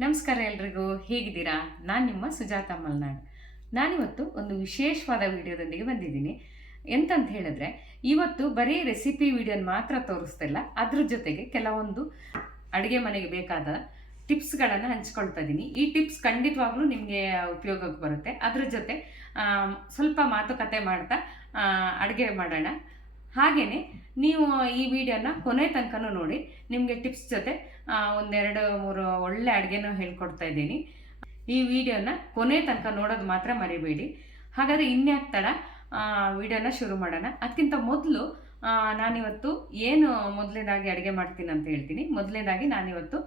ನಮಸ್ಕಾರ ಎಲ್ರಿಗೂ, ಹೇಗಿದ್ದೀರಾ? ನಾನು ನಿಮ್ಮ ಸುಜಾತ ಮಲ್ನಾಡ್. ನಾನಿವತ್ತು ಒಂದು ವಿಶೇಷವಾದ ವಿಡಿಯೋದೊಂದಿಗೆ ಬಂದಿದ್ದೀನಿ. ಎಂತಂತ ಹೇಳಿದ್ರೆ, ಇವತ್ತು ಬರೀ ರೆಸಿಪಿ ವಿಡಿಯೋನ ಮಾತ್ರ ತೋರಿಸ್ತಿಲ್ಲ, ಅದ್ರ ಜೊತೆಗೆ ಕೆಲವೊಂದು ಅಡುಗೆ ಮನೆಗೆ ಬೇಕಾದ ಟಿಪ್ಸ್ಗಳನ್ನು ಹಂಚ್ಕೊಳ್ತಾ ಇದ್ದೀನಿ. ಈ ಟಿಪ್ಸ್ ಖಂಡಿತವಾಗ್ಲೂ ನಿಮಗೆ ಉಪಯೋಗಕ್ಕೆ ಬರುತ್ತೆ. ಅದ್ರ ಜೊತೆ ಸ್ವಲ್ಪ ಮಾತುಕತೆ ಮಾಡ್ತಾ ಅಡುಗೆ ಮಾಡೋಣ. ಹಾಗೆಯೇ ನೀವು ಈ ವಿಡಿಯೋನ ಕೊನೆ ತನಕನೂ ನೋಡಿ. ನಿಮಗೆ ಟಿಪ್ಸ್ ಜೊತೆ ಒಂದೆರಡು ಮೂರು ಒಳ್ಳೆ ಅಡುಗೆನೂ ಹೇಳ್ಕೊಡ್ತಾ ಇದ್ದೀನಿ. ಈ ವಿಡಿಯೋನ ಕೊನೆ ತನಕ ನೋಡೋದು ಮಾತ್ರ ಮರಿಬೇಡಿ. ಹಾಗಾದರೆ ಇನ್ಯಾಕೆ ತಡ, ವಿಡಿಯೋನ ಶುರು ಮಾಡೋಣ. ಅದಕ್ಕಿಂತ ಮೊದಲು ನಾನಿವತ್ತು ಏನು ಮೊದಲನೇದಾಗಿ ಅಡುಗೆ ಮಾಡ್ತೀನಿ ಅಂತ ಹೇಳ್ತೀನಿ. ಮೊದಲನೇದಾಗಿ ನಾನಿವತ್ತು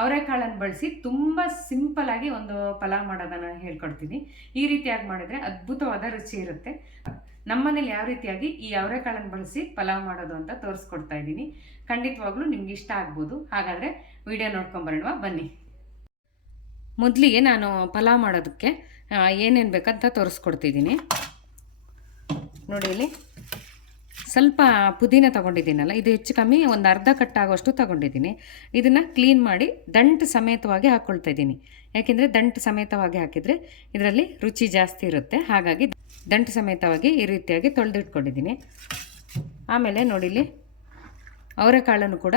ಅವರೆಕಾಳನ್ನು ಬಳಸಿ ತುಂಬ ಸಿಂಪಲಾಗಿ ಒಂದು ಪಲಾವ್ ಮಾಡೋದನ್ನು ಹೇಳ್ಕೊಡ್ತೀನಿ. ಈ ರೀತಿಯಾಗಿ ಮಾಡಿದರೆ ಅದ್ಭುತವಾದ ರುಚಿ ಇರುತ್ತೆ. ನಮ್ಮನೇಲಿ ಯಾವ ರೀತಿಯಾಗಿ ಈ ಅವರೆಕಾಳನ್ನು ಬಳಸಿ ಪಲಾವ್ ಮಾಡೋದು ಅಂತ ತೋರಿಸ್ಕೊಡ್ತಾ ಇದ್ದೀನಿ. ಖಂಡಿತವಾಗ್ಲೂ ನಿಮ್ಗೆ ಇಷ್ಟ ಆಗ್ಬೋದು. ಹಾಗಾದರೆ ವಿಡಿಯೋ ನೋಡ್ಕೊಂಬರೋಣ ಬನ್ನಿ. ಮೊದಲಿಗೆ ನಾನು ಪಲಾವ್ ಮಾಡೋದಕ್ಕೆ ಏನೇನು ಬೇಕಂತ ತೋರಿಸ್ಕೊಡ್ತಿದ್ದೀನಿ. ನೋಡಿ, ಇಲ್ಲಿ ಸ್ವಲ್ಪ ಪುದೀನ ತೊಗೊಂಡಿದ್ದೀನಲ್ಲ, ಇದು ಹೆಚ್ಚು ಕಮ್ಮಿ ಒಂದು ಅರ್ಧ ಕಟ್ಟಾಗೋಷ್ಟು ತೊಗೊಂಡಿದ್ದೀನಿ. ಇದನ್ನು ಕ್ಲೀನ್ ಮಾಡಿ ದಂಟು ಸಮೇತವಾಗಿ ಹಾಕ್ಕೊಳ್ತಾ ಇದ್ದೀನಿ. ಯಾಕೆಂದರೆ ದಂಟು ಸಮೇತವಾಗಿ ಹಾಕಿದರೆ ಇದರಲ್ಲಿ ರುಚಿ ಜಾಸ್ತಿ ಇರುತ್ತೆ. ಹಾಗಾಗಿ ದಂಟು ಸಮೇತವಾಗಿ ಈ ರೀತಿಯಾಗಿ ತೊಳೆದಿಟ್ಕೊಂಡಿದ್ದೀನಿ. ಆಮೇಲೆ ನೋಡಿಲಿ, ಅವರೆಕಾಳನ್ನು ಕೂಡ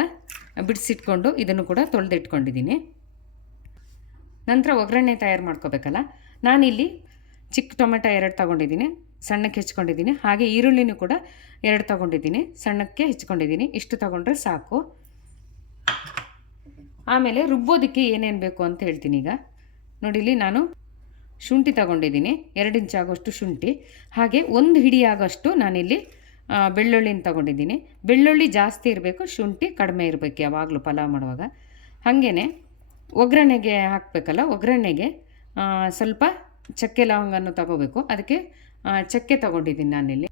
ಬಿಡಿಸಿಟ್ಕೊಂಡು ಇದನ್ನು ಕೂಡ ತೊಳೆದಿಟ್ಕೊಂಡಿದ್ದೀನಿ. ನಂತರ ಒಗ್ಗರಣೆ ತಯಾರು ಮಾಡ್ಕೋಬೇಕಲ್ಲ, ನಾನಿಲ್ಲಿ ಚಿಕ್ಕ ಟೊಮೆಟೊ 2 ತೊಗೊಂಡಿದ್ದೀನಿ, ಸಣ್ಣಕ್ಕೆ ಹೆಚ್ಕೊಂಡಿದ್ದೀನಿ. ಹಾಗೆ ಈರುಳ್ಳಿನೂ ಕೂಡ 2 ತೊಗೊಂಡಿದ್ದೀನಿ, ಸಣ್ಣಕ್ಕೆ ಹೆಚ್ಕೊಂಡಿದ್ದೀನಿ. ಇಷ್ಟು ತೊಗೊಂಡ್ರೆ ಸಾಕು. ಆಮೇಲೆ ರುಬ್ಬೋದಕ್ಕೆ ಏನೇನು ಬೇಕು ಅಂತ ಹೇಳ್ತೀನಿ. ಈಗ ನೋಡಿಲಿ, ನಾನು ಶುಂಠಿ ತೊಗೊಂಡಿದ್ದೀನಿ, 2 ಇಂಚ್ ಆಗೋಷ್ಟು ಶುಂಠಿ. ಹಾಗೆ 1 ಹಿಡಿ ಆಗೋಷ್ಟು ನಾನಿಲ್ಲಿ ಬೆಳ್ಳುಳ್ಳಿನ ತೊಗೊಂಡಿದ್ದೀನಿ. ಬೆಳ್ಳುಳ್ಳಿ ಜಾಸ್ತಿ ಇರಬೇಕು, ಶುಂಠಿ ಕಡಿಮೆ ಇರಬೇಕು ಯಾವಾಗಲೂ ಪಲಾವ್ ಮಾಡುವಾಗ. ಹಾಗೇ ಒಗ್ಗರಣೆಗೆ ಹಾಕಬೇಕಲ್ಲ, ಒಗ್ಗರಣೆಗೆ ಸ್ವಲ್ಪ ಚಕ್ಕೆ ಲವಂಗನ್ನು ತೊಗೋಬೇಕು. ಅದಕ್ಕೆ ಚಕ್ಕೆ ತೊಗೊಂಡಿದ್ದೀನಿ ನಾನಿಲ್ಲಿ.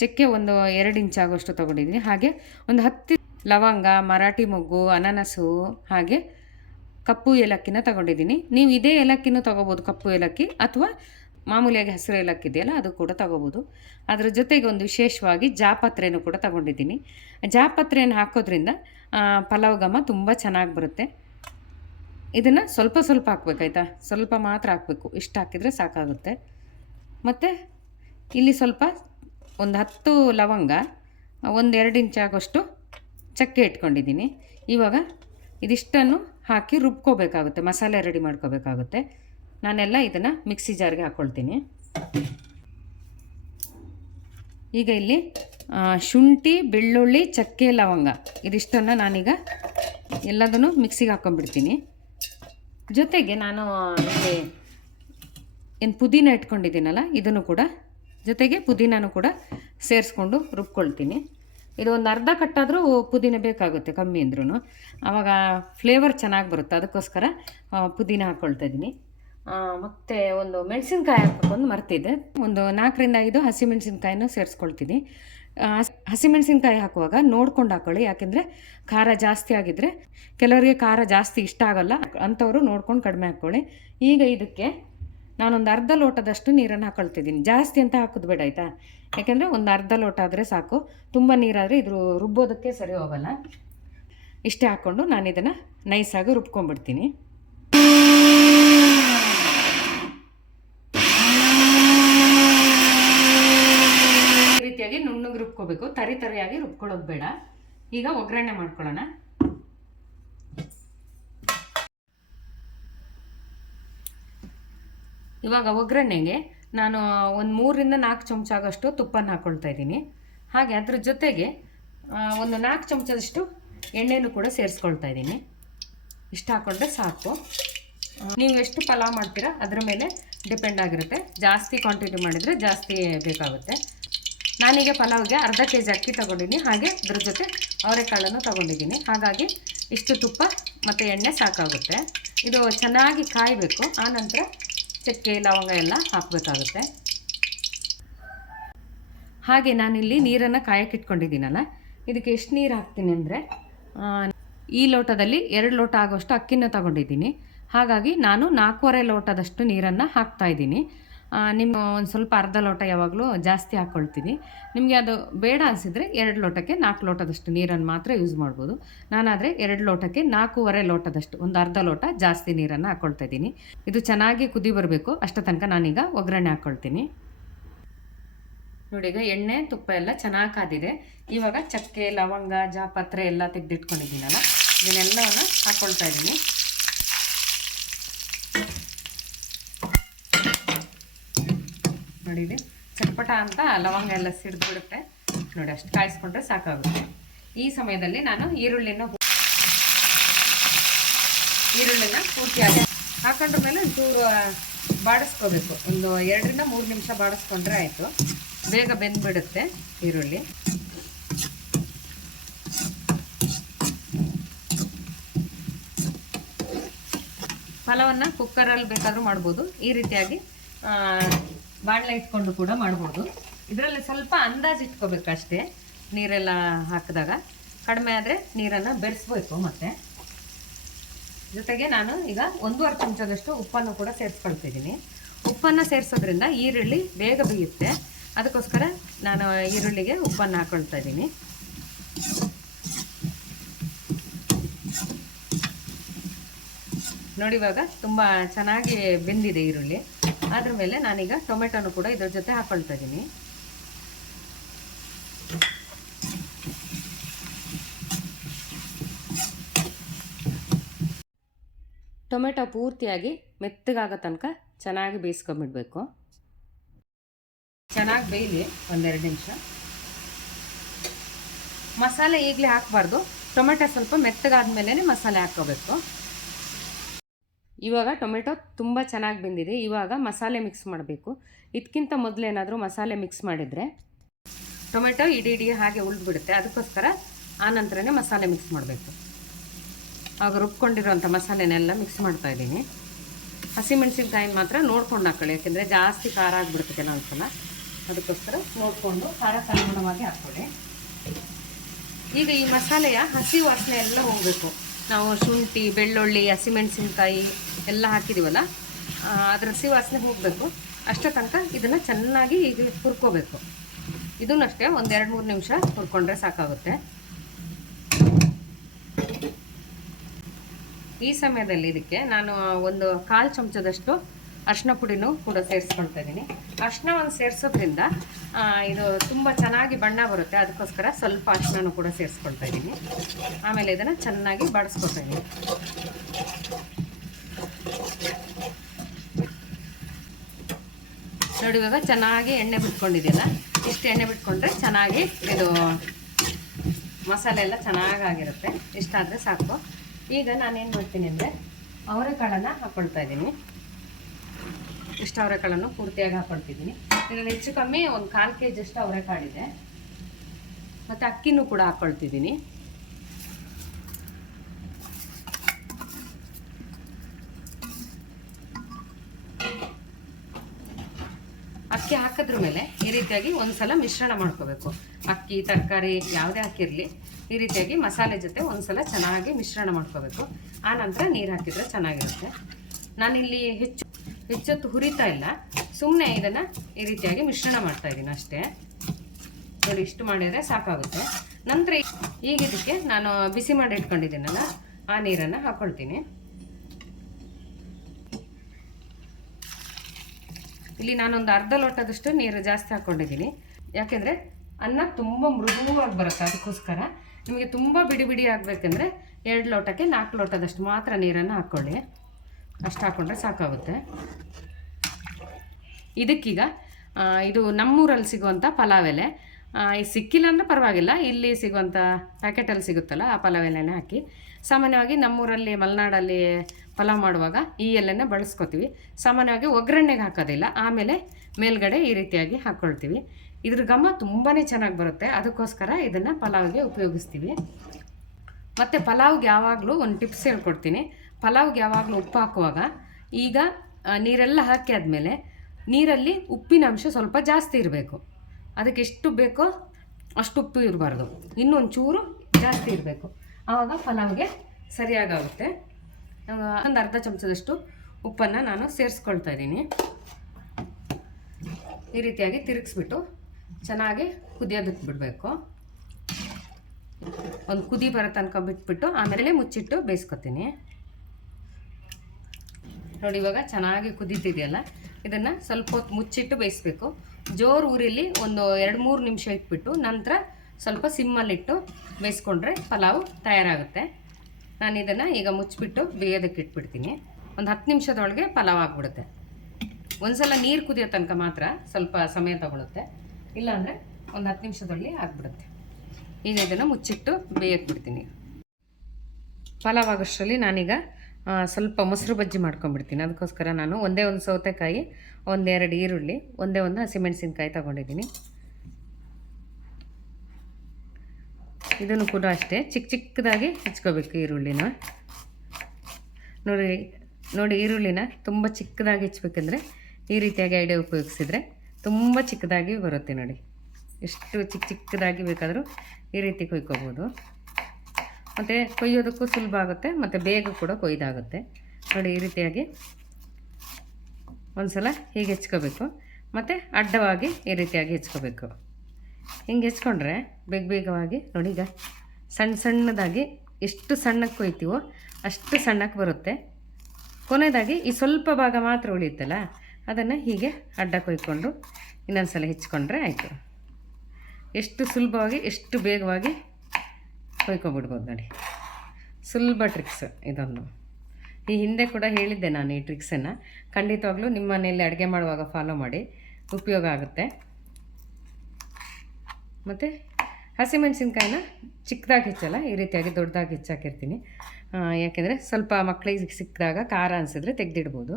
ಚಕ್ಕೆ ಒಂದು 2 ಇಂಚ್ ಆಗೋಷ್ಟು ತೊಗೊಂಡಿದ್ದೀನಿ. ಹಾಗೆ ಒಂದು 10 ಲವಂಗ, ಮರಾಠಿ ಮೊಗ್ಗು, ಅನಾನಸು, ಹಾಗೆ ಕಪ್ಪು ಏಲಕ್ಕಿನ ತೊಗೊಂಡಿದ್ದೀನಿ. ನೀವು ಇದೇ ಏಲಕ್ಕಿನೂ ತೊಗೋಬೋದು, ಕಪ್ಪು ಏಲಕ್ಕಿ, ಅಥವಾ ಮಾಮೂಲಿಯಾಗಿ ಹಸಿರು ಏಲಕ್ಕಿ ಇದೆಯಲ್ಲ ಅದು ಕೂಡ ತೊಗೋಬೋದು. ಅದ್ರ ಜೊತೆಗೆ ಒಂದು ವಿಶೇಷವಾಗಿ ಜಾಪತ್ರೆನೂ ಕೂಡ ತೊಗೊಂಡಿದ್ದೀನಿ. ಜಾಪತ್ರೆಯನ್ನು ಹಾಕೋದ್ರಿಂದ ಪಲಾವ್ ಘಮ ತುಂಬ ಚೆನ್ನಾಗಿ ಬರುತ್ತೆ. ಇದನ್ನು ಸ್ವಲ್ಪ ಸ್ವಲ್ಪ ಹಾಕ್ಬೇಕಾಯ್ತಾ, ಸ್ವಲ್ಪ ಮಾತ್ರ ಹಾಕಬೇಕು, ಇಷ್ಟು ಹಾಕಿದರೆ ಸಾಕಾಗುತ್ತೆ. ಮತ್ತು ಇಲ್ಲಿ ಸ್ವಲ್ಪ ಒಂದು 10 ಲವಂಗ, ಒಂದು 2 ಇಂಚ್ ಆಗೋಷ್ಟು ಚಕ್ಕೆ ಇಟ್ಕೊಂಡಿದ್ದೀನಿ. ಇವಾಗ ಇದಿಷ್ಟನ್ನು ಹಾಕಿ ರುಬ್ಕೋಬೇಕಾಗುತ್ತೆ, ಮಸಾಲೆ ರೆಡಿ ಮಾಡ್ಕೋಬೇಕಾಗುತ್ತೆ. ನಾನೆಲ್ಲ ಇದನ್ನು ಮಿಕ್ಸಿ ಜಾರ್ಗೆ ಹಾಕ್ಕೊಳ್ತೀನಿ. ಈಗ ಇಲ್ಲಿ ಶುಂಠಿ, ಬೆಳ್ಳುಳ್ಳಿ, ಚಕ್ಕೆ, ಲವಂಗ ಇದಿಷ್ಟನ್ನು ನಾನೀಗ ಎಲ್ಲದನ್ನು ಮಿಕ್ಸಿಗೆ ಹಾಕ್ಕೊಂಡ್ಬಿಡ್ತೀನಿ. ಜೊತೆಗೆ ನಾನು ಇಲ್ಲಿ ಏನು ಪುದೀನ ಇಟ್ಕೊಂಡಿದ್ದೀನಲ್ಲ, ಇದನ್ನು ಕೂಡ ಜೊತೆಗೆ ಪುದೀನೂ ಕೂಡ ಸೇರಿಸ್ಕೊಂಡು ರುಬ್ಕೊಳ್ತೀನಿ. ಇದು ಒಂದು ಅರ್ಧ ಕಟ್ಟಾದರೂ ಪುದೀನ ಬೇಕಾಗುತ್ತೆ, ಕಮ್ಮಿ ಅಂದ್ರೂ ಆವಾಗ ಫ್ಲೇವರ್ ಚೆನ್ನಾಗಿ ಬರುತ್ತೆ. ಅದಕ್ಕೋಸ್ಕರ ಪುದೀನ ಹಾಕ್ಕೊಳ್ತಾ ಇದ್ದೀನಿ. ಮತ್ತು ಒಂದು ಮೆಣಸಿನ್ಕಾಯಿ ಹಾಕಬೇಕು ಅಂತ ಮರ್ತಿದ್ದೆ. ಒಂದು 4 ರಿಂದ 5 ಹಸಿಮೆಣಸಿನ್ಕಾಯಿನೂ ಸೇರಿಸ್ಕೊಳ್ತೀನಿ. ಹಸಿಮೆಣಸಿನ್ಕಾಯಿ ಹಾಕುವಾಗ ನೋಡ್ಕೊಂಡು ಹಾಕ್ಕೊಳ್ಳಿ, ಯಾಕೆಂದರೆ ಖಾರ ಜಾಸ್ತಿ ಆಗಿದ್ದರೆ ಕೆಲವರಿಗೆ ಖಾರ ಜಾಸ್ತಿ ಇಷ್ಟ ಆಗೋಲ್ಲ, ಅಂಥವರು ನೋಡ್ಕೊಂಡು ಕಡಿಮೆ ಹಾಕ್ಕೊಳ್ಳಿ. ಈಗ ಇದಕ್ಕೆ ನಾನೊಂದು ಅರ್ಧ ಲೋಟದಷ್ಟು ನೀರನ್ನು ಹಾಕ್ಕೊಳ್ತಿದ್ದೀನಿ. ಜಾಸ್ತಿ ಅಂತ ಹಾಕೋದು ಬೇಡ ಆಯಿತಾ, ಯಾಕೆಂದರೆ ಒಂದು ಅರ್ಧ ಲೋಟ ಆದರೆ ಸಾಕು. ತುಂಬ ನೀರಾದರೆ ಇದ್ರ ರುಬ್ಬೋದಕ್ಕೆ ಸರಿ ಹೋಗಲ್ಲ. ಇಷ್ಟೇ ಹಾಕ್ಕೊಂಡು ನಾನು ಇದನ್ನು ನೈಸಾಗಿ ರುಬ್ಕೊಂಡ್ಬಿಡ್ತೀನಿ. ಈ ರೀತಿಯಾಗಿ ನುಣ್ಣಗೆ ರುಬ್ಕೋಬೇಕು, ತರಿಯಾಗಿ ರುಬ್ಕೊಳ್ಳೋದು ಬೇಡ. ಈಗ ಒಗ್ಗರಣೆ ಮಾಡ್ಕೊಳ್ಳೋಣ. ಇವಾಗ ಒಗ್ಗರಣೆಗೆ ನಾನು ಒಂದು 3 ರಿಂದ 4 ಚಮಚ ಆಗೋಷ್ಟು ತುಪ್ಪನ ಹಾಕ್ಕೊಳ್ತಾ ಇದ್ದೀನಿ. ಹಾಗೆ ಅದ್ರ ಜೊತೆಗೆ ಒಂದು 4 ಚಮಚದಷ್ಟು ಎಣ್ಣೆನೂ ಕೂಡ ಸೇರಿಸ್ಕೊಳ್ತಾ ಇದ್ದೀನಿ. ಇಷ್ಟು ಹಾಕ್ಕೊಂಡ್ರೆ ಸಾಕು. ನೀವು ಎಷ್ಟು ಪಲಾವ್ ಮಾಡ್ತೀರಾ ಅದರ ಮೇಲೆ ಡಿಪೆಂಡ್ ಆಗಿರುತ್ತೆ. ಜಾಸ್ತಿ ಕ್ವಾಂಟಿಟಿ ಮಾಡಿದರೆ ಜಾಸ್ತಿ ಬೇಕಾಗುತ್ತೆ. ನಾನೀಗ ಪಲಾವ್ಗೆ ಅರ್ಧ kg ಅಕ್ಕಿ ತೊಗೊಂಡಿದ್ದೀನಿ, ಹಾಗೆ ಅದ್ರ ಜೊತೆ ಅವರೆಕಾಳನ್ನು ತೊಗೊಂಡಿದ್ದೀನಿ. ಹಾಗಾಗಿ ಇಷ್ಟು ತುಪ್ಪ ಮತ್ತು ಎಣ್ಣೆ ಸಾಕಾಗುತ್ತೆ. ಇದು ಚೆನ್ನಾಗಿ ಕಾಯಬೇಕು. ಆನಂತರ ಚಕ್ಕೆ, ಲವಂಗ ಎಲ್ಲ ಹಾಕಬೇಕಾಗುತ್ತೆ. ಹಾಗೆ ನಾನಿಲ್ಲಿ ನೀರನ್ನು ಕಾಯಕ್ಕಿಟ್ಕೊಂಡಿದ್ದೀನಲ್ಲ, ಇದಕ್ಕೆ ಎಷ್ಟು ನೀರು ಹಾಕ್ತೀನಿ ಅಂದರೆ, ಈ ಲೋಟದಲ್ಲಿ 2 ಲೋಟ ಆಗೋಷ್ಟು ಅಕ್ಕಿನ ತೊಗೊಂಡಿದ್ದೀನಿ. ಹಾಗಾಗಿ ನಾನು 4.25 ಲೋಟದಷ್ಟು ನೀರನ್ನು ಹಾಕ್ತಾಯಿದ್ದೀನಿ. ನಿಮ್ಮ ಒಂದು ಸ್ವಲ್ಪ ಅರ್ಧ ಲೋಟ ಯಾವಾಗಲೂ ಜಾಸ್ತಿ ಹಾಕ್ಕೊಳ್ತೀನಿ. ನಿಮಗೆ ಅದು ಬೇಡ ಅನಿಸಿದರೆ 2 ಲೋಟಕ್ಕೆ 4 ಲೋಟದಷ್ಟು ನೀರನ್ನು ಮಾತ್ರ ಯೂಸ್ ಮಾಡ್ಬೋದು. ನಾನಾದರೆ 2 ಲೋಟಕ್ಕೆ 4.25 ಲೋಟದಷ್ಟು, ಒಂದು ಅರ್ಧ ಲೋಟ ಜಾಸ್ತಿ ನೀರನ್ನು ಹಾಕ್ಕೊಳ್ತಾ ಇದ್ದೀನಿ. ಇದು ಚೆನ್ನಾಗಿ ಕುದಿ ಬರಬೇಕು, ಅಷ್ಟು ತನಕ ನಾನೀಗ ಒಗ್ಗರಣೆ ಹಾಕ್ಕೊಳ್ತೀನಿ. ನೋಡಿ, ಈಗ ಎಣ್ಣೆ ತುಪ್ಪ ಎಲ್ಲ ಚೆನ್ನಾಗಿ ಕಾದಿದೆ. ಇವಾಗ ಚಕ್ಕೆ, ಲವಂಗ, ಜಾಪತ್ರೆ ಎಲ್ಲ ತೆಗೆದಿಟ್ಕೊಂಡಿದ್ದೀನಲ್ಲ, ಇದನ್ನೆಲ್ಲವನ್ನು ಹಾಕ್ಕೊಳ್ತಾ ಇದ್ದೀನಿ. ನೋಡಿ, ಚಟ್ಪಟ ಅಂತ ಲವಂಗ ಎಲ್ಲ ಸಿಡಿದ್ಬಿಡುತ್ತೆ. ನೋಡಿ, ಅಷ್ಟು ಕಾಯಿಸ್ಕೊಂಡ್ರೆ ಸಾಕಾಗುತ್ತೆ. ಈ ಸಮಯದಲ್ಲಿ ನಾನು ಈರುಳ್ಳಿನ ಪೂರ್ತಿಯಾಗಿ ಹಾಕೊಂಡ್ರ ಮೇಲೆ ಒಂಚೂರು ಬಾಡಿಸ್ಕೋಬೇಕು. ಒಂದು 2ರಿಂದ 3 ನಿಮಿಷ ಬಾಡಿಸ್ಕೊಂಡ್ರೆ ಆಯಿತು. ಬೇಗ ಬೆಂದ್ಬಿಡುತ್ತೆ ಈರುಳ್ಳಿ. ಪಲಾವನ್ನು ಕುಕ್ಕರಲ್ಲಿ ಬೇಕಾದರೂ ಮಾಡ್ಬೋದು. ಈ ರೀತಿಯಾಗಿ ಬಾಣಲೆ ಇಟ್ಕೊಂಡು ಕೂಡ ಮಾಡ್ಬೋದು. ಇದರಲ್ಲಿ ಸ್ವಲ್ಪ ಅಂದಾಜು ಇಟ್ಕೋಬೇಕು ಅಷ್ಟೇ. ನೀರೆಲ್ಲ ಹಾಕಿದಾಗ ಕಡಿಮೆ ಆದರೆ ನೀರನ್ನು ಬೆರೆಸ್ಬೇಕು. ಮತ್ತು ಜೊತೆಗೆ ನಾನು ಈಗ 1.5 ಚಮಚದಷ್ಟು ಉಪ್ಪನ್ನು ಕೂಡ ಸೇರಿಸ್ಕೊಳ್ತಿದ್ದೀನಿ. ಉಪ್ಪನ್ನು ಸೇರಿಸೋದ್ರಿಂದ ಈರುಳ್ಳಿ ಬೇಗ ಬೇಯುತ್ತೆ. ಅದಕ್ಕೋಸ್ಕರ ನಾನು ಈರುಳ್ಳಿಗೆ ಉಪ್ಪನ್ನು ಹಾಕ್ಕೊಳ್ತಾ ಇದ್ದೀನಿ. ನೋಡಿ, ಇವಾಗ ತುಂಬ ಚೆನ್ನಾಗಿ ಬೆಂದಿದೆ ಈರುಳ್ಳಿ. ಅದ್ರ ಮೇಲೆ ನಾನೀಗ ಟೊಮೆಟೊನು ಕೂಡ ಇದ್ರ ಜೊತೆ ಹಾಕ್ಕೊಳ್ತಾ ಇದ್ದೀನಿ. ಟೊಮೆಟೊ ಪೂರ್ತಿಯಾಗಿ ಮೆತ್ತಗಾಗೋ ತನಕ ಚೆನ್ನಾಗಿ ಬೇಯಿಸ್ಕೊಂಬಿಡ್ಬೇಕು. ಚೆನ್ನಾಗಿ ಬೇಯಲಿ 1-2 ನಿಮಿಷ. ಮಸಾಲೆ ಈಗಲೇ ಹಾಕಬಾರ್ದು. ಟೊಮೆಟೊ ಸ್ವಲ್ಪ ಮೆತ್ತಗಾದ್ಮೇಲೆ ಮಸಾಲೆ ಹಾಕ್ಕೋಬೇಕು. ಇವಾಗ ಟೊಮೆಟೊ ತುಂಬ ಚೆನ್ನಾಗಿ ಬೆಂದಿದೆ. ಇವಾಗ ಮಸಾಲೆ ಮಿಕ್ಸ್ ಮಾಡಬೇಕು. ಇದಕ್ಕಿಂತ ಮೊದಲೇನಾದರೂ ಮಸಾಲೆ ಮಿಕ್ಸ್ ಮಾಡಿದರೆ ಟೊಮೆಟೊ ಇಡೀ ಹಾಗೆ ಉಳಿದ್ಬಿಡುತ್ತೆ. ಅದಕ್ಕೋಸ್ಕರ ಆನಂತರನೇ ಮಸಾಲೆ ಮಿಕ್ಸ್ ಮಾಡಬೇಕು. ಆಗ ರುಬ್ಕೊಂಡಿರೋಂಥ ಮಸಾಲೆನೆಲ್ಲ ಮಿಕ್ಸ್ ಮಾಡ್ತಾ ಇದ್ದೀನಿ. ಹಸಿಮೆಣಸಿನ್ಕಾಯಿನ ಮಾತ್ರ ನೋಡ್ಕೊಂಡು ಹಾಕ್ಕೊಳ್ಳಿ, ಯಾಕೆಂದರೆ ಜಾಸ್ತಿ ಖಾರ ಆಗಿಬಿಡುತ್ತೆ ಕೆಲವೊಂದು ಸಲ. ಅದಕ್ಕೋಸ್ಕರ ನೋಡಿಕೊಂಡು ಖಾರಕ್ಕೆ ಅನುಗುಣವಾಗಿ ಹಾಕ್ಕೊಳ್ಳಿ. ಈಗ ಈ ಮಸಾಲೆಯ ಹಸಿ ವಾಸನೆ ಎಲ್ಲ ಹೋಗಬೇಕು. ನಾವು ಶುಂಠಿ, ಬೆಳ್ಳುಳ್ಳಿ, ಹಸಿಮೆಣಸಿನ್ಕಾಯಿ ಎಲ್ಲ ಹಾಕಿದ್ದೀವಲ್ಲ, ಅದರ ಹಸಿ ವಾಸನೆ ಹೋಗಬೇಕು. ಅಷ್ಟೇ ತನಕ ಇದನ್ನು ಚೆನ್ನಾಗಿ ಈಗ ಹುರ್ಕೋಬೇಕು. ಇದನ್ನು ಅಷ್ಟೇ 1-2-3 ನಿಮಿಷ ಹುರ್ಕೊಂಡ್ರೆ ಸಾಕಾಗುತ್ತೆ. ಈ ಸಮಯದಲ್ಲಿ ಇದಕ್ಕೆ ನಾನು 1/4 ಚಮಚದಷ್ಟು ಅರಿಶಿನ ಪುಡಿನೂ ಕೂಡ ಸೇರಿಸ್ಕೊಳ್ತಾ ಇದ್ದೀನಿ. ಅರಿಶಿನವನ್ನು ಸೇರಿಸೋದ್ರಿಂದ ಇದು ತುಂಬ ಚೆನ್ನಾಗಿ ಬಣ್ಣ ಬರುತ್ತೆ. ಅದಕ್ಕೋಸ್ಕರ ಸ್ವಲ್ಪ ಅರಿಶಿನೂ ಕೂಡ ಸೇರಿಸ್ಕೊಳ್ತಾ ಇದ್ದೀನಿ. ಆಮೇಲೆ ಇದನ್ನು ಚೆನ್ನಾಗಿ ಬಾಡಿಸ್ಕೊಳ್ತಾ ಇದ್ದೀನಿ. ನೋಡಿ, ಇವಾಗ ಚೆನ್ನಾಗಿ ಎಣ್ಣೆ ಬಿಟ್ಕೊಂಡಿದೆಯಲ್ಲ, ಇಷ್ಟು ಎಣ್ಣೆ ಬಿಟ್ಕೊಂಡ್ರೆ ಚೆನ್ನಾಗಿ ಇದು ಮಸಾಲೆ ಎಲ್ಲ ಚೆನ್ನಾಗಿರುತ್ತೆ. ಇಷ್ಟಾದರೆ ಸಾಕು. ಈಗ ನಾನೇನು ಮಾಡ್ತೀನಿ ಅಂದರೆ ಅವರೆಕಾಳನ್ನು ಹಾಕ್ಕೊಳ್ತಾ ಇದ್ದೀನಿ. ಇಷ್ಟು ಅವರೆಕಾಳನ್ನು ಪೂರ್ತಿಯಾಗಿ ಹಾಕ್ಕೊಳ್ತಿದ್ದೀನಿ. ಇದರಲ್ಲಿ ಹೆಚ್ಚು ಕಮ್ಮಿ 1/4 kg ಅಷ್ಟು ಅವರೆಕಾಳಿದೆ. ಮತ್ತು ಅಕ್ಕಿನೂ ಕೂಡ ಹಾಕ್ಕೊಳ್ತಿದ್ದೀನಿ. ಅಕ್ಕಿ ಹಾಕಿದ್ರ ಮೇಲೆ ಈ ರೀತಿಯಾಗಿ ಒಂದ್ಸಲ ಮಿಶ್ರಣ ಮಾಡ್ಕೋಬೇಕು. ಅಕ್ಕಿ, ತರಕಾರಿ ಯಾವುದೇ ಹಾಕಿರಲಿ ಈ ರೀತಿಯಾಗಿ ಮಸಾಲೆ ಜೊತೆ ಒಂದ್ಸಲ ಚೆನ್ನಾಗಿ ಮಿಶ್ರಣ ಮಾಡ್ಕೋಬೇಕು. ಆನಂತರ ನೀರು ಹಾಕಿದರೆ ಚೆನ್ನಾಗಿರುತ್ತೆ. ನಾನಿಲ್ಲಿ ಹೆಚ್ಚೊತ್ತು ಹುರಿತಾ ಇಲ್ಲ, ಸುಮ್ಮನೆ ಇದನ್ನು ಈ ರೀತಿಯಾಗಿ ಮಿಶ್ರಣ ಮಾಡ್ತಾ ಇದ್ದೀನಿ ಅಷ್ಟೇ. ನೋಡಿ, ಇಷ್ಟು ಮಾಡಿದರೆ ಸಾಕಾಗುತ್ತೆ. ನಂತರ ಈಗ ಇದಕ್ಕೆ ನಾನು ಬಿಸಿ ಮಾಡಿ ಇಟ್ಕೊಂಡಿದ್ದೀನಲ್ಲ, ಆ ನೀರನ್ನು ಹಾಕ್ಕೊಳ್ತೀನಿ. ಇಲ್ಲಿ ನಾನೊಂದು ಅರ್ಧ ಲೋಟದಷ್ಟು ನೀರು ಜಾಸ್ತಿ ಹಾಕ್ಕೊಂಡಿದ್ದೀನಿ. ಯಾಕೆಂದರೆ ಅನ್ನ ತುಂಬ ಮೃದುವಾಗಿ ಬರುತ್ತೆ. ಅದಕ್ಕೋಸ್ಕರ ನಿಮಗೆ ತುಂಬ ಬಿಡಿ ಬಿಡಿ ಆಗಬೇಕಂದ್ರೆ 2 ಲೋಟಕ್ಕೆ 4 ಲೋಟದಷ್ಟು ಮಾತ್ರ ನೀರನ್ನು ಹಾಕ್ಕೊಳ್ಳಿ. ಅಷ್ಟು ಹಾಕ್ಕೊಂಡ್ರೆ ಸಾಕಾಗುತ್ತೆ. ಇದಕ್ಕೀಗ ಇದು ನಮ್ಮೂರಲ್ಲಿ ಸಿಗುವಂಥ ಪಲಾವ್ ಎಲೆ, ಸಿಕ್ಕಿಲ್ಲ ಅಂದರೆ ಪರವಾಗಿಲ್ಲ, ಇಲ್ಲಿ ಸಿಗುವಂಥ ಪ್ಯಾಕೆಟಲ್ಲಿ ಸಿಗುತ್ತಲ್ಲ ಆ ಪಲಾವ್ ಎಲೆನೇ ಹಾಕಿ. ಸಾಮಾನ್ಯವಾಗಿ ನಮ್ಮೂರಲ್ಲಿ ಮಲೆನಾಡಲ್ಲಿ ಪಲಾವ್ ಮಾಡುವಾಗ ಈ ಎಲೆನೇ ಬಳಸ್ಕೊತೀವಿ. ಸಾಮಾನ್ಯವಾಗಿ ಒಗ್ಗರಣೆಗೆ ಹಾಕೋದಿಲ್ಲ, ಆಮೇಲೆ ಮೇಲ್ಗಡೆ ಈ ರೀತಿಯಾಗಿ ಹಾಕ್ಕೊಳ್ತೀವಿ. ಇದ್ರ ಘಮ ತುಂಬಾ ಚೆನ್ನಾಗಿ ಬರುತ್ತೆ. ಅದಕ್ಕೋಸ್ಕರ ಇದನ್ನು ಪಲಾವ್ಗೆ ಉಪಯೋಗಿಸ್ತೀವಿ. ಮತ್ತು ಪಲಾವ್ಗೆ ಯಾವಾಗಲೂ ಒಂದು ಟಿಪ್ಸ್ ಹೇಳ್ಕೊಡ್ತೀನಿ. ಪಲಾವ್ಗೆ ಯಾವಾಗಲೂ ಉಪ್ಪು ಹಾಕುವಾಗ ಈಗ ನೀರೆಲ್ಲ ಹಾಕಿ ಆದಮೇಲೆ ನೀರಲ್ಲಿ ಉಪ್ಪಿನ ಅಂಶ ಸ್ವಲ್ಪ ಜಾಸ್ತಿ ಇರಬೇಕು. ಅದಕ್ಕೆ ಎಷ್ಟು ಬೇಕೋ ಅಷ್ಟು ಉಪ್ಪು ಇರಬಾರ್ದು, ಇನ್ನೊಂದು ಚೂರು ಜಾಸ್ತಿ ಇರಬೇಕು. ಆವಾಗ ಪಲಾವ್ಗೆ ಸರಿಯಾಗುತ್ತೆ. ಒಂದು ಅರ್ಧ ಚಮಚದಷ್ಟು ಉಪ್ಪನ್ನು ನಾನು ಸೇರಿಸ್ಕೊಳ್ತಾ ಇದ್ದೀನಿ. ಈ ರೀತಿಯಾಗಿ ತಿರುಗಿಸ್ಬಿಟ್ಟು ಚೆನ್ನಾಗಿ ಕುದಿಯೋದಕ್ಕೆ ಬಿಡಬೇಕು. ಒಂದು ಕುದಿ ಬರೋ ತನಕ ಬಿಟ್ಬಿಟ್ಟು ಆಮೇಲೆ ಮುಚ್ಚಿಟ್ಟು ಬೇಯಿಸ್ಕೊತೀನಿ. ನೋಡಿ ಇವಾಗ ಚೆನ್ನಾಗಿ ಕುದೀತಿದೆಯಲ್ಲ, ಇದನ್ನು ಸ್ವಲ್ಪ ಹೊತ್ತು ಮುಚ್ಚಿಟ್ಟು ಬೇಯಿಸ್ಬೇಕು. ಜೋರು ಊರಿಲಿ ಒಂದು 2-3 ನಿಮಿಷ ಇಟ್ಬಿಟ್ಟು ನಂತರ ಸ್ವಲ್ಪ ಸಿಮ್ಮಲ್ಲಿಟ್ಟು ಬೇಯಿಸ್ಕೊಂಡ್ರೆ ಪಲಾವು ತಯಾರಾಗುತ್ತೆ. ನಾನು ಇದನ್ನು ಈಗ ಮುಚ್ಚಿಬಿಟ್ಟು ಬೇಯೋದಕ್ಕೆ ಇಟ್ಬಿಡ್ತೀನಿ. ಒಂದು 10 ನಿಮಿಷದೊಳಗೆ ಪಲಾವ್ ಆಗಿಬಿಡುತ್ತೆ. ಒಂದ್ಸಲ ನೀರು ಕುದಿಯೋ ತನಕ ಮಾತ್ರ ಸ್ವಲ್ಪ ಸಮಯ ತಗೊಳುತ್ತೆ, ಇಲ್ಲಾಂದರೆ ಒಂದು 10 ನಿಮಿಷದಲ್ಲಿ ಆಗಿಬಿಡುತ್ತೆ. ಈಗ ಇದನ್ನು ಮುಚ್ಚಿಟ್ಟು ಬೇಯಕ್ಕೆ ಬಿಡ್ತೀನಿ. ಪಲಾವ್ ಆಗೋಷ್ಟರಲ್ಲಿ ನಾನೀಗ ಸ್ವಲ್ಪ ಮೊಸರು ಬಜ್ಜಿ ಮಾಡ್ಕೊಂಡ್ಬಿಡ್ತೀನಿ. ಅದಕ್ಕೋಸ್ಕರ ನಾನು ಒಂದೇ ಒಂದು ಸೌತೆಕಾಯಿ, 1-2 ಈರುಳ್ಳಿ, ಒಂದೇ ಒಂದು ಹಸಿಮೆಣಸಿನ್ಕಾಯಿ ತೊಗೊಂಡಿದ್ದೀನಿ. ಇದನ್ನು ಕೂಡ ಅಷ್ಟೇ ಚಿಕ್ಕದಾಗಿ ಹೆಚ್ಕೋಬೇಕು ಈರುಳ್ಳಿನ. ನೋಡಿ ಈರುಳ್ಳಿನ ತುಂಬ ಚಿಕ್ಕದಾಗಿ ಹೆಚ್ಬೇಕಂದ್ರೆ ಈ ರೀತಿಯಾಗಿ ಐಡಿಯಾ ಉಪಯೋಗಿಸಿದ್ರೆ ತುಂಬ ಚಿಕ್ಕದಾಗಿ ಬರುತ್ತೆ. ನೋಡಿ ಎಷ್ಟು ಚಿಕ್ಕದಾಗಿ ಬೇಕಾದರೂ ಈ ರೀತಿ ಕೊಯ್ಕೋಬೋದು. ಮತ್ತು ಕೊಯ್ಯೋದಕ್ಕೂ ಸುಲಭ ಆಗುತ್ತೆ ಮತ್ತು ಬೇಗ ಕೂಡ ಕೊಯ್ದಾಗುತ್ತೆ. ನೋಡಿ ಈ ರೀತಿಯಾಗಿ ಒಂದು ಸಲ ಹೀಗೆ ಹೆಚ್ಕೋಬೇಕು ಮತ್ತು ಅಡ್ಡವಾಗಿ ಈ ರೀತಿಯಾಗಿ ಹೆಚ್ಕೋಬೇಕು. ಹಿಂಗೆ ಹೆಚ್ಕೊಂಡ್ರೆ ಬೇಗವಾಗಿ ನೋಡಿ ಈಗ ಸಣ್ಣದಾಗಿ ಎಷ್ಟು ಸಣ್ಣಕ್ಕೆ ಕೊಯ್ತೀವೋ ಅಷ್ಟು ಸಣ್ಣಕ್ಕೆ ಬರುತ್ತೆ. ಕೊನೆಯದಾಗಿ ಈ ಸ್ವಲ್ಪ ಭಾಗ ಮಾತ್ರ ಉಳಿಯುತ್ತಲ್ಲ, ಅದನ್ನು ಹೀಗೆ ಅಡ್ಡ ಕೊಯ್ಕೊಂಡು ಇನ್ನೊಂದು ಸಲ ಹೆಚ್ಕೊಂಡ್ರೆ ಆಯಿತು. ಎಷ್ಟು ಸುಲಭವಾಗಿ ಎಷ್ಟು ಬೇಗವಾಗಿ ಕೊಯ್ಕೊಬಿಡ್ಬೋದು. ನೋಡಿ ಸುಲಭ ಟ್ರಿಕ್ಸ್ ಇದೊಂದು. ಈ ಹಿಂದೆ ಕೂಡ ಹೇಳಿದ್ದೆ ನಾನು ಈ ಟ್ರಿಕ್ಸನ್ನು. ಖಂಡಿತವಾಗ್ಲೂ ನಿಮ್ಮ ಮನೆಯಲ್ಲಿ ಅಡುಗೆ ಮಾಡುವಾಗ ಫಾಲೋ ಮಾಡಿ, ಉಪಯೋಗ ಆಗುತ್ತೆ. ಮತ್ತು ಹಸಿಮೆಣಸಿನ್ಕಾಯಿನ ಚಿಕ್ಕದಾಗಿ ಹೆಚ್ಚಲ್ಲ, ಈ ರೀತಿಯಾಗಿ ದೊಡ್ಡದಾಗಿ ಹೆಚ್ಚಾಕಿರ್ತೀನಿ. ಯಾಕೆಂದರೆ ಸ್ವಲ್ಪ ಮಕ್ಕಳಿಗೆ ಸಿಕ್ಕಿದಾಗ ಖಾರ ಅನಿಸಿದ್ರೆ ತೆಗೆದಿಡ್ಬೋದು.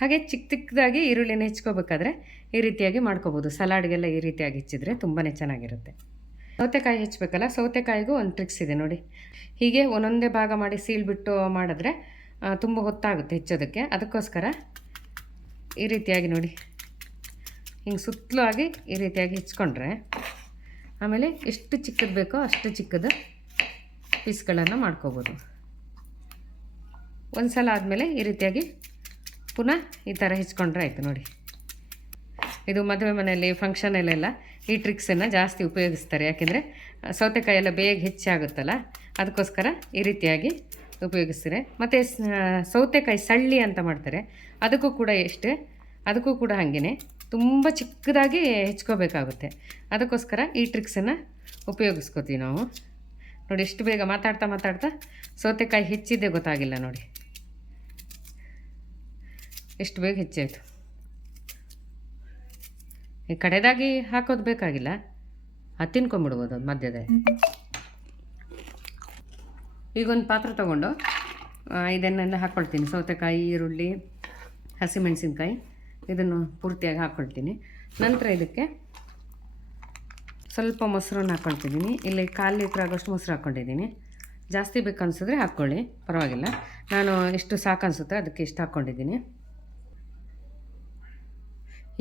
ಹಾಗೆ ಚಿಕ್ಕದಾಗಿ ಈರುಳ್ಳಿನ ಹೆಚ್ಕೋಬೇಕಾದ್ರೆ ಈ ರೀತಿಯಾಗಿ ಮಾಡ್ಕೋಬೋದು. ಸಲಾಡ್ಗೆಲ್ಲ ಈ ರೀತಿಯಾಗಿ ಹೆಚ್ಚಿದ್ರೆ ತುಂಬಾ ಚೆನ್ನಾಗಿರುತ್ತೆ. ಸೌತೆಕಾಯಿ ಹೆಚ್ಚಬೇಕಲ್ಲ, ಸೌತೆಕಾಯಿಗೂ ಒಂದು ಟ್ರಿಕ್ಸ್ ಇದೆ ನೋಡಿ. ಹೀಗೆ ಒಂದೊಂದೇ ಭಾಗ ಮಾಡಿ ಸೀಳ್ಬಿಟ್ಟು ಮಾಡಿದ್ರೆ ತುಂಬ ಹೊತ್ತಾಗುತ್ತೆ ಹೆಚ್ಚೋದಕ್ಕೆ. ಅದಕ್ಕೋಸ್ಕರ ಈ ರೀತಿಯಾಗಿ ನೋಡಿ ಹಿಂಗೆ ಸುತ್ತಲೂ ಆಗಿ ಈ ರೀತಿಯಾಗಿ ಹೆಚ್ಕೊಂಡ್ರೆ ಆಮೇಲೆ ಎಷ್ಟು ಚಿಕ್ಕದು ಬೇಕೋ ಅಷ್ಟು ಚಿಕ್ಕದು ಪೀಸ್ಗಳನ್ನು ಮಾಡ್ಕೋಬೋದು. ಒಂದು ಸಲ ಆದಮೇಲೆ ಈ ರೀತಿಯಾಗಿ ಪುನಃ ಈ ಥರ ಹೆಚ್ಕೊಂಡ್ರೆ ಆಯಿತು. ನೋಡಿ ಇದು ಮದುವೆ ಮನೆಯಲ್ಲಿ ಫಂಕ್ಷನಲ್ಲೆಲ್ಲ ಈ ಟ್ರಿಕ್ಸನ್ನು ಜಾಸ್ತಿ ಉಪಯೋಗಿಸ್ತಾರೆ. ಯಾಕೆಂದರೆ ಸೌತೆಕಾಯಿ ಎಲ್ಲ ಬೇಗ ಹೆಚ್ಚಾಗುತ್ತಲ್ಲ, ಅದಕ್ಕೋಸ್ಕರ ಈ ರೀತಿಯಾಗಿ ಉಪಯೋಗಿಸ್ತಾರೆ. ಮತ್ತು ಸೌತೆಕಾಯಿ ಸಳ್ಳಿ ಅಂತ ಮಾಡ್ತಾರೆ, ಅದಕ್ಕೂ ಕೂಡ ಹಾಗೇ ತುಂಬ ಚಿಕ್ಕದಾಗಿ ಹೆಚ್ಕೋಬೇಕಾಗುತ್ತೆ. ಅದಕ್ಕೋಸ್ಕರ ಈ ಟ್ರಿಕ್ಸನ್ನು ಉಪಯೋಗಿಸ್ಕೋತೀವಿ ನಾವು. ನೋಡಿ ಎಷ್ಟು ಬೇಗ ಮಾತಾಡ್ತಾ ಸೌತೆಕಾಯಿ ಹೆಚ್ಚಿದ್ದೇ ಗೊತ್ತಾಗಿಲ್ಲ. ನೋಡಿ ಎಷ್ಟು ಬೇಗ ಹೆಚ್ಚಾಯಿತು. ಈ ಕಡೆದಾಗಿ ಹಾಕೋದು ಬೇಕಾಗಿಲ್ಲ, ಅದು ತಿನ್ಕೊಂಬಿಡ್ಬೋದು ಅದು ಮಧ್ಯದಲ್ಲಿ. ಈಗೊಂದು ಪಾತ್ರೆ ತೊಗೊಂಡು ಇದನ್ನೆಲ್ಲ ಹಾಕ್ಕೊಳ್ತೀನಿ. ಸೌತೆಕಾಯಿ, ಈರುಳ್ಳಿ, ಹಸಿಮೆಣಸಿನ್ಕಾಯಿ ಇದನ್ನು ಪೂರ್ತಿಯಾಗಿ ಹಾಕ್ಕೊಳ್ತೀನಿ. ನಂತರ ಇದಕ್ಕೆ ಸ್ವಲ್ಪ ಮೊಸರನ್ನು ಹಾಕ್ಕೊಳ್ತಿದ್ದೀನಿ. ಇಲ್ಲಿ 1/4 ಲೀಟ್ರ್ ಆಗೋಷ್ಟು ಮೊಸರು ಹಾಕ್ಕೊಂಡಿದ್ದೀನಿ. ಜಾಸ್ತಿ ಬೇಕನ್ಸಿದ್ರೆ ಹಾಕ್ಕೊಳ್ಳಿ, ಪರವಾಗಿಲ್ಲ. ನಾನು ಇಷ್ಟು ಸಾಕು ಅನಿಸುತ್ತೆ, ಅದಕ್ಕೆ ಇಷ್ಟು ಹಾಕ್ಕೊಂಡಿದ್ದೀನಿ.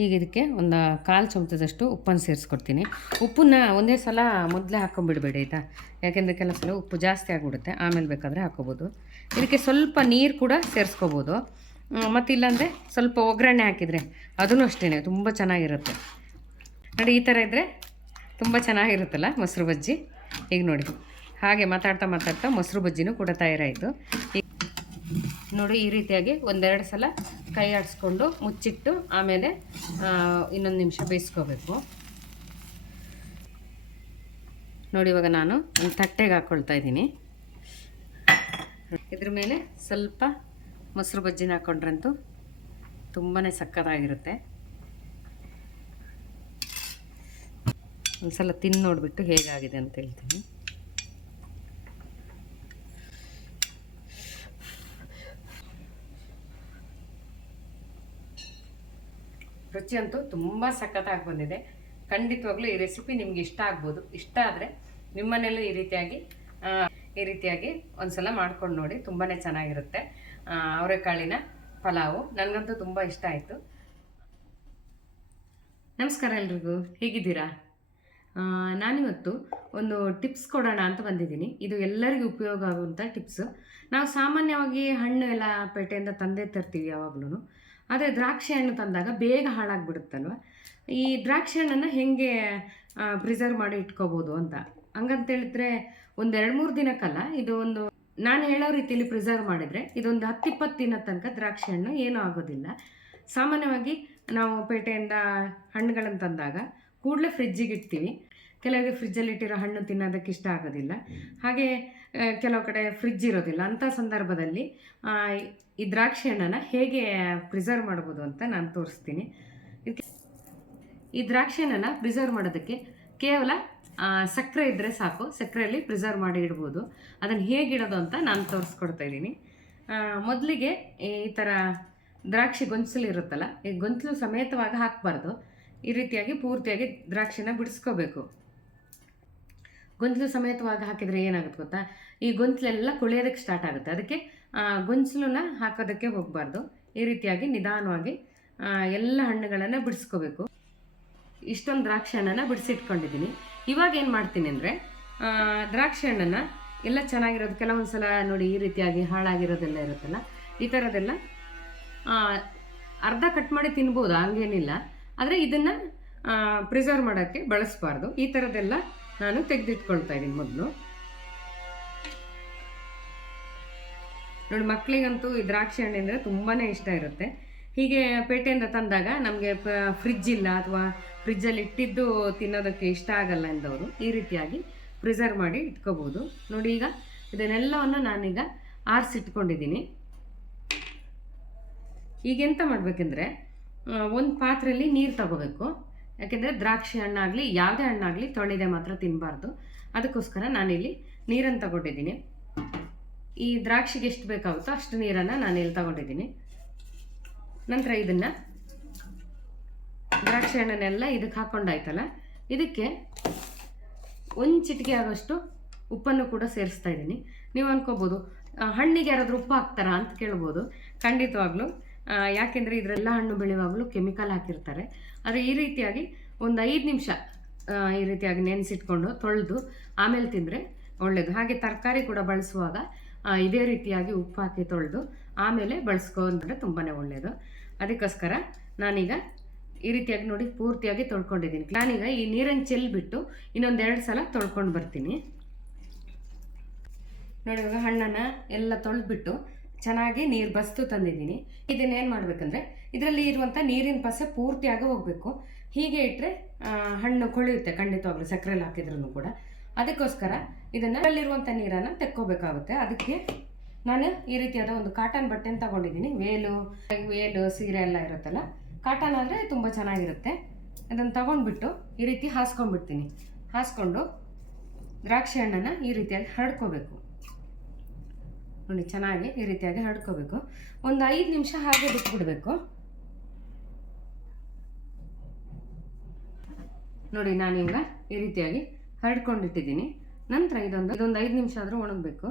ಈಗ ಇದಕ್ಕೆ ಒಂದು 1/4 ಚಮಚದಷ್ಟು ಉಪ್ಪನ್ನು ಸೇರಿಸ್ಕೊಡ್ತೀನಿ. ಉಪ್ಪನ್ನ ಒಂದೇ ಸಲ ಮೊದಲೇ ಹಾಕ್ಕೊಂಬಿಡಬೇಡಿ ಆಯಿತಾ, ಯಾಕೆಂದರೆ ಕೆಲವು ಸಲ ಉಪ್ಪು ಜಾಸ್ತಿ ಆಗಿಬಿಡುತ್ತೆ. ಆಮೇಲೆ ಬೇಕಾದರೆ ಹಾಕ್ಕೋಬೋದು. ಇದಕ್ಕೆ ಸ್ವಲ್ಪ ನೀರು ಕೂಡ ಸೇರಿಸ್ಕೋಬೋದು. ಮತ್ತು ಇಲ್ಲಾಂದರೆ ಸ್ವಲ್ಪ ಒಗ್ಗರಣೆ ಹಾಕಿದರೆ ಅದೂ ಅಷ್ಟೇ ತುಂಬ ಚೆನ್ನಾಗಿರುತ್ತೆ. ನೋಡಿ ಈ ಥರ ಇದ್ದರೆ ತುಂಬ ಚೆನ್ನಾಗಿರುತ್ತಲ್ಲ ಮೊಸರು ಬಜ್ಜಿ. ಈಗ ನೋಡಿ ಹಾಗೆ ಮಾತಾಡ್ತಾ ಮೊಸರು ಬಜ್ಜಿನೂ ಕೂಡ ತಯಾರಾಯಿತು. ನೋಡಿ ಈ ರೀತಿಯಾಗಿ 1-2 ಸಲ ಕೈ ಆಡಿಸ್ಕೊಂಡು ಮುಚ್ಚಿಟ್ಟು ಆಮೇಲೆ ಇನ್ನೊಂದು ನಿಮಿಷ ಬೇಯಿಸ್ಕೋಬೇಕು. ನೋಡಿ ಇವಾಗ ನಾನು ಒಂದು ತಟ್ಟೆಗೆ ಹಾಕ್ಕೊಳ್ತಾ ಇದ್ದೀನಿ. ಇದ್ರ ಮೇಲೆ ಸ್ವಲ್ಪ ಮೊಸರು ಬಜ್ಜಿನ ಹಾಕ್ಕೊಂಡ್ರಂತೂ ತುಂಬಾ ಸಕ್ಕತ್ತಾಗಿರುತ್ತೆ. ಒಂದು ಸಲ ತಿಂದು ನೋಡಿಬಿಟ್ಟು ಹೇಗಾಗಿದೆ ಅಂತ ಹೇಳ್ತೀನಿ. ರುಚಿ ಅಂತೂ ತುಂಬ ಸಖತ್ತಾಗಿ ಬಂದಿದೆ. ಖಂಡಿತವಾಗ್ಲೂ ಈ ರೆಸಿಪಿ ನಿಮ್ಗೆ ಇಷ್ಟ ಆಗ್ಬೋದು. ಇಷ್ಟ ಆದರೆ ನಿಮ್ಮನೇಲೂ ಈ ರೀತಿಯಾಗಿ ಒಂದು ಸಲ ಮಾಡ್ಕೊಂಡು ನೋಡಿ, ತುಂಬಾ ಚೆನ್ನಾಗಿರುತ್ತೆ. ಅವರೆಕಾಳಿನ ಪಲಾವು ನನಗಂತೂ ತುಂಬ ಇಷ್ಟ ಆಯಿತು. ನಮಸ್ಕಾರ ಎಲ್ರಿಗೂ, ಹೇಗಿದ್ದೀರಾ? ನಾನಿವತ್ತು ಒಂದು ಟಿಪ್ಸ್ ಕೊಡೋಣ ಅಂತ ಬಂದಿದ್ದೀನಿ. ಇದು ಎಲ್ಲರಿಗೂ ಉಪಯೋಗ ಆಗುವಂಥ ಟಿಪ್ಸು. ನಾವು ಸಾಮಾನ್ಯವಾಗಿ ಹಣ್ಣು ಎಲ್ಲ ಪೇಟೆಯಿಂದ ತಂದೇ ತರ್ತೀವಿ ಯಾವಾಗಲೂ. ಆದರೆ ದ್ರಾಕ್ಷಿ ಹಣ್ಣು ತಂದಾಗ ಬೇಗ ಹಾಳಾಗಿಬಿಡುತ್ತಲ್ವ. ಈ ದ್ರಾಕ್ಷಿ ಹಣ್ಣನ್ನು ಹೇಗೆ ಪ್ರಿಸರ್ವ್ ಮಾಡಿ ಇಟ್ಕೋಬೋದು ಅಂತ. ಹಂಗಂತೇಳಿದ್ರೆ ಒಂದು 2-3 ದಿನಕ್ಕಲ್ಲ, ಇದು ಒಂದು ನಾನು ಹೇಳೋ ರೀತಿಯಲ್ಲಿ ಪ್ರಿಸರ್ವ್ ಮಾಡಿದರೆ ಇದೊಂದು 10-20 ದಿನ ತನಕ ದ್ರಾಕ್ಷಿ ಹಣ್ಣು ಏನೂ ಆಗೋದಿಲ್ಲ. ಸಾಮಾನ್ಯವಾಗಿ ನಾವು ಪೇಟೆಯಿಂದ ಹಣ್ಣುಗಳನ್ನು ತಂದಾಗ ಕೂಡಲೇ ಫ್ರಿಜ್ಜಿಗೆ ಇಡ್ತೀವಿ. ಕೆಲವರಿಗೆ ಫ್ರಿಜ್ಜಲ್ಲಿ ಇಟ್ಟಿರೋ ಹಣ್ಣು ತಿನ್ನೋದಕ್ಕೆ ಇಷ್ಟ ಆಗೋದಿಲ್ಲ. ಹಾಗೆ ಕೆಲವು ಕಡೆ ಫ್ರಿಜ್ ಇರೋದಿಲ್ಲ. ಅಂಥ ಸಂದರ್ಭದಲ್ಲಿ ಈ ದ್ರಾಕ್ಷಿ ಹಣ್ಣನ್ನು ಹೇಗೆ ಪ್ರಿಸರ್ವ್ ಮಾಡ್ಬೋದು ಅಂತ ನಾನು ತೋರಿಸ್ತೀನಿ. ಈ ದ್ರಾಕ್ಷಿ ಹಣ್ಣನ್ನು ಪ್ರಿಸರ್ವ್ ಮಾಡೋದಕ್ಕೆ ಕೇವಲ ಸಕ್ಕರೆ ಇದ್ದರೆ ಸಾಕು. ಸಕ್ಕರೆಯಲ್ಲಿ ಪ್ರಿಸರ್ವ್ ಮಾಡಿ ಇಡ್ಬೋದು. ಅದನ್ನು ಹೇಗೆ ಇಡೋದು ಅಂತ ನಾನು ತೋರಿಸ್ಕೊಡ್ತಾ ಇದ್ದೀನಿ. ಮೊದಲಿಗೆ ಈ ಥರ ದ್ರಾಕ್ಷಿ ಗೊಂಚಲು ಇರುತ್ತಲ್ಲ, ಈ ಗೊಂಚಲು ಸಮೇತವಾಗಿ ಹಾಕಬಾರ್ದು. ಈ ರೀತಿಯಾಗಿ ಪೂರ್ತಿಯಾಗಿ ದ್ರಾಕ್ಷಿನ ಬಿಡಿಸ್ಕೋಬೇಕು. ಗೊಂಚಲು ಸಮೇತವಾಗಿ ಹಾಕಿದರೆ ಏನಾಗುತ್ತೆ ಗೊತ್ತಾ, ಈ ಗೊಂಚಲೆಲ್ಲ ಕೊಳೆಯೋದಕ್ಕೆ ಸ್ಟಾರ್ಟ್ ಆಗುತ್ತೆ. ಅದಕ್ಕೆ ಗೊಂಚಲನ್ನ ಹಾಕೋದಕ್ಕೆ ಹೋಗಬಾರ್ದು. ಈ ರೀತಿಯಾಗಿ ನಿಧಾನವಾಗಿ ಎಲ್ಲ ಹಣ್ಣುಗಳನ್ನು ಬಿಡಿಸ್ಕೋಬೇಕು. ಇಷ್ಟೊಂದು ದ್ರಾಕ್ಷಿ ಹಣ್ಣನ್ನು ಬಿಡಿಸಿಟ್ಕೊಂಡಿದ್ದೀನಿ. ಇವಾಗ ಏನು ಮಾಡ್ತೀನಿ ಅಂದರೆ, ದ್ರಾಕ್ಷಿ ಹಣ್ಣನ್ನು ಎಲ್ಲ ಚೆನ್ನಾಗಿರೋದು, ಕೆಲವೊಂದು ಸಲ ನೋಡಿ ಈ ರೀತಿಯಾಗಿ ಹಾಳಾಗಿರೋದೆಲ್ಲ ಇರುತ್ತಲ್ಲ, ಈ ಥರದ್ದೆಲ್ಲ ಅರ್ಧ ಕಟ್ ಮಾಡಿ ತಿನ್ಬೋದು, ಹಂಗೇನಿಲ್ಲ. ಆದರೆ ಇದನ್ನು ಪ್ರಿಸರ್ವ್ ಮಾಡೋಕ್ಕೆ ಬಳಸಬಾರ್ದು. ಈ ಥರದ್ದೆಲ್ಲ ನಾನು ತೆಗೆದಿಟ್ಕೊಳ್ತಾ ಇದ್ದೀನಿ ಮೊದಲು. ನೋಡಿ, ಮಕ್ಕಳಿಗಂತೂ ಈ ದ್ರಾಕ್ಷಿ ಹಣ್ಣಿಂದರೆ ತುಂಬಾ ಇಷ್ಟ ಇರುತ್ತೆ. ಹೀಗೆ ಪೇಟೆಯಿಂದ ತಂದಾಗ ನಮಗೆ ಫ್ರಿಜ್ ಇಲ್ಲ ಅಥವಾ ಫ್ರಿಜ್ಜಲ್ಲಿ ಇಟ್ಟಿದ್ದು ತಿನ್ನೋದಕ್ಕೆ ಇಷ್ಟ ಆಗಲ್ಲ ಎಂದವರು ಈ ರೀತಿಯಾಗಿ ಪ್ರಿಸರ್ವ್ ಮಾಡಿ ಇಟ್ಕೋಬೋದು. ನೋಡಿ, ಈಗ ಇದನ್ನೆಲ್ಲವನ್ನು ನಾನೀಗ ಆರಿಸಿಟ್ಕೊಂಡಿದ್ದೀನಿ. ಈಗ ಎಂತ ಮಾಡಬೇಕೆಂದ್ರೆ, ಒಂದು ಪಾತ್ರೆಯಲ್ಲಿ ನೀರು ತಗೋಬೇಕು. ಯಾಕೆಂದರೆ ದ್ರಾಕ್ಷಿ ಹಣ್ಣಾಗಲಿ ಯಾವುದೇ ಹಣ್ಣಾಗಲಿ ತೊಳೆದೇ ಮಾತ್ರ ತಿನ್ನಬಾರ್ದು. ಅದಕ್ಕೋಸ್ಕರ ನಾನಿಲ್ಲಿ ನೀರನ್ನು ತಗೊಂಡಿದ್ದೀನಿ. ಈ ದ್ರಾಕ್ಷಿಗೆ ಎಷ್ಟು ಬೇಕಾಗುತ್ತೋ ಅಷ್ಟು ನೀರನ್ನು ನಾನಿಲ್ಲಿ ತಗೊಂಡಿದ್ದೀನಿ. ನಂತರ ಇದನ್ನು ದ್ರಾಕ್ಷಿ ಹಣ್ಣನ್ನೆಲ್ಲ ಇದಕ್ಕೆ ಹಾಕ್ಕೊಂಡಾಯ್ತಲ್ಲ, ಇದಕ್ಕೆ ಒಂದು ಚಿಟಿಕೆ ಆಗೋಷ್ಟು ಉಪ್ಪನ್ನು ಕೂಡ ಸೇರಿಸ್ತಾ ಇದ್ದೀನಿ. ನೀವು ಅನ್ಕೋಬೋದು, ಹಣ್ಣಿಗೆ ಯಾರಾದರೂ ಉಪ್ಪು ಹಾಕ್ತಾರಾ ಅಂತ ಕೇಳ್ಬೋದು. ಖಂಡಿತವಾಗ್ಲೂ, ಯಾಕೆಂದರೆ ಇದರೆಲ್ಲ ಹಣ್ಣು ಬೆಳೆಯುವಾಗಲೂ ಕೆಮಿಕಲ್ ಹಾಕಿರ್ತಾರೆ. ಆದರೆ ಈ ರೀತಿಯಾಗಿ ಒಂದು 5 ನಿಮಿಷ ಈ ರೀತಿಯಾಗಿ ನೆನೆಸಿಟ್ಕೊಂಡು ತೊಳೆದು ಆಮೇಲೆ ತಿಂದರೆ ಒಳ್ಳೆಯದು. ಹಾಗೆ ತರಕಾರಿ ಕೂಡ ಬಳಸುವಾಗ ಇದೇ ರೀತಿಯಾಗಿ ಉಪ್ಪು ಹಾಕಿ ತೊಳೆದು ಆಮೇಲೆ ಬಳಸ್ಕೊಂಡ್ರೆ ತುಂಬಾ ಒಳ್ಳೆಯದು. ಅದಕ್ಕೋಸ್ಕರ ನಾನೀಗ ಈ ರೀತಿಯಾಗಿ ನೋಡಿ ಪೂರ್ತಿಯಾಗಿ ತೊಳ್ಕೊಂಡಿದ್ದೀನಿ. ನಾನೀಗ ಈ ನೀರನ್ನು ಚೆಲ್ಲಿಬಿಟ್ಟು ಇನ್ನೊಂದು 2 ಸಲ ತೊಳ್ಕೊಂಡು ಬರ್ತೀನಿ. ನೋಡಿ, ಇವಾಗ ಹಣ್ಣನ್ನು ಎಲ್ಲ ತೊಳೆದ್ಬಿಟ್ಟು ಚೆನ್ನಾಗಿ ನೀರು ಬಸ್ತು ತಂದಿದ್ದೀನಿ. ಇದನ್ನೇನು ಮಾಡಬೇಕಂದ್ರೆ, ಇದರಲ್ಲಿ ಇರುವಂಥ ನೀರಿನ ಪಸೆ ಪೂರ್ತಿಯಾಗಿ ಹೋಗಬೇಕು. ಹೀಗೆ ಇಟ್ಟರೆ ಹಣ್ಣು ಕೊಳೆಯುತ್ತೆ ಖಂಡಿತವಾಗ್ಲೂ, ಸಕ್ಕರೆಯಲ್ಲಿ ಹಾಕಿದ್ರೂ ಕೂಡ. ಅದಕ್ಕೋಸ್ಕರ ಇದರಲ್ಲಿರುವಂಥ ನೀರನ್ನು ತೆಕ್ಕೋಬೇಕಾಗುತ್ತೆ. ಅದಕ್ಕೆ ನಾನು ಈ ರೀತಿಯಾದ ಒಂದು ಕಾಟನ್ ಬಟ್ಟೆನ ತಗೊಂಡಿದ್ದೀನಿ. ವೇಲು ಸೀರೆ ಎಲ್ಲ ಇರುತ್ತಲ್ಲ, ಕಾಟನ್ ಆದರೆ ತುಂಬ ಚೆನ್ನಾಗಿರುತ್ತೆ. ಅದನ್ನು ತಗೊಂಡ್ಬಿಟ್ಟು ಈ ರೀತಿ ಹಾಸ್ಕೊಂಡ್ಬಿಡ್ತೀನಿ. ಹಾಸ್ಕೊಂಡು ದ್ರಾಕ್ಷಿ ಹಣ್ಣನ್ನು ಈ ರೀತಿಯಾಗಿ ಹರಡ್ಕೋಬೇಕು. ನೋಡಿ, ಚೆನ್ನಾಗಿ ಈ ರೀತಿಯಾಗಿ ಹರಡ್ಕೋಬೇಕು. ಒಂದು 5 ನಿಮಿಷ ಹಾಗೆ ಬಿಟ್ಬಿಡಬೇಕು. ನೋಡಿ, ನಾನೀಗ ಈ ರೀತಿಯಾಗಿ ಹರಡ್ಕೊಂಡಿಟ್ಟಿದ್ದೀನಿ. ನಂತರ ಇದೊಂದು 5 ನಿಮಿಷ ಆದರೂ ಒಣಗಬೇಕು.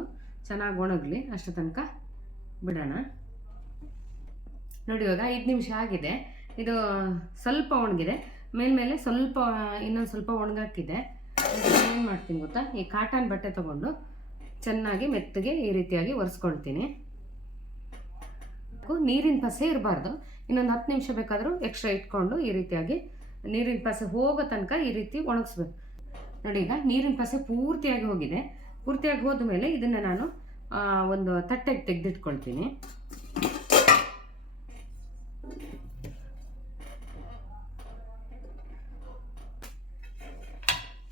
ಚೆನ್ನಾಗಿ ಒಣಗಲಿ, ಅಷ್ಟು ತನಕ ಬಿಡೋಣ. ನೋಡಿ, ಇವಾಗ 5 ನಿಮಿಷ ಆಗಿದೆ. ಇದು ಸ್ವಲ್ಪ ಒಣಗಿದೆ, ಮೇಲ್ಮೇಲೆ ಸ್ವಲ್ಪ ಇನ್ನೊಂದು ಸ್ವಲ್ಪ ಒಣಗಾಕಿದೆ. ಏನು ಮಾಡ್ತೀನಿ ಗೊತ್ತಾ, ಈ ಕಾಟನ್ ಬಟ್ಟೆ ತೊಗೊಂಡು ಚೆನ್ನಾಗಿ ಮೆತ್ತಗೆ ಈ ರೀತಿಯಾಗಿ ಒರೆಸ್ಕೊಳ್ತೀನಿ. ನೀರಿನ ಪಸೆ ಇರಬಾರ್ದು. ಇನ್ನೊಂದು 10 ನಿಮಿಷ ಬೇಕಾದರೂ ಎಕ್ಸ್ಟ್ರಾ ಇಟ್ಕೊಂಡು ಈ ರೀತಿಯಾಗಿ ನೀರಿನ ಪಸೆ ಹೋಗೋ ತನಕ ಈ ರೀತಿ ಒಣಗಿಸ್ಬೇಕು. ನೋಡಿ, ಈಗ ನೀರಿನ ಪಸೆ ಪೂರ್ತಿಯಾಗಿ ಹೋಗಿದೆ. ಪೂರ್ತಿಯಾಗಿ ಹೋದ ಮೇಲೆ ಇದನ್ನು ನಾನು ಒಂದು ತಟ್ಟೆಗೆ ತೆಗೆದಿಟ್ಕೊಳ್ತೀನಿ.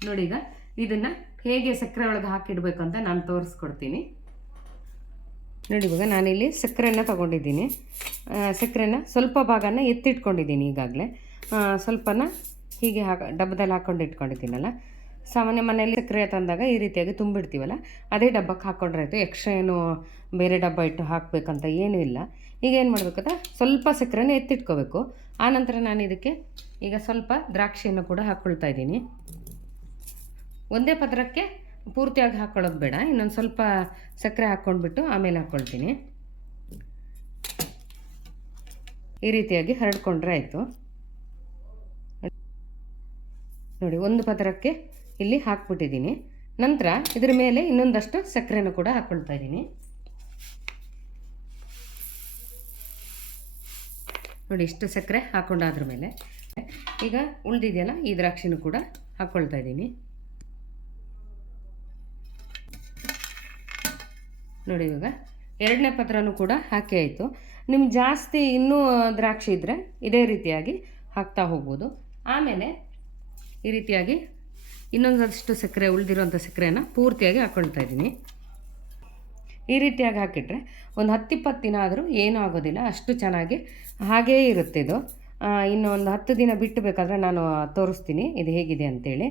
ನೋಡಿ, ಈಗ ಇದನ್ನು ಹೇಗೆ ಸಕ್ಕರೆ ಒಳಗೆ ಹಾಕಿಡಬೇಕು ಅಂತ ನಾನು ತೋರಿಸ್ಕೊಡ್ತೀನಿ. ನೋಡಿ, ಇವಾಗ ನಾನಿಲ್ಲಿ ಸಕ್ಕರೆನ ತೊಗೊಂಡಿದ್ದೀನಿ. ಸಕ್ಕರೆನ ಸ್ವಲ್ಪ ಭಾಗನ ಎತ್ತಿಟ್ಕೊಂಡಿದ್ದೀನಿ. ಈಗಾಗಲೇ ಸ್ವಲ್ಪನ ಹೀಗೆ ಡಬ್ಬದಲ್ಲಿ ಹಾಕ್ಕೊಂಡು ಇಟ್ಕೊಂಡಿದ್ದೀನಲ್ಲ. ಸಾಮಾನ್ಯ ಮನೆಯಲ್ಲಿ ಸಕ್ಕರೆ ತಂದಾಗ ಈ ರೀತಿಯಾಗಿ ತುಂಬಿಡ್ತೀವಲ್ಲ, ಅದೇ ಡಬ್ಬಕ್ಕೆ ಹಾಕ್ಕೊಂಡ್ರೆ ಆಯಿತು. ಎಕ್ಸ್ಟ್ರಾ ಏನು ಬೇರೆ ಡಬ್ಬ ಇಟ್ಟು ಹಾಕಬೇಕಂತ ಏನೂ ಇಲ್ಲ. ಈಗ ಏನು ಮಾಡಬೇಕಂದ್ರೆ, ಸ್ವಲ್ಪ ಸಕ್ಕರೆನ ಎತ್ತಿಟ್ಕೋಬೇಕು. ಆನಂತರ ನಾನು ಇದಕ್ಕೆ ಈಗ ಸ್ವಲ್ಪ ದ್ರಾಕ್ಷಿಯನ್ನು ಕೂಡ ಹಾಕ್ಕೊಳ್ತಾ ಇದ್ದೀನಿ. ಒಂದೇ ಪದರಕ್ಕೆ ಪೂರ್ತಿಯಾಗಿ ಹಾಕ್ಕೊಳ್ಳೋದು ಬೇಡ. ಇನ್ನೊಂದು ಸ್ವಲ್ಪ ಸಕ್ಕರೆ ಹಾಕ್ಕೊಂಡ್ಬಿಟ್ಟು ಆಮೇಲೆ ಹಾಕ್ಕೊಳ್ತೀನಿ. ಈ ರೀತಿಯಾಗಿ ಹರಡ್ಕೊಂಡ್ರೆ ಆಯಿತು. ನೋಡಿ, ಒಂದು ಪದರಕ್ಕೆ ಇಲ್ಲಿ ಹಾಕ್ಬಿಟ್ಟಿದ್ದೀನಿ. ನಂತರ ಇದ್ರ ಮೇಲೆ ಇನ್ನೊಂದಷ್ಟು ಸಕ್ಕರೆನೂ ಕೂಡ ಹಾಕ್ಕೊಳ್ತಾ ಇದ್ದೀನಿ. ನೋಡಿ, ಇಷ್ಟು ಸಕ್ಕರೆ ಹಾಕ್ಕೊಂಡಾದ್ರ ಮೇಲೆ ಈಗ ಉಳಿದಿದೆಯಲ್ಲ ಈ ದ್ರಾಕ್ಷಿನೂ ಕೂಡ ಹಾಕ್ಕೊಳ್ತಾ ಇದ್ದೀನಿ. ನೋಡಿ ಇವಾಗ ಎರಡನೇ ಪತ್ರನೂ ಕೂಡ ಹಾಕಿ ಆಯಿತು. ನಿಮ್ಗೆ ಜಾಸ್ತಿ ಇನ್ನೂ ದ್ರಾಕ್ಷಿ ಇದ್ದರೆ ಇದೇ ರೀತಿಯಾಗಿ ಹಾಕ್ತಾ ಹೋಗ್ಬೋದು. ಆಮೇಲೆ ಈ ರೀತಿಯಾಗಿ ಇನ್ನೊಂದಷ್ಟು ಸಕ್ಕರೆ, ಉಳಿದಿರೋಂಥ ಸಕ್ಕರೆನ ಪೂರ್ತಿಯಾಗಿ ಹಾಕ್ಕೊಳ್ತಾ ಇದ್ದೀನಿ. ಈ ರೀತಿಯಾಗಿ ಹಾಕಿಟ್ರೆ ಒಂದು 10-20 ದಿನ ಆದರೂ ಏನೂ ಆಗೋದಿಲ್ಲ, ಅಷ್ಟು ಚೆನ್ನಾಗಿ ಹಾಗೇ ಇರುತ್ತೆ ಇದು. ಇನ್ನು ಒಂದು 10 ದಿನ ಬಿಟ್ಟು ಬೇಕಾದರೆ ನಾನು ತೋರಿಸ್ತೀನಿ ಇದು ಹೇಗಿದೆ ಅಂತೇಳಿ.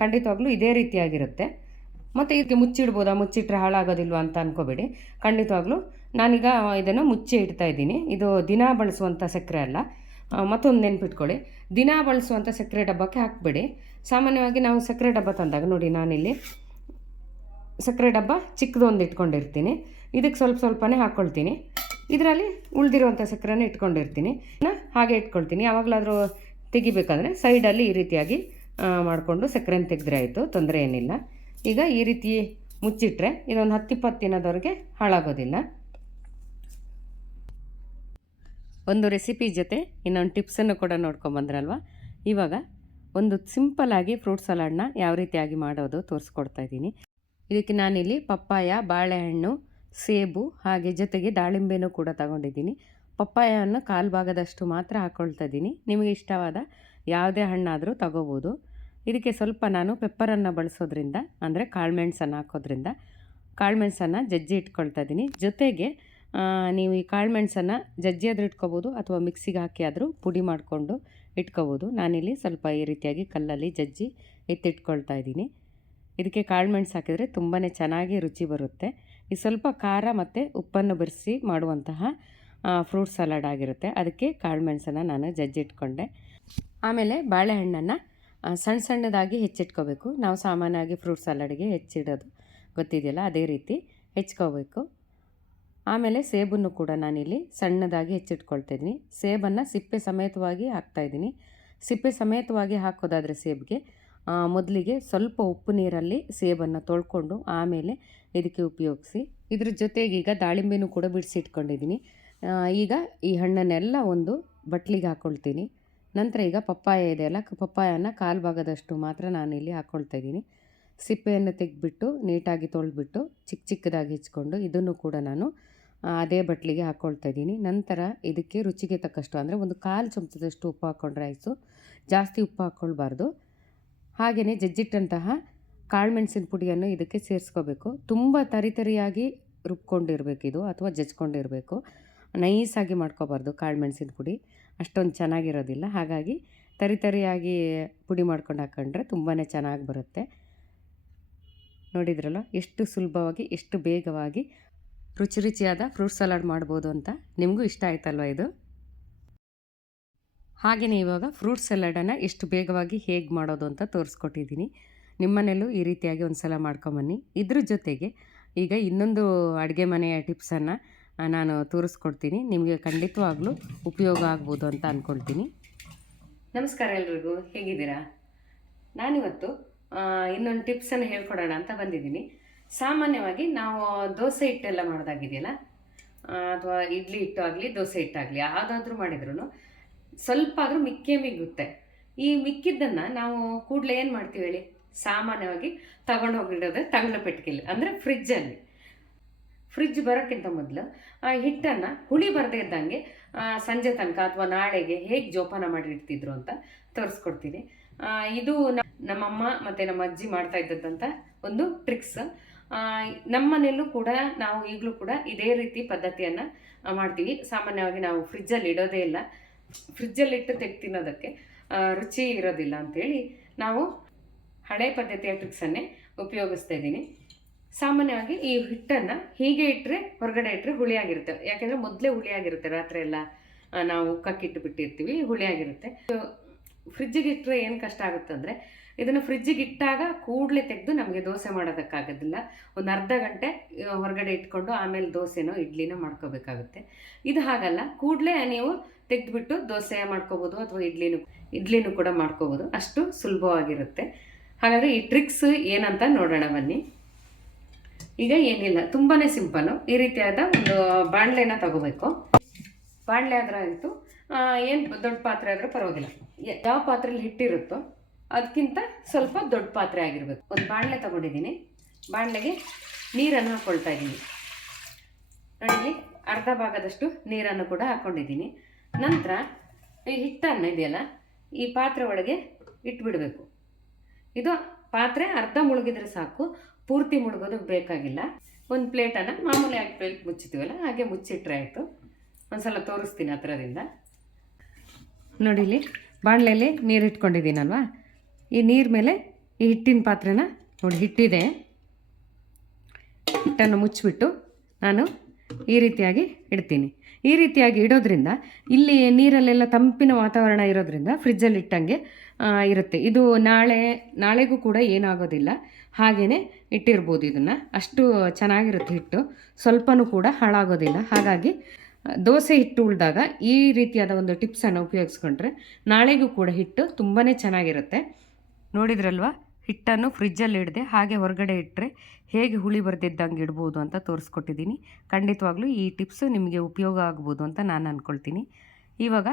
ಖಂಡಿತವಾಗ್ಲೂ ಇದೇ ರೀತಿಯಾಗಿರುತ್ತೆ. ಮತ್ತು ಇದಕ್ಕೆ ಮುಚ್ಚಿಡ್ಬೋದಾ, ಮುಚ್ಚಿಟ್ರೆ ಹಾಳಾಗೋದಿಲ್ವ ಅಂತ ಅಂದ್ಕೋಬೇಡಿ. ಖಂಡಿತವಾಗ್ಲೂ ನಾನೀಗ ಇದನ್ನು ಮುಚ್ಚಿ ಇಡ್ತಾ ಇದ್ದೀನಿ. ಇದು ದಿನ ಬಳಸುವಂಥ ಸಕ್ಕರೆ ಅಲ್ಲ. ಮತ್ತೊಂದು ನೆನ್ಪಿಟ್ಕೊಳ್ಳಿ, ದಿನ ಬಳಸುವಂಥ ಸಕ್ಕರೆ ಡಬ್ಬಕ್ಕೆ ಹಾಕಬೇಡಿ. ಸಾಮಾನ್ಯವಾಗಿ ನಾವು ಸಕ್ಕರೆ ಡಬ್ಬ ತಂದಾಗ ನೋಡಿ, ನಾನಿಲ್ಲಿ ಸಕ್ಕರೆ ಡಬ್ಬ ಚಿಕ್ಕದೊಂದು ಇಟ್ಕೊಂಡಿರ್ತೀನಿ. ಇದಕ್ಕೆ ಸ್ವಲ್ಪನೇ ಹಾಕ್ಕೊಳ್ತೀನಿ. ಇದರಲ್ಲಿ ಉಳಿದಿರುವಂಥ ಸಕ್ಕರೆನ ಇಟ್ಕೊಂಡಿರ್ತೀನಿ, ಹಾಗೆ ಇಟ್ಕೊಳ್ತೀನಿ. ಯಾವಾಗಲಾದರೂ ತೆಗಿಬೇಕಾದ್ರೆ ಸೈಡಲ್ಲಿ ಈ ರೀತಿಯಾಗಿ ಮಾಡಿಕೊಂಡು ಸಕ್ಕರೆನ ತೆಗೆದ್ರೆ ಆಯಿತು, ತೊಂದರೆ ಏನಿಲ್ಲ. ಈಗ ಈ ರೀತಿ ಮುಚ್ಚಿಟ್ರೆ ಇದೊಂದು 10-20 ದಿನದವರೆಗೆ ಹಾಳಾಗೋದಿಲ್ಲ. ಒಂದು ರೆಸಿಪಿ ಜೊತೆ ಇನ್ನೊಂದು ಟಿಪ್ಸನ್ನು ಕೂಡ ನೋಡ್ಕೊಂಬಂದ್ರಲ್ವ. ಇವಾಗ ಒಂದು ಸಿಂಪಲ್ಲಾಗಿ ಫ್ರೂಟ್ ಸಲಾಡ್ನ ಯಾವ ರೀತಿಯಾಗಿ ಮಾಡೋದು ತೋರಿಸ್ಕೊಡ್ತಾ ಇದ್ದೀನಿ. ಇದಕ್ಕೆ ನಾನಿಲ್ಲಿ ಪಪ್ಪಾಯ, ಬಾಳೆಹಣ್ಣು, ಸೇಬು ಹಾಗೆ ಜೊತೆಗೆ ದಾಳಿಂಬೆನೂ ಕೂಡ ತಗೊಂಡಿದ್ದೀನಿ. ಪಪ್ಪಾಯವನ್ನು 1/4 ಭಾಗದಷ್ಟು ಮಾತ್ರ ಹಾಕ್ಕೊಳ್ತಾ ಇದ್ದೀನಿ. ನಿಮಗೆ ಇಷ್ಟವಾದ ಯಾವುದೇ ಹಣ್ಣಾದರೂ ತಗೋಬೋದು. ಇದಕ್ಕೆ ಸ್ವಲ್ಪ ನಾನು ಪೆಪ್ಪರನ್ನು ಬಳಸೋದ್ರಿಂದ, ಅಂದರೆ ಕಾಳುಮೆಣಸನ್ನು ಹಾಕೋದ್ರಿಂದ ಕಾಳುಮೆಣಸನ್ನು ಜಜ್ಜಿ ಇಟ್ಕೊಳ್ತಾ ಇದ್ದೀನಿ. ಜೊತೆಗೆ ನೀವು ಈ ಕಾಳುಮೆಣಸನ್ನು ಜಜ್ಜಿ ಆದರೂ ಇಟ್ಕೋಬೋದು ಅಥವಾ ಮಿಕ್ಸಿಗೆ ಹಾಕಿ ಆದರೂ ಪುಡಿ ಮಾಡಿಕೊಂಡು ಇಟ್ಕೋಬೋದು. ನಾನಿಲ್ಲಿ ಸ್ವಲ್ಪ ಈ ರೀತಿಯಾಗಿ ಕಲ್ಲಲ್ಲಿ ಜಜ್ಜಿ ಎತ್ತಿಟ್ಕೊಳ್ತಾ ಇದ್ದೀನಿ. ಇದಕ್ಕೆ ಕಾಳುಮೆಣಸು ಹಾಕಿದರೆ ತುಂಬಾ ಚೆನ್ನಾಗಿ ರುಚಿ ಬರುತ್ತೆ. ಈ ಸ್ವಲ್ಪ ಖಾರ ಮತ್ತು ಉಪ್ಪನ್ನು ಬೆರೆಸಿ ಮಾಡುವಂತಹ ಫ್ರೂಟ್ ಸಲಾಡ್ ಆಗಿರುತ್ತೆ. ಅದಕ್ಕೆ ಕಾಳುಮೆಣಸನ್ನು ನಾನು ಜಜ್ಜಿ ಇಟ್ಕೊಂಡೆ. ಆಮೇಲೆ ಬಾಳೆಹಣ್ಣನ್ನು ಸಣ್ಣದಾಗಿ ಹೆಚ್ಚಿಟ್ಕೋಬೇಕು. ನಾವು ಸಾಮಾನ್ಯವಾಗಿ ಫ್ರೂಟ್ ಸಲಾಡ್ಗೆ ಹೆಚ್ಚಿಡೋದು ಗೊತ್ತಿದೆಯಲ್ಲ, ಅದೇ ರೀತಿ ಹೆಚ್ಕೋಬೇಕು. ಆಮೇಲೆ ಸೇಬನ್ನು ಕೂಡ ನಾನಿಲ್ಲಿ ಸಣ್ಣದಾಗಿ ಹೆಚ್ಚಿಟ್ಕೊಳ್ತಾಯಿದ್ದೀನಿ. ಸೇಬನ್ನು ಸಿಪ್ಪೆ ಸಮೇತವಾಗಿ ಹಾಕ್ತಾಯಿದ್ದೀನಿ. ಸಿಪ್ಪೆ ಸಮೇತವಾಗಿ ಹಾಕೋದಾದರೆ ಸೇಬಿಗೆ ಮೊದಲಿಗೆ ಸ್ವಲ್ಪ ಉಪ್ಪು ನೀರಲ್ಲಿ ಸೇಬನ್ನು ತೊಳ್ಕೊಂಡು ಆಮೇಲೆ ಇದಕ್ಕೆ ಉಪಯೋಗಿಸಿ. ಇದ್ರ ಜೊತೆಗೆ ಈಗ ದಾಳಿಂಬೆನೂ ಕೂಡ ಬಿಡಿಸಿಟ್ಕೊಂಡಿದ್ದೀನಿ. ಈಗ ಈ ಹಣ್ಣನ್ನೆಲ್ಲ ಒಂದು ಬಟ್ಲಿಗೆ ಹಾಕ್ಕೊಳ್ತೀನಿ. ನಂತರ ಈಗ ಪಪ್ಪಾಯ ಇದೆಯಲ್ಲ, ಪಪ್ಪಾಯನ 1/4 ಭಾಗದಷ್ಟು ಮಾತ್ರ ನಾನಿಲ್ಲಿ ಹಾಕ್ಕೊಳ್ತಾ ಇದ್ದೀನಿ. ಸಿಪ್ಪೆಯನ್ನು ತೆಗೆದ್ಬಿಟ್ಟು ನೀಟಾಗಿ ತೊಳೆದ್ಬಿಟ್ಟು ಚಿಕ್ಕದಾಗಿ ಹೆಚ್ಕೊಂಡು ಇದನ್ನು ಕೂಡ ನಾನು ಅದೇ ಬಟ್ಲಿಗೆ ಹಾಕ್ಕೊಳ್ತಾ ಇದ್ದೀನಿ. ನಂತರ ಇದಕ್ಕೆ ರುಚಿಗೆ ತಕ್ಕಷ್ಟು, ಅಂದರೆ ಒಂದು 1/4 ಚಮಚದಷ್ಟು ಉಪ್ಪು ಹಾಕ್ಕೊಂಡ್ರೆ ಆಯಿತು, ಜಾಸ್ತಿ ಉಪ್ಪು ಹಾಕ್ಕೊಳ್ಬಾರ್ದು. ಹಾಗೆಯೇ ಜಜ್ಜಿಟ್ಟಂತಹ ಕಾಳುಮೆಣಸಿನ ಪುಡಿಯನ್ನು ಇದಕ್ಕೆ ಸೇರಿಸ್ಕೋಬೇಕು. ತುಂಬ ತರಿಯಾಗಿ ರುಬ್ಕೊಂಡಿರಬೇಕು ಇದು, ಅಥವಾ ಜಜ್ಕೊಂಡಿರಬೇಕು. ನೈಸಾಗಿ ಮಾಡ್ಕೋಬಾರ್ದು. ಕಾಳುಮೆಣಸಿನ ಪುಡಿ ಅಷ್ಟೊಂದು ಚೆನ್ನಾಗಿರೋದಿಲ್ಲ. ಹಾಗಾಗಿ ತರಿಯಾಗಿ ಪುಡಿ ಮಾಡ್ಕೊಂಡು ಹಾಕ್ಕೊಂಡ್ರೆ ತುಂಬಾ ಚೆನ್ನಾಗಿ ಬರುತ್ತೆ. ನೋಡಿದ್ರಲ್ಲ ಎಷ್ಟು ಸುಲಭವಾಗಿ, ಎಷ್ಟು ಬೇಗವಾಗಿ ರುಚಿಯಾದ ಫ್ರೂಟ್ ಸಲಾಡ್ ಮಾಡ್ಬೋದು ಅಂತ. ನಿಮಗೂ ಇಷ್ಟ ಆಯ್ತಲ್ವ ಇದು? ಹಾಗೆಯೇ ಇವಾಗ ಫ್ರೂಟ್ ಸಲಾಡನ್ನು ಎಷ್ಟು ಬೇಗವಾಗಿ ಹೇಗೆ ಮಾಡೋದು ಅಂತ ತೋರಿಸ್ಕೊಟ್ಟಿದ್ದೀನಿ. ನಿಮ್ಮನೇಲೂ ಈ ರೀತಿಯಾಗಿ ಒಂದು ಸಲ ಮಾಡ್ಕೊಂಬನ್ನಿ. ಇದ್ರ ಜೊತೆಗೆ ಈಗ ಇನ್ನೊಂದು ಅಡುಗೆ ಮನೆಯ ಟಿಪ್ಸನ್ನು ನಾನು ತೋರಿಸ್ಕೊಡ್ತೀನಿ. ನಿಮಗೆ ಖಂಡಿತವಾಗ್ಲೂ ಉಪಯೋಗ ಆಗ್ಬೋದು ಅಂತ ಅಂದ್ಕೊಳ್ತೀನಿ. ನಮಸ್ಕಾರ ಎಲ್ರಿಗೂ, ಹೇಗಿದ್ದೀರಾ? ನಾನಿವತ್ತು ಇನ್ನೊಂದು ಟಿಪ್ಸನ್ನು ಹೇಳ್ಕೊಡೋಣ ಅಂತ ಬಂದಿದ್ದೀನಿ. ಸಾಮಾನ್ಯವಾಗಿ ನಾವು ದೋಸೆ ಹಿಟ್ಟೆಲ್ಲ ಮಾಡೋದಾಗಿದೆಯಲ್ಲ, ಅಥವಾ ಇಡ್ಲಿ ಹಿಟ್ಟು ಆಗಲಿ ದೋಸೆ ಹಿಟ್ಟಾಗಲಿ ಯಾವುದಾದ್ರೂ ಮಾಡಿದ್ರೂ ಸ್ವಲ್ಪ ಆದರೂ ಮಿಗುತ್ತೆ. ಈ ಮಿಕ್ಕಿದ್ದನ್ನು ನಾವು ಕೂಡಲೇ ಏನು ಮಾಡ್ತೀವಿ ಹೇಳಿ? ಸಾಮಾನ್ಯವಾಗಿ ತಗೊಂಡೋಗಿಡೋದು ತಂಗ್ಳ ಪೆಟ್ಟಿಗೆಯಲ್ಲಿ, ಅಂದರೆ ಫ್ರಿಜ್ಜಲ್ಲಿ. ಫ್ರಿಜ್ ಬರೋಕ್ಕಿಂತ ಮೊದಲು ಆ ಹಿಟ್ಟನ್ನು ಹುಳಿ ಬರದೇ ಇದ್ದಂಗೆ ಸಂಜೆ ತನಕ ಅಥವಾ ನಾಳೆಗೆ ಹೇಗೆ ಜೋಪಾನ ಮಾಡಿರ್ತಿದ್ರು ಅಂತ ತೋರಿಸ್ಕೊಡ್ತೀನಿ. ಇದು ನಮ್ಮಮ್ಮ ಮತ್ತು ನಮ್ಮ ಅಜ್ಜಿ ಮಾಡ್ತಾ ಇದ್ದದ್ದಂಥ ಒಂದು ಟ್ರಿಕ್ಸ್. ನಮ್ಮ ಮನೆಯಲ್ಲೂ ಕೂಡ ನಾವು ಈಗಲೂ ಕೂಡ ಇದೇ ರೀತಿ ಪದ್ಧತಿಯನ್ನು ಮಾಡ್ತೀವಿ. ಸಾಮಾನ್ಯವಾಗಿ ನಾವು ಫ್ರಿಜ್ಜಲ್ಲಿ ಇಡೋದೇ ಇಲ್ಲ. ಫ್ರಿಜ್ಜಲ್ಲಿ ಇಟ್ಟು ತೆಗೆದು ತಿನ್ನೋದಕ್ಕೆ ರುಚಿ ಇರೋದಿಲ್ಲ ಅಂಥೇಳಿ ನಾವು ಹಳೆ ಪದ್ಧತಿಯ ಟ್ರಿಕ್ಸನ್ನೇ ಉಪಯೋಗಿಸ್ತಾ ಇದ್ದೀನಿ. ಸಾಮಾನ್ಯವಾಗಿ ಈ ಹಿಟ್ಟನ್ನು ಹೀಗೆ ಇಟ್ಟರೆ, ಹೊರಗಡೆ ಇಟ್ಟರೆ ಹುಳಿಯಾಗಿರುತ್ತೆ. ಯಾಕೆಂದರೆ ಮೊದಲೇ ಹುಳಿಯಾಗಿರುತ್ತೆ, ರಾತ್ರಿ ಎಲ್ಲ ನಾವು ಕಕ್ಕಿಟ್ಟು ಬಿಟ್ಟಿರ್ತೀವಿ, ಹುಳಿಯಾಗಿರುತ್ತೆ. ಫ್ರಿಜ್ಜಿಗೆ ಇಟ್ಟರೆ ಏನು ಕಷ್ಟ ಆಗುತ್ತೆ ಅಂದರೆ, ಇದನ್ನು ಫ್ರಿಜ್ಜಿಗೆ ಇಟ್ಟಾಗ ಕೂಡಲೇ ತೆಗೆದು ನಮಗೆ ದೋಸೆ ಮಾಡೋದಕ್ಕಾಗೋದಿಲ್ಲ. ಒಂದು ಅರ್ಧ ಗಂಟೆ ಹೊರಗಡೆ ಇಟ್ಕೊಂಡು ಆಮೇಲೆ ದೋಸೆನೋ ಇಡ್ಲಿನೋ ಮಾಡ್ಕೋಬೇಕಾಗುತ್ತೆ. ಇದು ಹಾಗಲ್ಲ, ಕೂಡಲೇ ನೀವು ತೆಗೆದುಬಿಟ್ಟು ದೋಸೆ ಮಾಡ್ಕೋಬೋದು ಅಥವಾ ಇಡ್ಲಿನೂ ಕೂಡ ಮಾಡ್ಕೋಬೋದು. ಅಷ್ಟು ಸುಲಭವಾಗಿರುತ್ತೆ. ಹಾಗಾದರೆ ಈ ಟ್ರಿಕ್ಸ್ ಏನಂತ ನೋಡೋಣ ಬನ್ನಿ. ಈಗ ಏನಿಲ್ಲ, ತುಂಬಾ ಸಿಂಪಲ್ಲು. ಈ ರೀತಿಯಾದ ಒಂದು ಬಾಣಲೆನ ತಗೋಬೇಕು. ಬಾಣಲೆ ಆದ್ರೆ ಆಯಿತು, ಏನು ದೊಡ್ಡ ಪಾತ್ರೆ ಆದರೂ ಪರವಾಗಿಲ್ಲ. ಯಾವ ಪಾತ್ರೆಯಲ್ಲಿ ಹಿಟ್ಟಿರುತ್ತೋ ಅದಕ್ಕಿಂತ ಸ್ವಲ್ಪ ದೊಡ್ಡ ಪಾತ್ರೆ ಆಗಿರಬೇಕು. ಒಂದು ಬಾಣಲೆ ತಗೊಂಡಿದ್ದೀನಿ. ಬಾಣಲೆಗೆ ನೀರನ್ನು ಹಾಕ್ಕೊಳ್ತಾ ಇದ್ದೀನಿ. ನೋಡಿ, ಅರ್ಧ ಭಾಗದಷ್ಟು ನೀರನ್ನು ಕೂಡ ಹಾಕ್ಕೊಂಡಿದ್ದೀನಿ. ನಂತರ ಈ ಹಿಟ್ಟನ್ನು ಇದೆಯಲ್ಲ ಈ ಪಾತ್ರೆ ಒಳಗೆ ಇಟ್ಬಿಡಬೇಕು. ಇದು ಪಾತ್ರೆ ಅರ್ಧ ಮುಳುಗಿದ್ರೆ ಸಾಕು, ಪೂರ್ತಿ ಮುಳುಗೋದು ಬೇಕಾಗಿಲ್ಲ. ಒಂದು ಪ್ಲೇಟನ್ನು ಮಾಮೂಲಿ ಆಗಿ ಪ್ಲೇಟ್ ಮುಚ್ಚಿತೀವಲ್ಲ ಹಾಗೆ ಮುಚ್ಚಿಟ್ರೆ ಆಯಿತು. ಒಂದ್ಸಲ ತೋರಿಸ್ತೀನಿ ಹತ್ರದಿಂದ. ನೋಡಿ, ಇಲ್ಲಿ ಬಾಣಲೆಯಲ್ಲಿ ನೀರು ಇಟ್ಕೊಂಡಿದ್ದೀನಲ್ವಾ, ಈ ನೀರು ಮೇಲೆ ಈ ಹಿಟ್ಟಿನ ಪಾತ್ರೆನ ನೋಡಿ, ಹಿಟ್ಟಿದೆ, ಹಿಟ್ಟನ್ನು ಮುಚ್ಚಿಬಿಟ್ಟು ನಾನು ಈ ರೀತಿಯಾಗಿ ಇಡ್ತೀನಿ. ಈ ರೀತಿಯಾಗಿ ಇಡೋದ್ರಿಂದ ಇಲ್ಲಿ ನೀರಲ್ಲೆಲ್ಲ ತಂಪಿನ ವಾತಾವರಣ ಇರೋದ್ರಿಂದ ಫ್ರಿಜ್ಜಲ್ಲಿ ಇಟ್ಟಂಗೆ ಇರುತ್ತೆ. ಇದು ನಾಳೆಗೂ ಕೂಡ ಏನಾಗೋದಿಲ್ಲ, ಹಾಗೆಯೇ ಇಟ್ಟಿರ್ಬೋದು. ಇದನ್ನು ಅಷ್ಟು ಚೆನ್ನಾಗಿರುತ್ತೆ ಹಿಟ್ಟು, ಸ್ವಲ್ಪನೂ ಕೂಡ ಹಾಳಾಗೋದಿಲ್ಲ. ಹಾಗಾಗಿ ದೋಸೆ ಹಿಟ್ಟು ಉಳಿದಾಗ ಈ ರೀತಿಯಾದ ಒಂದು ಟಿಪ್ಸನ್ನು ಉಪಯೋಗಿಸ್ಕೊಂಡ್ರೆ ನಾಳೆಗೂ ಕೂಡ ಹಿಟ್ಟು ತುಂಬಾ ಚೆನ್ನಾಗಿರುತ್ತೆ. ನೋಡಿದ್ರಲ್ವ, ಹಿಟ್ಟನ್ನು ಫ್ರಿಜ್ಜಲ್ಲಿ ಇಡದೆ ಹಾಗೆ ಹೊರಗಡೆ ಇಟ್ಟರೆ ಹೇಗೆ ಹುಳಿ ಬರ್ದಿದ್ದಂಗೆ ಇಡ್ಬೋದು ಅಂತ ತೋರಿಸ್ಕೊಟ್ಟಿದ್ದೀನಿ. ಖಂಡಿತವಾಗ್ಲೂ ಈ ಟಿಪ್ಸು ನಿಮಗೆ ಉಪಯೋಗ ಆಗ್ಬೋದು ಅಂತ ನಾನು ಅಂದ್ಕೊಳ್ತೀನಿ. ಇವಾಗ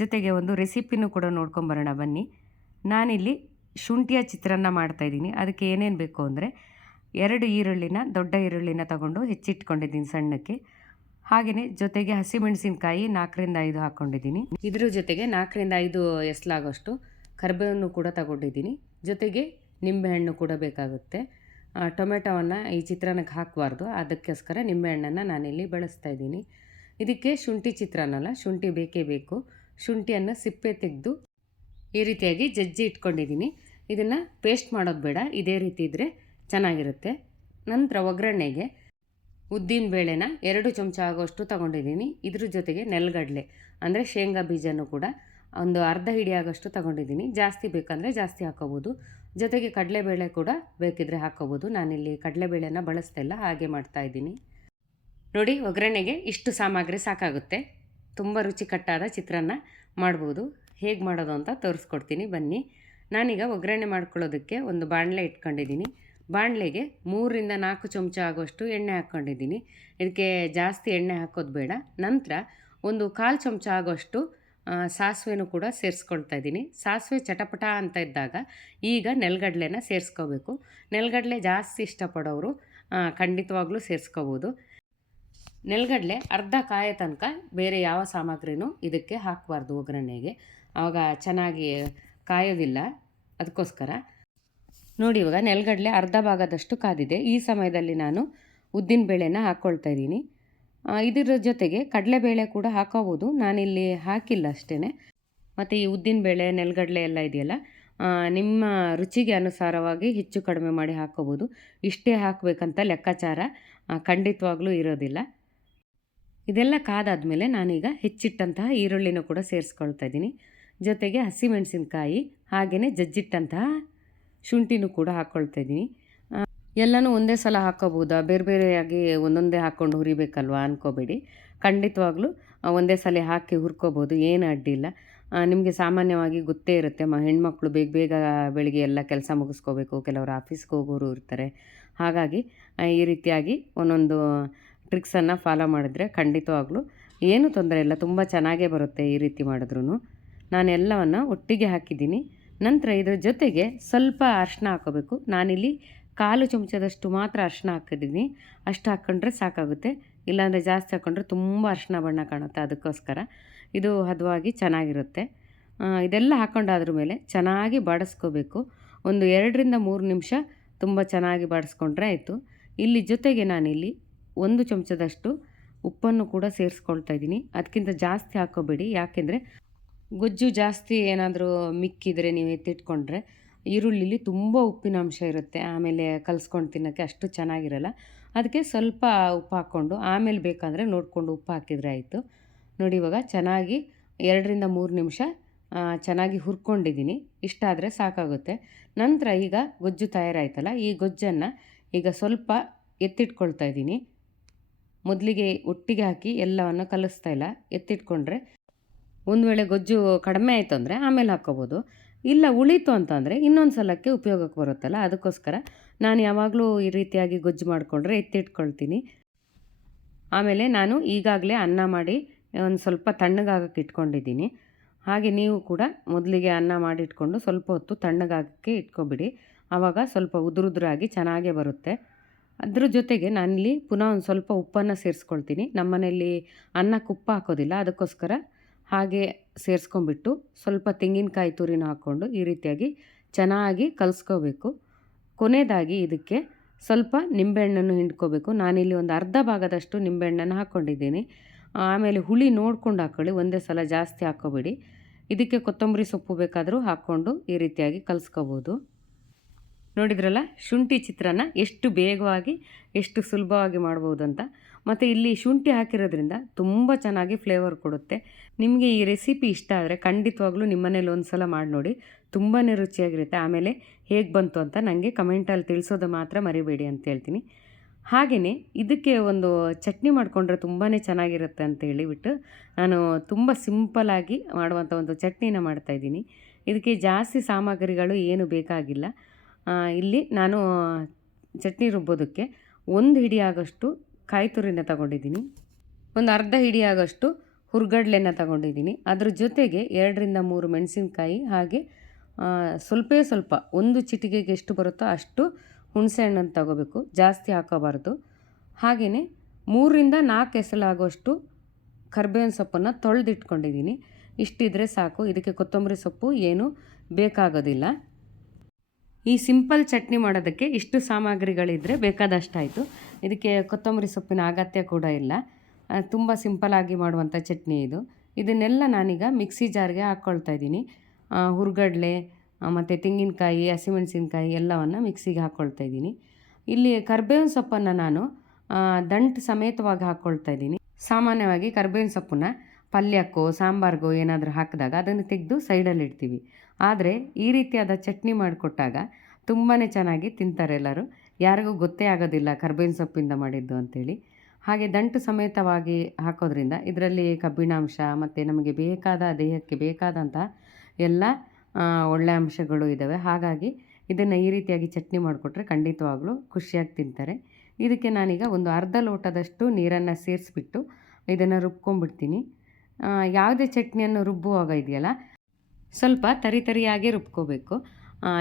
ಜೊತೆಗೆ ಒಂದು ರೆಸಿಪಿನೂ ಕೂಡ ನೋಡ್ಕೊಂಬರೋಣ ಬನ್ನಿ. ನಾನಿಲ್ಲಿ ಶುಂಠಿಯ ಚಿತ್ರಾನ್ನ ಮಾಡ್ತಾಯಿದ್ದೀನಿ. ಅದಕ್ಕೆ ಏನೇನು ಬೇಕು ಅಂದರೆ 2 ದೊಡ್ಡ ಈರುಳ್ಳಿನ ತಗೊಂಡು ಹೆಚ್ಚಿಟ್ಕೊಂಡಿದ್ದೀನಿ ಸಣ್ಣಕ್ಕೆ. ಹಾಗೆಯೇ ಜೊತೆಗೆ ಹಸಿಮೆಣಸಿನ್ಕಾಯಿ 4ರಿಂದ 5 ಹಾಕ್ಕೊಂಡಿದ್ದೀನಿ. ಇದ್ರ ಜೊತೆಗೆ 4ರಿಂದ 5 ಎಸ್ಲಾಗೋಷ್ಟು ಕರಿಬೇವನ್ನು ಕೂಡ ತಗೊಂಡಿದ್ದೀನಿ. ಜೊತೆಗೆ ನಿಂಬೆಹಣ್ಣು ಕೂಡ ಬೇಕಾಗುತ್ತೆ. ಟೊಮೆಟೊವನ್ನು ಈ ಚಿತ್ರಾನ್ನಕ್ಕೆ ಹಾಕಬಾರ್ದು, ಅದಕ್ಕೋಸ್ಕರ ನಿಂಬೆಹಣ್ಣನ್ನು ನಾನಿಲ್ಲಿ ಬಳಸ್ತಾ ಇದ್ದೀನಿ. ಇದಕ್ಕೆ ಶುಂಠಿ ಚಿತ್ರಾನ್ನಲ್ಲ, ಶುಂಠಿ ಬೇಕೇ ಬೇಕು. ಶುಂಠಿಯನ್ನು ಸಿಪ್ಪೆ ತೆಗೆದು ಈ ರೀತಿಯಾಗಿ ಜಜ್ಜಿ ಇಟ್ಕೊಂಡಿದ್ದೀನಿ. ಇದನ್ನು ಪೇಸ್ಟ್ ಮಾಡೋದು ಬೇಡ, ಇದೇ ರೀತಿ ಇದ್ದರೆ ಚೆನ್ನಾಗಿರುತ್ತೆ. ನಂತರ ಒಗ್ಗರಣೆಗೆ ಉದ್ದಿನ ಬೇಳೆನ 2 ಚಮಚ ಆಗೋಷ್ಟು ತಗೊಂಡಿದ್ದೀನಿ. ಇದ್ರ ಜೊತೆಗೆ ನೆಲಗಡಲೆ ಅಂದರೆ ಶೇಂಗಾ ಬೀಜನೂ ಕೂಡ ಒಂದು ಅರ್ಧ ಹಿಡಿ ಆಗೋಷ್ಟು ತಗೊಂಡಿದ್ದೀನಿ. ಜಾಸ್ತಿ ಬೇಕಂದರೆ ಜಾಸ್ತಿ ಹಾಕೋಬೋದು. ಜೊತೆಗೆ ಕಡಲೆಬೇಳೆ ಕೂಡ ಬೇಕಿದ್ರೆ ಹಾಕೋಬೋದು. ನಾನಿಲ್ಲಿ ಕಡಲೆಬೇಳೆನ ಬಳಸ್ತಾ ಇಲ್ಲ, ಹಾಗೆ ಮಾಡ್ತಾಯಿದ್ದೀನಿ. ನೋಡಿ, ಒಗ್ಗರಣೆಗೆ ಇಷ್ಟು ಸಾಮಗ್ರಿ ಸಾಕಾಗುತ್ತೆ. ತುಂಬ ರುಚಿಕಟ್ಟಾದ ಚಿತ್ರಾನ್ನ ಮಾಡ್ಬೋದು. ಹೇಗೆ ಮಾಡೋದು ಅಂತ ತೋರಿಸ್ಕೊಡ್ತೀನಿ ಬನ್ನಿ. ನಾನೀಗ ಒಗ್ಗರಣೆ ಮಾಡ್ಕೊಳ್ಳೋದಕ್ಕೆ ಒಂದು ಬಾಣಲೆ ಇಟ್ಕೊಂಡಿದ್ದೀನಿ. ಬಾಣಲೆಗೆ 3ರಿಂದ 4 ಚಮಚ ಆಗೋಷ್ಟು ಎಣ್ಣೆ ಹಾಕ್ಕೊಂಡಿದ್ದೀನಿ. ಇದಕ್ಕೆ ಜಾಸ್ತಿ ಎಣ್ಣೆ ಹಾಕೋದು ಬೇಡ. ನಂತರ ಒಂದು 1/4 ಚಮಚ ಆಗೋಷ್ಟು ಸಾಸಿವೆನೂ ಕೂಡ ಸೇರಿಸ್ಕೊಳ್ತಾ ಇದ್ದೀನಿ. ಸಾಸಿವೆ ಚಟಪಟ ಅಂತ ಇದ್ದಾಗ ಈಗ ನೆಲಗಡಲೆನ ಸೇರಿಸ್ಕೋಬೇಕು. ನೆಲಗಡಲೆ ಜಾಸ್ತಿ ಇಷ್ಟಪಡೋರು ಖಂಡಿತವಾಗ್ಲೂ ಸೇರಿಸ್ಕೋಬೋದು. ನೆಲಗಡಲೆ ಅರ್ಧ ಕಾಯೋ ತನಕ ಬೇರೆ ಯಾವ ಸಾಮಗ್ರಿನೂ ಇದಕ್ಕೆ ಹಾಕಬಾರ್ದು ಒಗ್ಗರಣೆಗೆ, ಆವಾಗ ಚೆನ್ನಾಗಿ ಕಾಯೋದಿಲ್ಲ. ಅದಕ್ಕೋಸ್ಕರ ನೋಡಿ, ಇವಾಗ ನೆಲಗಡಲೆ ಅರ್ಧ ಭಾಗದಷ್ಟು ಕಾದಿದೆ. ಈ ಸಮಯದಲ್ಲಿ ನಾನು ಉದ್ದಿನ ಬೇಳೆನ ಹಾಕ್ಕೊಳ್ತಾ ಇದ್ದೀನಿ. ಇದರ ಜೊತೆಗೆ ಕಡಲೆಬೇಳೆ ಕೂಡ ಹಾಕೋಬೋದು, ನಾನಿಲ್ಲಿ ಹಾಕಿಲ್ಲ ಅಷ್ಟೇ. ಮತ್ತು ಈ ಉದ್ದಿನಬೇಳೆ ನೆಲಗಡಲೆ ಎಲ್ಲ ಇದೆಯಲ್ಲ, ನಿಮ್ಮ ರುಚಿಗೆ ಅನುಸಾರವಾಗಿ ಹೆಚ್ಚು ಕಡಿಮೆ ಮಾಡಿ ಹಾಕ್ಕೋಬೋದು. ಇಷ್ಟೇ ಹಾಕಬೇಕಂತ ಲೆಕ್ಕಾಚಾರ ಖಂಡಿತವಾಗ್ಲೂ ಇರೋದಿಲ್ಲ. ಇದೆಲ್ಲ ಕಾದಾದಮೇಲೆ ನಾನೀಗ ಹೆಚ್ಚಿಟ್ಟಂತಹ ಈರುಳ್ಳಿನೂ ಕೂಡ ಸೇರಿಸ್ಕೊಳ್ತಾ ಇದ್ದೀನಿ. ಜೊತೆಗೆ ಹಸಿಮೆಣಸಿನ್ಕಾಯಿ ಹಾಗೆಯೇ ಜಜ್ಜಿಟ್ಟಂತಹ ಶುಂಠಿನೂ ಕೂಡ ಹಾಕ್ಕೊಳ್ತಾ ಇದ್ದೀನಿ. ಎಲ್ಲನೂ ಒಂದೇ ಸಲ ಹಾಕ್ಕೋಬೋದಾ, ಬೇರೆ ಬೇರೆಯಾಗಿ ಒಂದೊಂದೇ ಹಾಕ್ಕೊಂಡು ಹುರಿಬೇಕಲ್ವ ಅಂದ್ಕೋಬೇಡಿ. ಖಂಡಿತವಾಗ್ಲೂ ಒಂದೇ ಸಲ ಹಾಕಿ ಹುರ್ಕೋಬೋದು, ಏನು ಅಡ್ಡಿಲ್ಲ. ನಿಮಗೆ ಸಾಮಾನ್ಯವಾಗಿ ಗೊತ್ತೇ ಇರುತ್ತೆ, ಹೆಣ್ಮಕ್ಳು ಬೇಗ ಬೇಗ ಬೆಳಿಗ್ಗೆ ಎಲ್ಲ ಕೆಲಸ ಮುಗಿಸ್ಕೋಬೇಕು, ಕೆಲವರು ಆಫೀಸ್ಗೆ ಹೋಗೋರು ಇರ್ತಾರೆ. ಹಾಗಾಗಿ ಈ ರೀತಿಯಾಗಿ ಒಂದೊಂದು ಟ್ರಿಕ್ಸನ್ನು ಫಾಲೋ ಮಾಡಿದ್ರೆ ಖಂಡಿತವಾಗ್ಲೂ ಏನೂ ತೊಂದರೆ ಇಲ್ಲ, ತುಂಬ ಚೆನ್ನಾಗೇ ಬರುತ್ತೆ ಈ ರೀತಿ ಮಾಡಿದ್ರೂ. ನಾನು ಎಲ್ಲವನ್ನು ಒಟ್ಟಿಗೆ ಹಾಕಿದ್ದೀನಿ. ನಂತರ ಇದ್ರ ಜೊತೆಗೆ ಸ್ವಲ್ಪ ಅರಿಶಿನ ಹಾಕೋಬೇಕು. ನಾನಿಲ್ಲಿ 1/4 ಚಮಚದಷ್ಟು ಮಾತ್ರ ಅರಿಶಿನ ಹಾಕಿದ್ದೀನಿ. ಅಷ್ಟು ಹಾಕ್ಕೊಂಡ್ರೆ ಸಾಕಾಗುತ್ತೆ, ಇಲ್ಲಾಂದರೆ ಜಾಸ್ತಿ ಹಾಕ್ಕೊಂಡ್ರೆ ತುಂಬ ಅರಿಶಿನ ಬಣ್ಣ ಕಾಣುತ್ತೆ. ಅದಕ್ಕೋಸ್ಕರ ಇದು ಹದವಾಗಿ ಚೆನ್ನಾಗಿರುತ್ತೆ. ಇದೆಲ್ಲ ಹಾಕ್ಕೊಂಡಾದ್ರ ಮೇಲೆ ಚೆನ್ನಾಗಿ ಬಾಡಿಸ್ಕೋಬೇಕು. ಒಂದು 2ರಿಂದ 3 ನಿಮಿಷ ತುಂಬ ಚೆನ್ನಾಗಿ ಬಾಡಿಸ್ಕೊಂಡ್ರೆ ಆಯಿತು. ಇಲ್ಲಿ ಜೊತೆಗೆ ನಾನಿಲ್ಲಿ 1 ಚಮಚದಷ್ಟು ಉಪ್ಪನ್ನು ಕೂಡ ಸೇರಿಸ್ಕೊಳ್ತಾ ಇದ್ದೀನಿ. ಅದಕ್ಕಿಂತ ಜಾಸ್ತಿ ಹಾಕ್ಕೋಬೇಡಿ, ಯಾಕೆಂದರೆ ಗೊಜ್ಜು ಜಾಸ್ತಿ ಏನಾದರೂ ಮಿಕ್ಕಿದರೆ ನೀವು ಎತ್ತಿಟ್ಕೊಂಡ್ರೆ ಈರುಳ್ಳಿಲಿ ತುಂಬ ಉಪ್ಪಿನ ಅಂಶ ಇರುತ್ತೆ, ಆಮೇಲೆ ಕಲಿಸ್ಕೊಂಡು ತಿನ್ನೋಕ್ಕೆ ಅಷ್ಟು ಚೆನ್ನಾಗಿರಲ್ಲ. ಅದಕ್ಕೆ ಸ್ವಲ್ಪ ಉಪ್ಪು ಹಾಕ್ಕೊಂಡು ಆಮೇಲೆ ಬೇಕಾದರೆ ನೋಡಿಕೊಂಡು ಉಪ್ಪು ಹಾಕಿದರೆ ಆಯಿತು. ನೋಡಿ, ಇವಾಗ ಚೆನ್ನಾಗಿ 2ರಿಂದ 3 ನಿಮಿಷ ಚೆನ್ನಾಗಿ ಹುರ್ಕೊಂಡಿದ್ದೀನಿ. ಇಷ್ಟಾದರೆ ಸಾಕಾಗುತ್ತೆ. ನಂತರ ಈಗ ಗೊಜ್ಜು ತಯಾರಾಯ್ತಲ್ಲ, ಈ ಗೊಜ್ಜನ್ನು ಈಗ ಸ್ವಲ್ಪ ಎತ್ತಿಟ್ಕೊಳ್ತಾ ಇದ್ದೀನಿ. ಮೊದಲಿಗೆ ಒಟ್ಟಿಗೆ ಹಾಕಿ ಎಲ್ಲವನ್ನು ಕಲಿಸ್ತಾ ಇಲ್ಲ, ಎತ್ತಿಟ್ಕೊಂಡ್ರೆ ಒಂದು ವೇಳೆ ಗೊಜ್ಜು ಕಡಿಮೆ ಆಯಿತು ಅಂದರೆ ಆಮೇಲೆ ಹಾಕ್ಕೋಬೋದು, ಇಲ್ಲ ಉಳೀತು ಅಂತಂದರೆ ಇನ್ನೊಂದು ಸಲಕ್ಕೆ ಉಪಯೋಗಕ್ಕೆ ಬರುತ್ತಲ್ಲ. ಅದಕ್ಕೋಸ್ಕರ ನಾನು ಯಾವಾಗಲೂ ಈ ರೀತಿಯಾಗಿ ಗೊಜ್ಜು ಮಾಡಿಕೊಂಡ್ರೆ ಎತ್ತಿಟ್ಕೊಳ್ತೀನಿ. ಆಮೇಲೆ ನಾನು ಈಗಾಗಲೇ ಅನ್ನ ಮಾಡಿ ಒಂದು ಸ್ವಲ್ಪ ತಣ್ಣಗಾಗಕ್ಕೆ ಇಟ್ಕೊಂಡಿದ್ದೀನಿ. ಹಾಗೆ ನೀವು ಕೂಡ ಮೊದಲಿಗೆ ಅನ್ನ ಮಾಡಿಟ್ಕೊಂಡು ಸ್ವಲ್ಪ ಹೊತ್ತು ತಣ್ಣಗಾಗಕ್ಕೆ ಇಟ್ಕೊಬಿಡಿ. ಆವಾಗ ಸ್ವಲ್ಪ ಉದುರುದುರಾಗಿ ಚೆನ್ನಾಗೇ ಬರುತ್ತೆ. ಅದ್ರ ಜೊತೆಗೆ ನಾನಿಲ್ಲಿ ಪುನಃ ಒಂದು ಸ್ವಲ್ಪ ಉಪ್ಪನ್ನು ಸೇರಿಸ್ಕೊಳ್ತೀನಿ. ನಮ್ಮನೇಲಿ ಅನ್ನಕ್ಕೆ ಉಪ್ಪು ಹಾಕೋದಿಲ್ಲ, ಅದಕ್ಕೋಸ್ಕರ ಹಾಗೆ ಸೇರಿಸ್ಕೊಂಬಿಟ್ಟು ಸ್ವಲ್ಪ ತೆಂಗಿನಕಾಯಿ ತುರಿನ ಹಾಕ್ಕೊಂಡು ಈ ರೀತಿಯಾಗಿ ಚೆನ್ನಾಗಿ ಕಲಿಸ್ಕೋಬೇಕು. ಕೊನೆಯದಾಗಿ ಇದಕ್ಕೆ ಸ್ವಲ್ಪ ನಿಂಬೆಹಣ್ಣನ್ನು ಹಿಂಡ್ಕೋಬೇಕು. ನಾನಿಲ್ಲಿ ಒಂದು ಅರ್ಧ ಭಾಗದಷ್ಟು ನಿಂಬೆಹಣ್ಣನ್ನು ಹಾಕ್ಕೊಂಡಿದ್ದೀನಿ. ಆಮೇಲೆ ಹುಳಿ ನೋಡ್ಕೊಂಡು ಹಾಕ್ಕೊಳ್ಳಿ, ಒಂದೇ ಸಲ ಜಾಸ್ತಿ ಹಾಕ್ಕೋಬೇಡಿ. ಇದಕ್ಕೆ ಕೊತ್ತಂಬರಿ ಸೊಪ್ಪು ಬೇಕಾದರೂ ಹಾಕ್ಕೊಂಡು ಈ ರೀತಿಯಾಗಿ ಕಲಿಸ್ಕೋಬೋದು. ನೋಡಿದ್ರಲ್ಲ ಶುಂಠಿ ಚಿತ್ರಾನ್ನ ಎಷ್ಟು ಬೇಗವಾಗಿ ಎಷ್ಟು ಸುಲಭವಾಗಿ ಮಾಡ್ಬೋದು ಅಂತ. ಮತ್ತು ಇಲ್ಲಿ ಶುಂಠಿ ಹಾಕಿರೋದ್ರಿಂದ ತುಂಬ ಚೆನ್ನಾಗಿ ಫ್ಲೇವರ್ ಕೊಡುತ್ತೆ. ನಿಮಗೆ ಈ ರೆಸಿಪಿ ಇಷ್ಟ ಆದರೆ ಖಂಡಿತವಾಗ್ಲೂ ನಿಮ್ಮನೇಲಿ ಒಂದು ಸಲ ಮಾಡಿ ನೋಡಿ, ತುಂಬಾ ರುಚಿಯಾಗಿರುತ್ತೆ. ಆಮೇಲೆ ಹೇಗೆ ಬಂತು ಅಂತ ನನಗೆ ಕಮೆಂಟಲ್ಲಿ ತಿಳಿಸೋದು ಮಾತ್ರ ಮರಿಬೇಡಿ ಅಂತ ಹೇಳ್ತೀನಿ. ಹಾಗೆಯೇ ಇದಕ್ಕೆ ಒಂದು ಚಟ್ನಿ ಮಾಡಿಕೊಂಡ್ರೆ ತುಂಬಾ ಚೆನ್ನಾಗಿರುತ್ತೆ ಅಂತ ಹೇಳಿಬಿಟ್ಟು ನಾನು ತುಂಬ ಸಿಂಪಲ್ಲಾಗಿ ಮಾಡುವಂಥ ಒಂದು ಚಟ್ನಿನ ಮಾಡ್ತಾಯಿದ್ದೀನಿ. ಇದಕ್ಕೆ ಜಾಸ್ತಿ ಸಾಮಗ್ರಿಗಳು ಏನು ಬೇಕಾಗಿಲ್ಲ. ಇಲ್ಲಿ ನಾನು ಚಟ್ನಿ ರುಬ್ಬೋದಕ್ಕೆ 1 ಹಿಡಿ ಆಗೋಷ್ಟು ಕಾಯಿ ತುರಿನ ತಗೊಂಡಿದ್ದೀನಿ, ಒಂದು ಅರ್ಧ ಹಿಡಿ ಆಗೋಷ್ಟು ಹುರ್ಗಡ್ಲೆನ ತಗೊಂಡಿದ್ದೀನಿ. ಅದ್ರ ಜೊತೆಗೆ 2 ರಿಂದ 3 ಮೆಣಸಿನ್ಕಾಯಿ, ಹಾಗೆ ಸ್ವಲ್ಪ 1 ಚಿಟಿಕೆಗೆ ಎಷ್ಟು ಬರುತ್ತೋ ಅಷ್ಟು ಹುಣಸೆ ಹಣ್ಣನ್ನು ತಗೋಬೇಕು, ಜಾಸ್ತಿ ಹಾಕೋಬಾರ್ದು. ಹಾಗೆಯೇ 3 ರಿಂದ 4 ಎಸಳಾಗುವಷ್ಟು ಕರ್ಬೇವಿನ ಸೊಪ್ಪನ್ನು ತೊಳೆದಿಟ್ಕೊಂಡಿದ್ದೀನಿ. ಇಷ್ಟಿದ್ರೆ ಸಾಕು, ಇದಕ್ಕೆ ಕೊತ್ತಂಬರಿ ಸೊಪ್ಪು ಏನೂ ಬೇಕಾಗೋದಿಲ್ಲ. ಈ ಸಿಂಪಲ್ ಚಟ್ನಿ ಮಾಡೋದಕ್ಕೆ ಇಷ್ಟು ಸಾಮಗ್ರಿಗಳಿದ್ದರೆ ಬೇಕಾದಷ್ಟಾಯಿತು. ಇದಕ್ಕೆ ಕೊತ್ತಂಬರಿ ಸೊಪ್ಪಿನ ಅಗತ್ಯ ಕೂಡ ಇಲ್ಲ. ತುಂಬ ಸಿಂಪಲ್ಲಾಗಿ ಮಾಡುವಂಥ ಚಟ್ನಿ ಇದು. ಇದನ್ನೆಲ್ಲ ನಾನೀಗ ಮಿಕ್ಸಿ ಜಾರ್ಗೆ ಹಾಕ್ಕೊಳ್ತಾ ಇದ್ದೀನಿ. ಹುರ್ಗಡ್ಲೆ ಮತ್ತು ತೆಂಗಿನಕಾಯಿ, ಹಸಿಮೆಣಸಿನ್ಕಾಯಿ ಎಲ್ಲವನ್ನು ಮಿಕ್ಸಿಗೆ ಹಾಕ್ಕೊಳ್ತಾ ಇದ್ದೀನಿ. ಇಲ್ಲಿ ಕರ್ಬೇವಿನ ಸೊಪ್ಪನ್ನು ನಾನು ದಂಟು ಸಮೇತವಾಗಿ ಹಾಕ್ಕೊಳ್ತಾ ಇದ್ದೀನಿ. ಸಾಮಾನ್ಯವಾಗಿ ಕರ್ಬೇವಿನ ಸೊಪ್ಪನ್ನ ಪಲ್ಯಕ್ಕೋ ಸಾಂಬಾರಿಗೋ ಏನಾದರೂ ಹಾಕಿದಾಗ ಅದನ್ನು ತೆಗೆದು ಸೈಡಲ್ಲಿ ಇಡ್ತೀವಿ. ಆದರೆ ಈ ರೀತಿಯಾದ ಚಟ್ನಿ ಮಾಡಿಕೊಟ್ಟಾಗ ತುಂಬಾ ಚೆನ್ನಾಗಿ ತಿಂತಾರೆ ಎಲ್ಲರೂ. ಯಾರಿಗೂ ಗೊತ್ತೇ ಆಗೋದಿಲ್ಲ ಕರ್ಬೇವಿನ ಸೊಪ್ಪಿಂದ ಮಾಡಿದ್ದು ಅಂಥೇಳಿ. ಹಾಗೆ ದಂಟು ಸಮೇತವಾಗಿ ಹಾಕೋದ್ರಿಂದ ಇದರಲ್ಲಿ ಕಬ್ಬಿಣಾಂಶ ಮತ್ತು ನಮಗೆ ಬೇಕಾದ ದೇಹಕ್ಕೆ ಬೇಕಾದಂಥ ಎಲ್ಲ ಒಳ್ಳೆಯ ಅಂಶಗಳು ಇದ್ದಾವೆ. ಹಾಗಾಗಿ ಇದನ್ನು ಈ ರೀತಿಯಾಗಿ ಚಟ್ನಿ ಮಾಡಿಕೊಟ್ರೆ ಖಂಡಿತವಾಗ್ಲೂ ಖುಷಿಯಾಗಿ ತಿಂತಾರೆ. ಇದಕ್ಕೆ ನಾನೀಗ ಒಂದು ಅರ್ಧ ಲೋಟದಷ್ಟು ನೀರನ್ನು ಸೇರಿಸ್ಬಿಟ್ಟು ಇದನ್ನು ರುಬ್ಕೊಂಡ್ಬಿಡ್ತೀನಿ. ಯಾವುದೇ ಚಟ್ನಿಯನ್ನು ರುಬ್ಬುವಾಗ ಇದೆಯಲ್ಲ ಸ್ವಲ್ಪ ತರಿಯಾಗಿ ರುಬ್ಕೋಬೇಕು.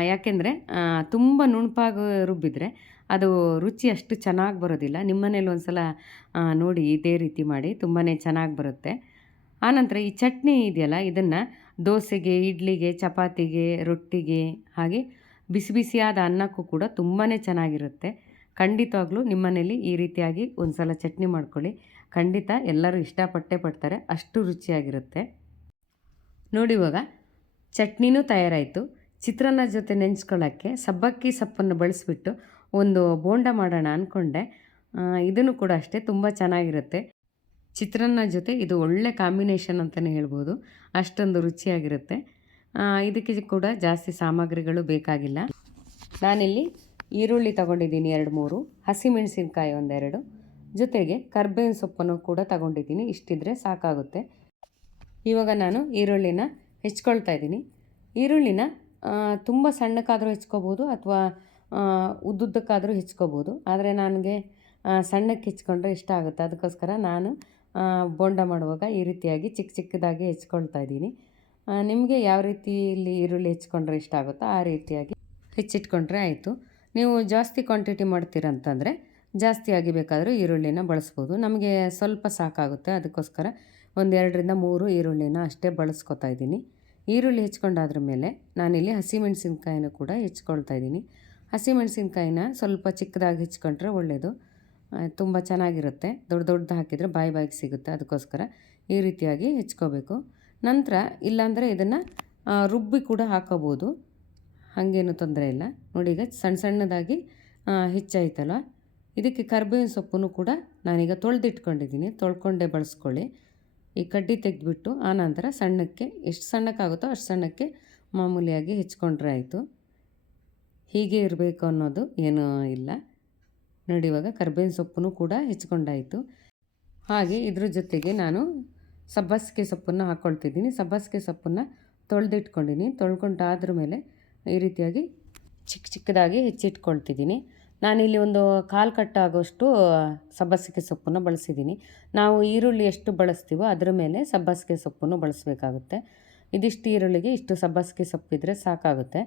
ಯಾಕೆಂದರೆ ತುಂಬ ನುಣುಪಾಗಿ ರುಬ್ಬಿದರೆ ಅದು ರುಚಿ ಅಷ್ಟು ಚೆನ್ನಾಗಿ ಬರೋದಿಲ್ಲ. ನಿಮ್ಮನೇಲಿ ಒಂದು ಸಲ ನೋಡಿ ಇದೇ ರೀತಿ ಮಾಡಿ, ತುಂಬಾ ಚೆನ್ನಾಗಿ ಬರುತ್ತೆ. ಆನಂತರ ಈ ಚಟ್ನಿ ಇದೆಯಲ್ಲ ಇದನ್ನು ದೋಸೆಗೆ, ಇಡ್ಲಿಗೆ, ಚಪಾತಿಗೆ, ರೊಟ್ಟಿಗೆ, ಹಾಗೆ ಬಿಸಿ ಬಿಸಿಯಾದ ಅನ್ನಕ್ಕೂ ಕೂಡ ತುಂಬಾ ಚೆನ್ನಾಗಿರುತ್ತೆ. ಖಂಡಿತವಾಗ್ಲೂ ನಿಮ್ಮನೇಲಿ ಈ ರೀತಿಯಾಗಿ ಒಂದು ಸಲ ಚಟ್ನಿ ಮಾಡ್ಕೊಳ್ಳಿ, ಖಂಡಿತ ಎಲ್ಲರೂ ಇಷ್ಟಪಟ್ಟೇ ಪಡ್ತಾರೆ, ಅಷ್ಟು ರುಚಿಯಾಗಿರುತ್ತೆ. ನೋಡಿ ಇವಾಗ ಚಟ್ನಿನೂ ತಯಾರಾಯಿತು. ಚಿತ್ರಾನ್ನ ಜೊತೆ ನೆಂಚ್ಕೊಳ್ಳೋಕ್ಕೆ ಸಬ್ಬಕ್ಕಿ ಸೊಪ್ಪನ್ನು ಬಳಸಿಬಿಟ್ಟು ಒಂದು ಬೋಂಡ ಮಾಡೋಣ ಅಂದ್ಕೊಂಡೆ. ಇದನ್ನು ಕೂಡ ಅಷ್ಟೇ ತುಂಬ ಚೆನ್ನಾಗಿರುತ್ತೆ. ಚಿತ್ರಾನ್ನ ಜೊತೆ ಇದು ಒಳ್ಳೆ ಕಾಂಬಿನೇಷನ್ ಅಂತಲೇ ಹೇಳ್ಬೋದು, ಅಷ್ಟೊಂದು ರುಚಿಯಾಗಿರುತ್ತೆ. ಇದಕ್ಕೆ ಕೂಡ ಜಾಸ್ತಿ ಸಾಮಗ್ರಿಗಳು ಬೇಕಾಗಿಲ್ಲ. ನಾನಿಲ್ಲಿ ಈರುಳ್ಳಿ ತಗೊಂಡಿದ್ದೀನಿ 2-3, ಹಸಿಮೆಣಸಿನ್ಕಾಯಿ 1-2, ಜೊತೆಗೆ ಕರ್ಬೇವಿನ ಸೊಪ್ಪನ್ನು ಕೂಡ ತಗೊಂಡಿದ್ದೀನಿ. ಇಷ್ಟಿದ್ರೆ ಸಾಕಾಗುತ್ತೆ. ಇವಾಗ ನಾನು ಈರುಳ್ಳಿನ ಹೆಚ್ಕೊಳ್ತಾ ಇದ್ದೀನಿ. ಈರುಳ್ಳಿನ ತುಂಬ ಸಣ್ಣಕ್ಕಾದರೂ ಹೆಚ್ಕೋಬೋದು ಅಥವಾ ಉದ್ದುದ್ದಕ್ಕಾದರೂ ಹೆಚ್ಕೋಬೋದು. ಆದರೆ ನನಗೆ ಸಣ್ಣಕ್ಕೆ ಹೆಚ್ಕೊಂಡ್ರೆ ಇಷ್ಟ ಆಗುತ್ತೆ, ಅದಕ್ಕೋಸ್ಕರ ನಾನು ಬೋಂಡ ಮಾಡುವಾಗ ಈ ರೀತಿಯಾಗಿ ಚಿಕ್ಕ ಚಿಕ್ಕದಾಗಿ ಹೆಚ್ಕೊಳ್ತಾ ಇದ್ದೀನಿ. ನಿಮಗೆ ಯಾವ ರೀತಿಯಲ್ಲಿ ಈರುಳ್ಳಿ ಹೆಚ್ಕೊಂಡ್ರೆ ಇಷ್ಟ ಆಗುತ್ತೋ ಆ ರೀತಿಯಾಗಿ ಹೆಚ್ಚಿಟ್ಕೊಂಡ್ರೆ ಆಯಿತು. ನೀವು ಜಾಸ್ತಿ ಕ್ವಾಂಟಿಟಿ ಮಾಡ್ತೀರಂತಂದರೆ ಜಾಸ್ತಿಯಾಗಿ ಬೇಕಾದರೂ ಈರುಳ್ಳಿನ ಬಳಸ್ಬೋದು. ನಮಗೆ ಸ್ವಲ್ಪ ಸಾಕಾಗುತ್ತೆ, ಅದಕ್ಕೋಸ್ಕರ 1-2 ರಿಂದ 3 ಈರುಳ್ಳಿನ ಅಷ್ಟೇ ಬಳಸ್ಕೊತಾ ಇದ್ದೀನಿ. ಈರುಳ್ಳಿ ಹೆಚ್ಕೊಂಡಾದ್ರ ಮೇಲೆ ನಾನಿಲ್ಲಿ ಹಸಿಮೆಣಸಿನ್ಕಾಯಿನ ಕೂಡ ಹೆಚ್ಕೊಳ್ತಾ ಇದ್ದೀನಿ. ಹಸಿಮೆಣಸಿನ್ಕಾಯಿನ ಸ್ವಲ್ಪ ಚಿಕ್ಕದಾಗಿ ಹೆಚ್ಕೊಂಡ್ರೆ ಒಳ್ಳೆಯದು, ತುಂಬ ಚೆನ್ನಾಗಿರುತ್ತೆ. ದೊಡ್ಡದು ಹಾಕಿದರೆ ಬಾಯಿಗೆ ಸಿಗುತ್ತೆ, ಅದಕ್ಕೋಸ್ಕರ ಈ ರೀತಿಯಾಗಿ ಹೆಚ್ಕೋಬೇಕು. ನಂತರ ಇಲ್ಲಾಂದರೆ ಇದನ್ನು ರುಬ್ಬಿ ಕೂಡ ಹಾಕೋಬೋದು, ಹಾಗೇನು ತೊಂದರೆ ಇಲ್ಲ. ನೋಡಿ ಈಗ ಸಣ್ಣದಾಗಿ ಹೆಚ್ಚಾಯ್ತಲ್ಲ. ಇದಕ್ಕೆ ಕರ್ಬೇವಿನ ಸೊಪ್ಪನ್ನು ಕೂಡ ನಾನೀಗ ತೊಳೆದಿಟ್ಕೊಂಡಿದ್ದೀನಿ, ತೊಳ್ಕೊಂಡೇ ಬಳಸ್ಕೊಳ್ಳಿ. ಈ ಕಡ್ಡಿ ತೆಗೆದ್ಬಿಟ್ಟು ಆನಂತರ ಸಣ್ಣಕ್ಕೆ ಎಷ್ಟು ಸಣ್ಣಕ್ಕಾಗುತ್ತೋ ಅಷ್ಟು ಸಣ್ಣಕ್ಕೆ ಮಾಮೂಲಿಯಾಗಿ ಹೆಚ್ಕೊಂಡ್ರೆ ಆಯಿತು. ಹೀಗೆ ಇರಬೇಕು ಅನ್ನೋದು ಏನೂ ಇಲ್ಲ. ನೋಡಿ ಇವಾಗ ಕರ್ಬೇವಿನ ಸೊಪ್ಪನ್ನು ಕೂಡ ಹೆಚ್ಕೊಂಡಾಯಿತು. ಹಾಗೆ ಇದ್ರ ಜೊತೆಗೆ ನಾನು ಸಬ್ಬಸಿಗೆ ಸೊಪ್ಪನ್ನು ಹಾಕ್ಕೊಳ್ತಿದ್ದೀನಿ. ಸಬ್ಬಸಿಗೆ ಸೊಪ್ಪನ್ನು ತೊಳೆದಿಟ್ಕೊಂಡಿನಿ. ತೊಳ್ಕೊಂಡಾದ್ರ ಮೇಲೆ ಈ ರೀತಿಯಾಗಿ ಚಿಕ್ಕದಾಗಿ ಹೆಚ್ಚಿಟ್ಕೊಳ್ತಿದ್ದೀನಿ. ನಾನಿಲ್ಲಿ ಒಂದು 1/4 ಕಟ್ಟಾಗೋಷ್ಟು ಸಬ್ಬಸಿಗೆ ಸೊಪ್ಪನ್ನು ಬಳಸಿದ್ದೀನಿ. ನಾವು ಈರುಳ್ಳಿ ಎಷ್ಟು ಬಳಸ್ತೀವೋ ಅದರ ಮೇಲೆ ಸಬ್ಬಸಿಗೆ ಸೊಪ್ಪನ್ನು ಬಳಸಬೇಕಾಗುತ್ತೆ. ಇದಿಷ್ಟು ಈರುಳ್ಳಿಗೆ ಇಷ್ಟು ಸಬ್ಬಸಿಗೆ ಸೊಪ್ಪಿದ್ರೆ ಸಾಕಾಗುತ್ತೆ.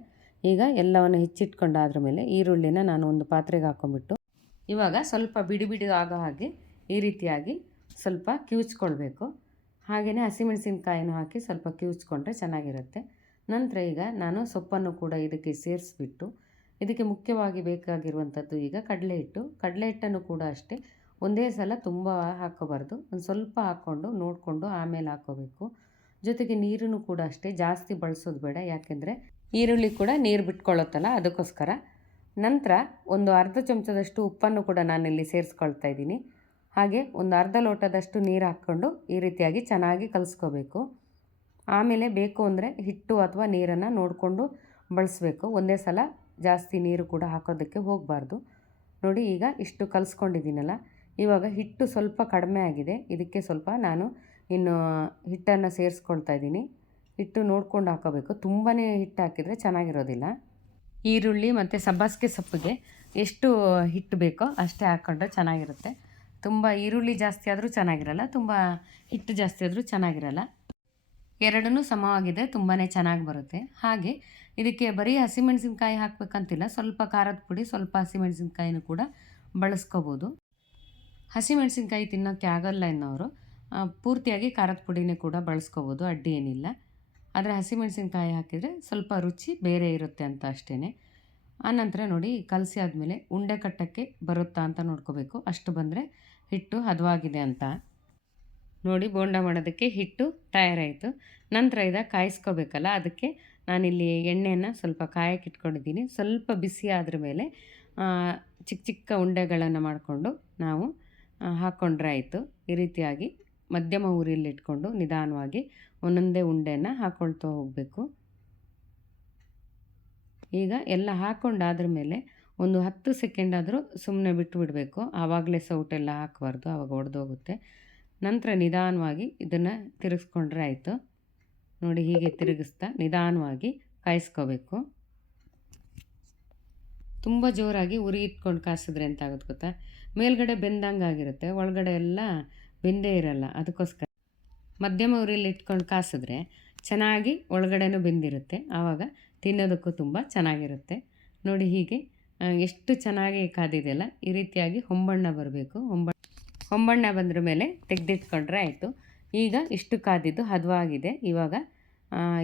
ಈಗ ಎಲ್ಲವನ್ನು ಹೆಚ್ಚಿಟ್ಕೊಂಡಾದ್ರ ಮೇಲೆ ಈರುಳ್ಳಿನ ನಾನು ಒಂದು ಪಾತ್ರೆಗೆ ಹಾಕ್ಕೊಂಬಿಟ್ಟು ಇವಾಗ ಸ್ವಲ್ಪ ಬಿಡಿ ಬಿಡಿ ಆಗೋ ಹಾಗೆ ಈ ರೀತಿಯಾಗಿ ಸ್ವಲ್ಪ ಕಿವುಚ್ಕೊಳ್ಬೇಕು. ಹಾಗೆಯೇ ಹಸಿಮೆಣಸಿನ್ಕಾಯಿನೂ ಹಾಕಿ ಸ್ವಲ್ಪ ಕಿವುಚ್ಕೊಂಡ್ರೆ ಚೆನ್ನಾಗಿರುತ್ತೆ. ನಂತರ ಈಗ ನಾನು ಸೊಪ್ಪನ್ನು ಕೂಡ ಇದಕ್ಕೆ ಸೇರಿಸ್ಬಿಟ್ಟು ಇದಕ್ಕೆ ಮುಖ್ಯವಾಗಿ ಬೇಕಾಗಿರುವಂಥದ್ದು ಈಗ ಕಡಲೆ ಹಿಟ್ಟನ್ನು ಕೂಡ ಅಷ್ಟೇ ಒಂದೇ ಸಲ ತುಂಬ ಹಾಕ್ಕೋಬಾರ್ದು, ಒಂದು ಸ್ವಲ್ಪ ಹಾಕ್ಕೊಂಡು ನೋಡಿಕೊಂಡು ಆಮೇಲೆ ಹಾಕ್ಕೋಬೇಕು. ಜೊತೆಗೆ ನೀರನ್ನು ಕೂಡ ಅಷ್ಟೇ ಜಾಸ್ತಿ ಬಳಸೋದು ಬೇಡ, ಯಾಕೆಂದರೆ ಈರುಳ್ಳಿ ಕೂಡ ನೀರು ಬಿಟ್ಕೊಳ್ಳುತ್ತಲ್ಲ ಅದಕ್ಕೋಸ್ಕರ. ನಂತರ ಒಂದು ಅರ್ಧ ಚಮಚದಷ್ಟು ಉಪ್ಪನ್ನು ಕೂಡ ನಾನಿಲ್ಲಿ ಸೇರಿಸ್ಕೊಳ್ತಾ ಇದ್ದೀನಿ. ಹಾಗೆ ಒಂದು ಅರ್ಧ ಲೋಟದಷ್ಟು ನೀರು ಹಾಕ್ಕೊಂಡು ಈ ರೀತಿಯಾಗಿ ಚೆನ್ನಾಗಿ ಕಲಿಸ್ಕೋಬೇಕು. ಆಮೇಲೆ ಬೇಕು ಅಂದರೆ ಹಿಟ್ಟು ಅಥವಾ ನೀರನ್ನು ನೋಡಿಕೊಂಡು ಬಳಸಬೇಕು, ಒಂದೇ ಸಲ ಜಾಸ್ತಿ ನೀರು ಕೂಡ ಹಾಕೋದಕ್ಕೆ ಹೋಗಬಾರ್ದು. ನೋಡಿ ಈಗ ಇಷ್ಟು ಕಲಿಸ್ಕೊಂಡಿದ್ದೀನಲ್ಲ, ಇವಾಗ ಹಿಟ್ಟು ಸ್ವಲ್ಪ ಕಡಿಮೆ ಆಗಿದೆ, ಇದಕ್ಕೆ ಸ್ವಲ್ಪ ನಾನು ಇನ್ನು ಹಿಟ್ಟನ್ನು ಸೇರಿಸ್ಕೊಳ್ತಾ ಇದ್ದೀನಿ. ಹಿಟ್ಟು ನೋಡ್ಕೊಂಡು ಹಾಕೋಬೇಕು, ತುಂಬಾ ಹಿಟ್ಟು ಹಾಕಿದರೆ ಚೆನ್ನಾಗಿರೋದಿಲ್ಲ. ಈರುಳ್ಳಿ ಮತ್ತು ಸಬ್ಬಸಿಗೆ ಸೊಪ್ಪಿಗೆ ಎಷ್ಟು ಹಿಟ್ಟು ಬೇಕೋ ಅಷ್ಟೇ ಹಾಕ್ಕೊಂಡ್ರೆ ಚೆನ್ನಾಗಿರುತ್ತೆ. ತುಂಬ ಈರುಳ್ಳಿ ಜಾಸ್ತಿ ಆದರೂ ಚೆನ್ನಾಗಿರಲ್ಲ, ತುಂಬ ಹಿಟ್ಟು ಜಾಸ್ತಿ ಆದರೂ ಚೆನ್ನಾಗಿರಲ್ಲ. ಎರಡನ್ನೂ ಸಮವಾಗಿದೆ, ತುಂಬಾ ಚೆನ್ನಾಗಿ ಬರುತ್ತೆ. ಹಾಗೆ ಇದಕ್ಕೆ ಬರೀ ಹಸಿಮೆಣಸಿನ್ಕಾಯಿ ಹಾಕಬೇಕಂತಿಲ್ಲ, ಸ್ವಲ್ಪ ಖಾರದ ಪುಡಿ, ಸ್ವಲ್ಪ ಹಸಿಮೆಣಸಿನ್ಕಾಯಿನೂ ಕೂಡ ಬಳಸ್ಕೋಬೋದು. ಹಸಿಮೆಣಸಿನ್ಕಾಯಿ ತಿನ್ನೋಕ್ಕೆ ಆಗಲ್ಲ ಎನ್ನೋರು ಪೂರ್ತಿಯಾಗಿ ಖಾರದ ಪುಡಿನೇ ಕೂಡ ಬಳಸ್ಕೋಬೋದು, ಅಡ್ಡಿ ಏನಿಲ್ಲ. ಆದರೆ ಹಸಿಮೆಣಸಿನ್ಕಾಯಿ ಹಾಕಿದರೆ ಸ್ವಲ್ಪ ರುಚಿ ಬೇರೆ ಇರುತ್ತೆ ಅಂತ ಅಷ್ಟೇ. ಆನಂತರ ನೋಡಿ ಕಲಸಿ ಆದಮೇಲೆ ಉಂಡೆ ಕಟ್ಟೋಕ್ಕೆ ಬರುತ್ತಾ ಅಂತ ನೋಡ್ಕೋಬೇಕು, ಅಷ್ಟು ಬಂದರೆ ಹಿಟ್ಟು ಹದವಾಗಿದೆ ಅಂತ. ನೋಡಿ ಬೋಂಡ ಮಾಡೋದಕ್ಕೆ ಹಿಟ್ಟು ತಯಾರಾಯಿತು. ನಂತರ ಕಾಯಿಸ್ಕೋಬೇಕಲ್ಲ, ಅದಕ್ಕೆ ನಾನಿಲ್ಲಿ ಎಣ್ಣೆಯನ್ನು ಸ್ವಲ್ಪ ಕಾಯಕ್ಕೆ ಇಟ್ಕೊಂಡಿದ್ದೀನಿ. ಸ್ವಲ್ಪ ಬಿಸಿ ಆದ್ರ ಮೇಲೆ ಚಿಕ್ಕ ಚಿಕ್ಕ ಉಂಡೆಗಳನ್ನು ಮಾಡಿಕೊಂಡು ನಾವು ಹಾಕ್ಕೊಂಡ್ರೆ ಆಯಿತು. ಈ ರೀತಿಯಾಗಿ ಮಧ್ಯಮ ಉರಿಯಲ್ಲಿಟ್ಕೊಂಡು ನಿಧಾನವಾಗಿ ಒಂದೊಂದೇ ಉಂಡೆಯನ್ನು ಹಾಕ್ಕೊಳ್ತಾ ಹೋಗಬೇಕು. ಈಗ ಎಲ್ಲ ಹಾಕ್ಕೊಂಡಾದ್ರ ಮೇಲೆ ಒಂದು 10 ಸೆಕೆಂಡ್ ಆದರೂ ಸುಮ್ಮನೆ ಬಿಟ್ಟು ಬಿಡಬೇಕು, ಆವಾಗಲೇ ಸೌಟೆಲ್ಲ ಹಾಕಬಾರ್ದು, ಆವಾಗ ಒಡೆದೋಗುತ್ತೆ. ನಂತರ ನಿಧಾನವಾಗಿ ಇದನ್ನು ತಿರುಗಿಸ್ಕೊಂಡ್ರೆ ಆಯಿತು. ನೋಡಿ ಹೀಗೆ ತಿರುಗಿಸ್ತಾ ನಿಧಾನವಾಗಿ ಕಾಯಿಸ್ಕೋಬೇಕು. ತುಂಬ ಜೋರಾಗಿ ಉರಿ ಇಟ್ಕೊಂಡು ಕಾಯಿಸಿದ್ರೆ ಅಂತ ಆಗುತ್ತೆ ಗೊತ್ತಾ, ಮೇಲ್ಗಡೆ ಬೆಂದಂಗೆ ಆಗಿರುತ್ತೆ, ಒಳಗಡೆ ಎಲ್ಲ ಬೆಂದೇ ಇರಲ್ಲ. ಅದಕ್ಕೋಸ್ಕರ ಮಧ್ಯಮ ಉರಿಯಲ್ಲಿ ಇಟ್ಕೊಂಡು ಕಾಯಿಸಿದ್ರೆ ಚೆನ್ನಾಗಿ ಒಳಗಡೆನೂ ಬೆಂದಿರುತ್ತೆ, ಆವಾಗ ತಿನ್ನೋದಕ್ಕೂ ತುಂಬ ಚೆನ್ನಾಗಿರುತ್ತೆ. ನೋಡಿ ಹೀಗೆ ಎಷ್ಟು ಚೆನ್ನಾಗಿ ಕಾದಿದೆಯಲ್ಲ, ಈ ರೀತಿಯಾಗಿ ಹೊಂಬಣ್ಣ ಬರಬೇಕು. ಹೊಂಬಣ್ಣ ಬಂದ್ರ ಮೇಲೆ ತೆಗೆದಿಟ್ಕೊಂಡ್ರೆ ಆಯಿತು. ಈಗ ಇಷ್ಟು ಕಾದಿದ್ದು ಹದವಾಗಿದೆ. ಇವಾಗ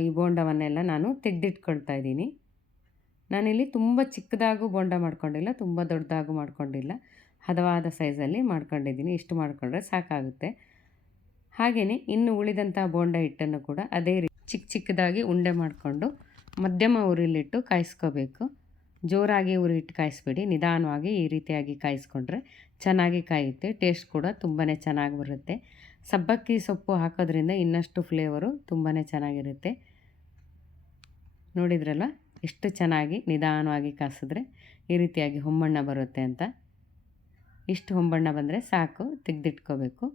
ಈ ಬೋಂಡವನ್ನೆಲ್ಲ ನಾನು ತೆಗೆದಿಟ್ಕೊಳ್ತಾ ಇದ್ದೀನಿ. ನಾನಿಲ್ಲಿ ತುಂಬ ಚಿಕ್ಕದಾಗೂ ಬೋಂಡ ಮಾಡ್ಕೊಂಡಿಲ್ಲ, ತುಂಬ ದೊಡ್ಡದಾಗೂ ಮಾಡ್ಕೊಂಡಿಲ್ಲ, ಹದವಾದ ಸೈಜಲ್ಲಿ ಮಾಡ್ಕೊಂಡಿದ್ದೀನಿ. ಇಷ್ಟು ಮಾಡಿಕೊಂಡ್ರೆ ಸಾಕಾಗುತ್ತೆ. ಹಾಗೆಯೇ ಇನ್ನು ಉಳಿದಂಥ ಬೋಂಡ ಹಿಟ್ಟನ್ನು ಕೂಡ ಅದೇ ರೀತಿ ಚಿಕ್ಕ ಚಿಕ್ಕದಾಗಿ ಉಂಡೆ ಮಾಡಿಕೊಂಡು ಮಧ್ಯಮ ಉರಿಲಿಟ್ಟು ಕಾಯಿಸ್ಕೋಬೇಕು. ಜೋರಾಗಿ ಉರಿ ಇಟ್ಟು ಕಾಯಿಸ್ಬೇಡಿ, ನಿಧಾನವಾಗಿ ಈ ರೀತಿಯಾಗಿ ಕಾಯಿಸ್ಕೊಂಡ್ರೆ ಚೆನ್ನಾಗಿ ಕಾಯುತ್ತೆ, ಟೇಸ್ಟ್ ಕೂಡ ತುಂಬಾ ಚೆನ್ನಾಗಿ ಬರುತ್ತೆ. ಸಬ್ಬಕ್ಕಿ ಸೊಪ್ಪು ಹಾಕೋದ್ರಿಂದ ಇನ್ನಷ್ಟು ಫ್ಲೇವರು ತುಂಬಾ ಚೆನ್ನಾಗಿರುತ್ತೆ. ನೋಡಿದ್ರಲ್ಲ ಎಷ್ಟು ಚೆನ್ನಾಗಿ ನಿಧಾನವಾಗಿ ಕಾಯಿಸಿದ್ರೆ ಈ ರೀತಿಯಾಗಿ ಹೊಂಬಣ್ಣ ಬರುತ್ತೆ ಅಂತ. ಇಷ್ಟು ಹೊಂಬಣ್ಣ ಬಂದರೆ ಸಾಕು, ತೆಗೆದಿಟ್ಕೋಬೇಕು.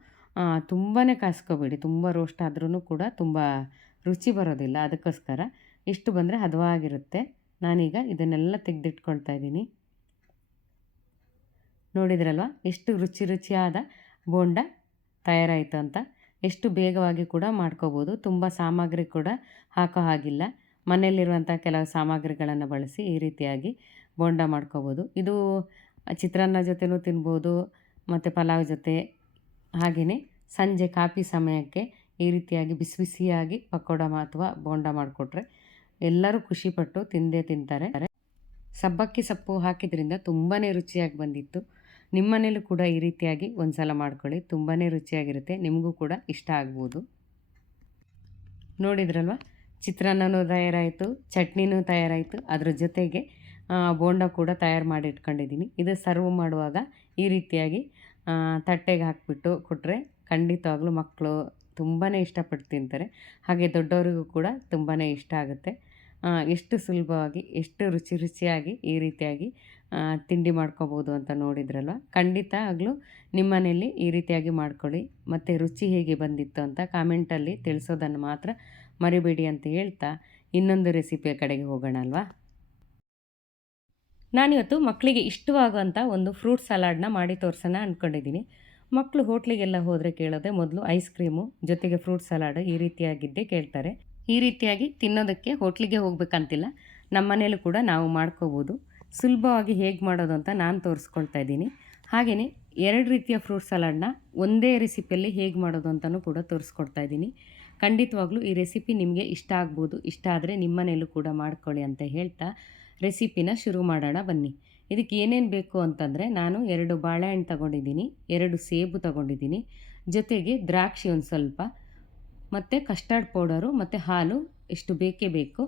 ತುಂಬಾ ಕಾಯಿಸ್ಕೋಬೇಡಿ, ತುಂಬ ರೋಸ್ಟ್ ಆದ್ರೂ ಕೂಡ ತುಂಬ ರುಚಿ ಬರೋದಿಲ್ಲ. ಅದಕ್ಕೋಸ್ಕರ ಇಷ್ಟು ಬಂದರೆ ಹದವಾಗಿರುತ್ತೆ. ನಾನೀಗ ಇದನ್ನೆಲ್ಲ ತೆಗೆದಿಟ್ಕೊಳ್ತಾ ಇದ್ದೀನಿ. ನೋಡಿದ್ರಲ್ವ ಎಷ್ಟು ರುಚಿಯಾದ ಬೋಂಡ ತಯಾರಾಯಿತು ಅಂತ. ಎಷ್ಟು ಬೇಗವಾಗಿ ಕೂಡ ಮಾಡ್ಕೋಬೋದು, ತುಂಬ ಸಾಮಗ್ರಿ ಕೂಡ ಹಾಕೋ ಹಾಗಿಲ್ಲ. ಮನೆಯಲ್ಲಿರುವಂಥ ಕೆಲವು ಸಾಮಗ್ರಿಗಳನ್ನು ಬಳಸಿ ಈ ರೀತಿಯಾಗಿ ಬೋಂಡ ಮಾಡ್ಕೋಬೋದು. ಇದು ಚಿತ್ರಾನ್ನ ಜೊತೆನೂ ತಿನ್ಬೋದು, ಮತ್ತು ಪಲಾವ್ ಜೊತೆ. ಹಾಗೆಯೇ ಸಂಜೆ ಕಾಫಿ ಸಮಯಕ್ಕೆ ಈ ರೀತಿಯಾಗಿ ಬಿಸಿ ಬಿಸಿಯಾಗಿ ಪಕೋಡ ಅಥವಾ ಬೋಂಡ ಮಾಡಿಕೊಟ್ರೆ ಎಲ್ಲರೂ ಖುಷಿಪಟ್ಟು ತಿಂದೇ ತಿಂತಾರೆ. ಸಬ್ಬಕ್ಕಿ ಸೊಪ್ಪು ಹಾಕಿದ್ರಿಂದ ತುಂಬಾ ರುಚಿಯಾಗಿ ಬಂದಿತ್ತು. ನಿಮ್ಮ ಮನೇಲೂ ಕೂಡ ಈ ರೀತಿಯಾಗಿ ಒಂದು ಸಲ ಮಾಡ್ಕೊಳ್ಳಿ, ತುಂಬಾ ರುಚಿಯಾಗಿರುತ್ತೆ, ನಿಮಗೂ ಕೂಡ ಇಷ್ಟ ಆಗ್ಬೋದು. ನೋಡಿದ್ರಲ್ವ, ಚಿತ್ರಾನ್ನನೂ ತಯಾರಾಯಿತು, ಚಟ್ನಿನೂ ತಯಾರಾಯಿತು, ಅದ್ರ ಜೊತೆಗೆ ಬೋಂಡ ಕೂಡ ತಯಾರು ಮಾಡಿ ಇಟ್ಕೊಂಡಿದ್ದೀನಿ. ಇದು ಸರ್ವ್ ಮಾಡುವಾಗ ಈ ರೀತಿಯಾಗಿ ತಟ್ಟೆಗೆ ಹಾಕಿಬಿಟ್ಟು ಕೊಟ್ಟರೆ ಖಂಡಿತವಾಗ್ಲೂ ಮಕ್ಕಳು ತುಂಬಾ ಇಷ್ಟಪಟ್ಟು ತಿಂತಾರೆ. ಹಾಗೆ ದೊಡ್ಡವರಿಗೂ ಕೂಡ ತುಂಬಾ ಇಷ್ಟ ಆಗುತ್ತೆ. ಎಷ್ಟು ಸುಲಭವಾಗಿ ಎಷ್ಟು ರುಚಿಯಾಗಿ ಈ ರೀತಿಯಾಗಿ ತಿಂಡಿ ಮಾಡ್ಕೋಬೋದು ಅಂತ ನೋಡಿದ್ರಲ್ವ. ಖಂಡಿತ ಆಗಲೂ ನಿಮ್ಮ ಮನೆಯಲ್ಲಿ ಈ ರೀತಿಯಾಗಿ ಮಾಡ್ಕೊಳ್ಳಿ, ಮತ್ತು ರುಚಿ ಹೇಗೆ ಬಂದಿತ್ತು ಅಂತ ಕಾಮೆಂಟಲ್ಲಿ ತಿಳಿಸೋದನ್ನು ಮಾತ್ರ ಮರಿಬೇಡಿ ಅಂತ ಹೇಳ್ತಾ ಇನ್ನೊಂದು ರೆಸಿಪಿಯ ಕಡೆಗೆ ಹೋಗೋಣ ಅಲ್ವಾ. ನಾನಿವತ್ತು ಮಕ್ಕಳಿಗೆ ಇಷ್ಟವಾಗುವಂಥ ಒಂದು ಫ್ರೂಟ್ ಸಲಾಡ್ನ ಮಾಡಿ ತೋರಿಸೋಣ ಅಂದ್ಕೊಂಡಿದ್ದೀನಿ. ಮಕ್ಕಳು ಹೋಟ್ಲಿಗೆಲ್ಲ ಹೋದರೆ ಕೇಳೋದೆ ಮೊದಲು ಐಸ್ ಕ್ರೀಮು ಜೊತೆಗೆ ಫ್ರೂಟ್ ಸಲಾಡ್ ಈ ರೀತಿಯಾಗಿದ್ದೇ ಕೇಳ್ತಾರೆ. ಈ ರೀತಿಯಾಗಿ ತಿನ್ನೋದಕ್ಕೆ ಹೋಟ್ಲಿಗೆ ಹೋಗ್ಬೇಕಂತಿಲ್ಲ, ನಮ್ಮ ಮನೇಲೂ ಕೂಡ ನಾವು ಮಾಡ್ಕೋಬೋದು. ಸುಲಭವಾಗಿ ಹೇಗೆ ಮಾಡೋದು ಅಂತ ನಾನು ತೋರಿಸ್ಕೊಳ್ತಾ ಇದ್ದೀನಿ. ಹಾಗೆಯೇ 2 ರೀತಿಯ ಫ್ರೂಟ್ ಸಲಾಡ್ನ ಒಂದೇ ರೆಸಿಪಿಯಲ್ಲಿ ಹೇಗೆ ಮಾಡೋದು ಅಂತಲೂ ಕೂಡ ತೋರಿಸ್ಕೊಡ್ತಾ ಇದ್ದೀನಿ. ಖಂಡಿತವಾಗ್ಲೂ ಈ ರೆಸಿಪಿ ನಿಮಗೆ ಇಷ್ಟ ಆಗ್ಬೋದು. ಇಷ್ಟ ಆದರೆ ನಿಮ್ಮ ಮನೇಲೂ ಕೂಡ ಮಾಡ್ಕೊಳ್ಳಿ ಅಂತ ಹೇಳ್ತಾ ರೆಸಿಪಿನ ಶುರು ಮಾಡೋಣ ಬನ್ನಿ. ಇದಕ್ಕೆ ಏನೇನು ಬೇಕು ಅಂತಂದರೆ, ನಾನು 2 ಬಾಳೆಹಣ್ಣು ತಗೊಂಡಿದ್ದೀನಿ, 2 ಸೇಬು ತಗೊಂಡಿದ್ದೀನಿ, ಜೊತೆಗೆ ದ್ರಾಕ್ಷಿ ಒಂದು ಸ್ವಲ್ಪ, ಮತ್ತು ಕಸ್ಟರ್ಡ್ ಪೌಡರು ಮತ್ತು ಹಾಲು ಎಷ್ಟು ಬೇಕೇ ಬೇಕು.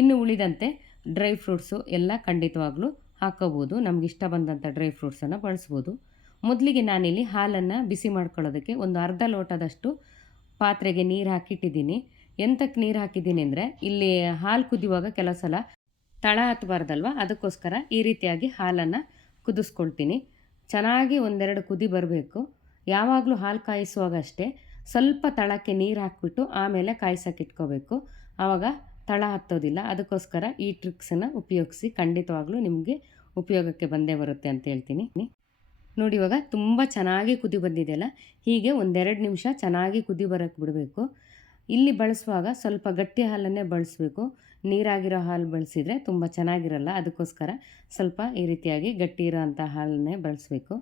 ಇನ್ನು ಉಳಿದಂತೆ ಡ್ರೈ ಫ್ರೂಟ್ಸು ಎಲ್ಲ ಖಂಡಿತವಾಗ್ಲೂ ಹಾಕೋಬೋದು. ನಮ್ಗೆ ಇಷ್ಟ ಬಂದಂಥ ಡ್ರೈ ಫ್ರೂಟ್ಸನ್ನು ಬಳಸ್ಬೋದು. ಮೊದಲಿಗೆ ನಾನಿಲ್ಲಿ ಹಾಲನ್ನು ಬಿಸಿ ಮಾಡ್ಕೊಳ್ಳೋದಕ್ಕೆ ಒಂದು ಅರ್ಧ ಲೋಟದಷ್ಟು ಪಾತ್ರೆಗೆ ನೀರು ಹಾಕಿಟ್ಟಿದ್ದೀನಿ. ಎಂತಕ್ಕೆ ನೀರು ಹಾಕಿದ್ದೀನಿ ಅಂದರೆ, ಇಲ್ಲಿ ಹಾಲು ಕುದಿಯುವಾಗ ಕೆಲವು ಸಲ ತಳ ಹತ್ತಬಾರ್ದಲ್ವ, ಅದಕ್ಕೋಸ್ಕರ ಈ ರೀತಿಯಾಗಿ ಹಾಲನ್ನು ಕುದಿಸ್ಕೊಳ್ತೀನಿ. ಚೆನ್ನಾಗಿ 1-2 ಕುದಿ ಬರಬೇಕು. ಯಾವಾಗಲೂ ಹಾಲು ಕಾಯಿಸುವಾಗ ಅಷ್ಟೇ ಸ್ವಲ್ಪ ತಳಕ್ಕೆ ನೀರು ಹಾಕಿಬಿಟ್ಟು ಆಮೇಲೆ ಕಾಯಿಸೋಕೆ ಇಟ್ಕೋಬೇಕು. ಆವಾಗ ತಳ ಹತ್ತೋದಿಲ್ಲ. ಅದಕ್ಕೋಸ್ಕರ ಈ ಟ್ರಿಕ್ಸನ್ನು ಉಪಯೋಗಿಸಿ, ಖಂಡಿತವಾಗ್ಲೂ ನಿಮಗೆ ಉಪಯೋಗಕ್ಕೆ ಬಂದೇ ಬರುತ್ತೆ ಅಂತ ಹೇಳ್ತೀನಿ. ನೋಡಿ, ಇವಾಗ ತುಂಬ ಚೆನ್ನಾಗಿ ಕುದಿ ಬಂದಿದೆಯಲ್ಲ, ಹೀಗೆ 1-2 ನಿಮಿಷ ಚೆನ್ನಾಗಿ ಕುದಿ ಬರೋಕ್ಕೆ ಬಿಡಬೇಕು. ಇಲ್ಲಿ ಬಳಸುವಾಗ ಸ್ವಲ್ಪ ಗಟ್ಟಿ ಹಾಲನ್ನೇ ಬಳಸಬೇಕು. ನೀರಾಗಿರೋ ಹಾಲು ಬಳಸಿದರೆ ತುಂಬ ಚೆನ್ನಾಗಿರಲ್ಲ. ಅದಕ್ಕೋಸ್ಕರ ಸ್ವಲ್ಪ ಈ ರೀತಿಯಾಗಿ ಗಟ್ಟಿ ಇರೋಂಥ ಹಾಲನ್ನೇ ಬಳಸಬೇಕು.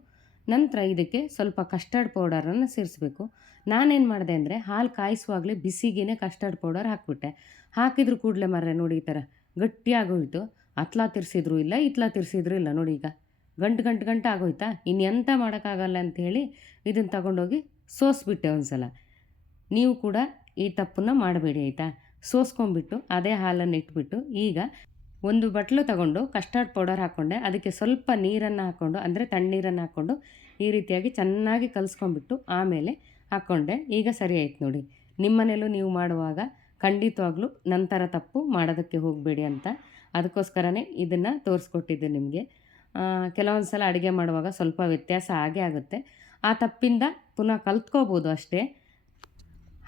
ನಂತರ ಇದಕ್ಕೆ ಸ್ವಲ್ಪ ಕಸ್ಟರ್ಡ್ ಪೌಡರನ್ನು ಸೇರಿಸ್ಬೇಕು. ನಾನೇನು ಮಾಡಿದೆ ಅಂದರೆ, ಹಾಲು ಕಾಯಿಸುವಾಗಲೇ ಬಿಸಿಗೇ ಕಸ್ಟರ್ಡ್ ಪೌಡರ್ ಹಾಕಿಬಿಟ್ಟೆ. ಹಾಕಿದ್ರು ಕೂಡಲೇ ಮರ್ರೆ ನೋಡಿ ಈ ಥರ ಗಟ್ಟಿಯಾಗೋಯಿತು. ಅತ್ಲ ತಿರ್ಸಿದ್ರು ಇಲ್ಲ, ಇತ್ಲ ತಿರ್ಸಿದ್ರು ಇಲ್ಲ. ನೋಡಿ ಈಗ ಗಂಟು ಆಗೋಯ್ತಾ. ಇನ್ನೆಂತ ಮಾಡೋಕ್ಕಾಗಲ್ಲ ಅಂಥೇಳಿ ಇದನ್ನು ತಗೊಂಡೋಗಿ ಸೋಸ್ಬಿಟ್ಟೆ ಒಂದು ಸಲ. ನೀವು ಕೂಡ ಈ ತಪ್ಪನ್ನು ಮಾಡಬೇಡಿ ಆಯಿತಾ. ಸೋಸ್ಕೊಂಡ್ಬಿಟ್ಟು ಅದೇ ಹಾಲನ್ನು ಇಟ್ಬಿಟ್ಟು ಈಗ ಒಂದು ಬಟ್ಲು ತಗೊಂಡು ಕಸ್ಟರ್ಡ್ ಪೌಡರ್ ಹಾಕ್ಕೊಂಡೆ, ಅದಕ್ಕೆ ಸ್ವಲ್ಪ ನೀರನ್ನು ಹಾಕ್ಕೊಂಡು, ಅಂದರೆ ತಣ್ಣೀರನ್ನು ಹಾಕ್ಕೊಂಡು ಈ ರೀತಿಯಾಗಿ ಚೆನ್ನಾಗಿ ಕಲಿಸ್ಕೊಂಡ್ಬಿಟ್ಟು ಆಮೇಲೆ ಹಾಕ್ಕೊಂಡೆ. ಈಗ ಸರಿ ಆಯ್ತು ನೋಡಿ. ನಿಮ್ಮ ಮನೇಲೂ ನೀವು ಮಾಡುವಾಗ ಖಂಡಿತವಾಗ್ಲೂ ನಂತರ ತಪ್ಪು ಮಾಡೋದಕ್ಕೆ ಹೋಗಬೇಡಿ ಅಂತ, ಅದಕ್ಕೋಸ್ಕರನೇ ಇದನ್ನು ತೋರಿಸ್ಕೊಟ್ಟಿದ್ದೆ ನಿಮಗೆ. ಕೆಲವೊಂದು ಸಲ ಅಡುಗೆ ಮಾಡುವಾಗ ಸ್ವಲ್ಪ ವ್ಯತ್ಯಾಸ ಆಗೇ ಆಗುತ್ತೆ. ಆ ತಪ್ಪಿಂದ ಪುನಃ ಕಲ್ತ್ಕೋಬೋದು ಅಷ್ಟೇ.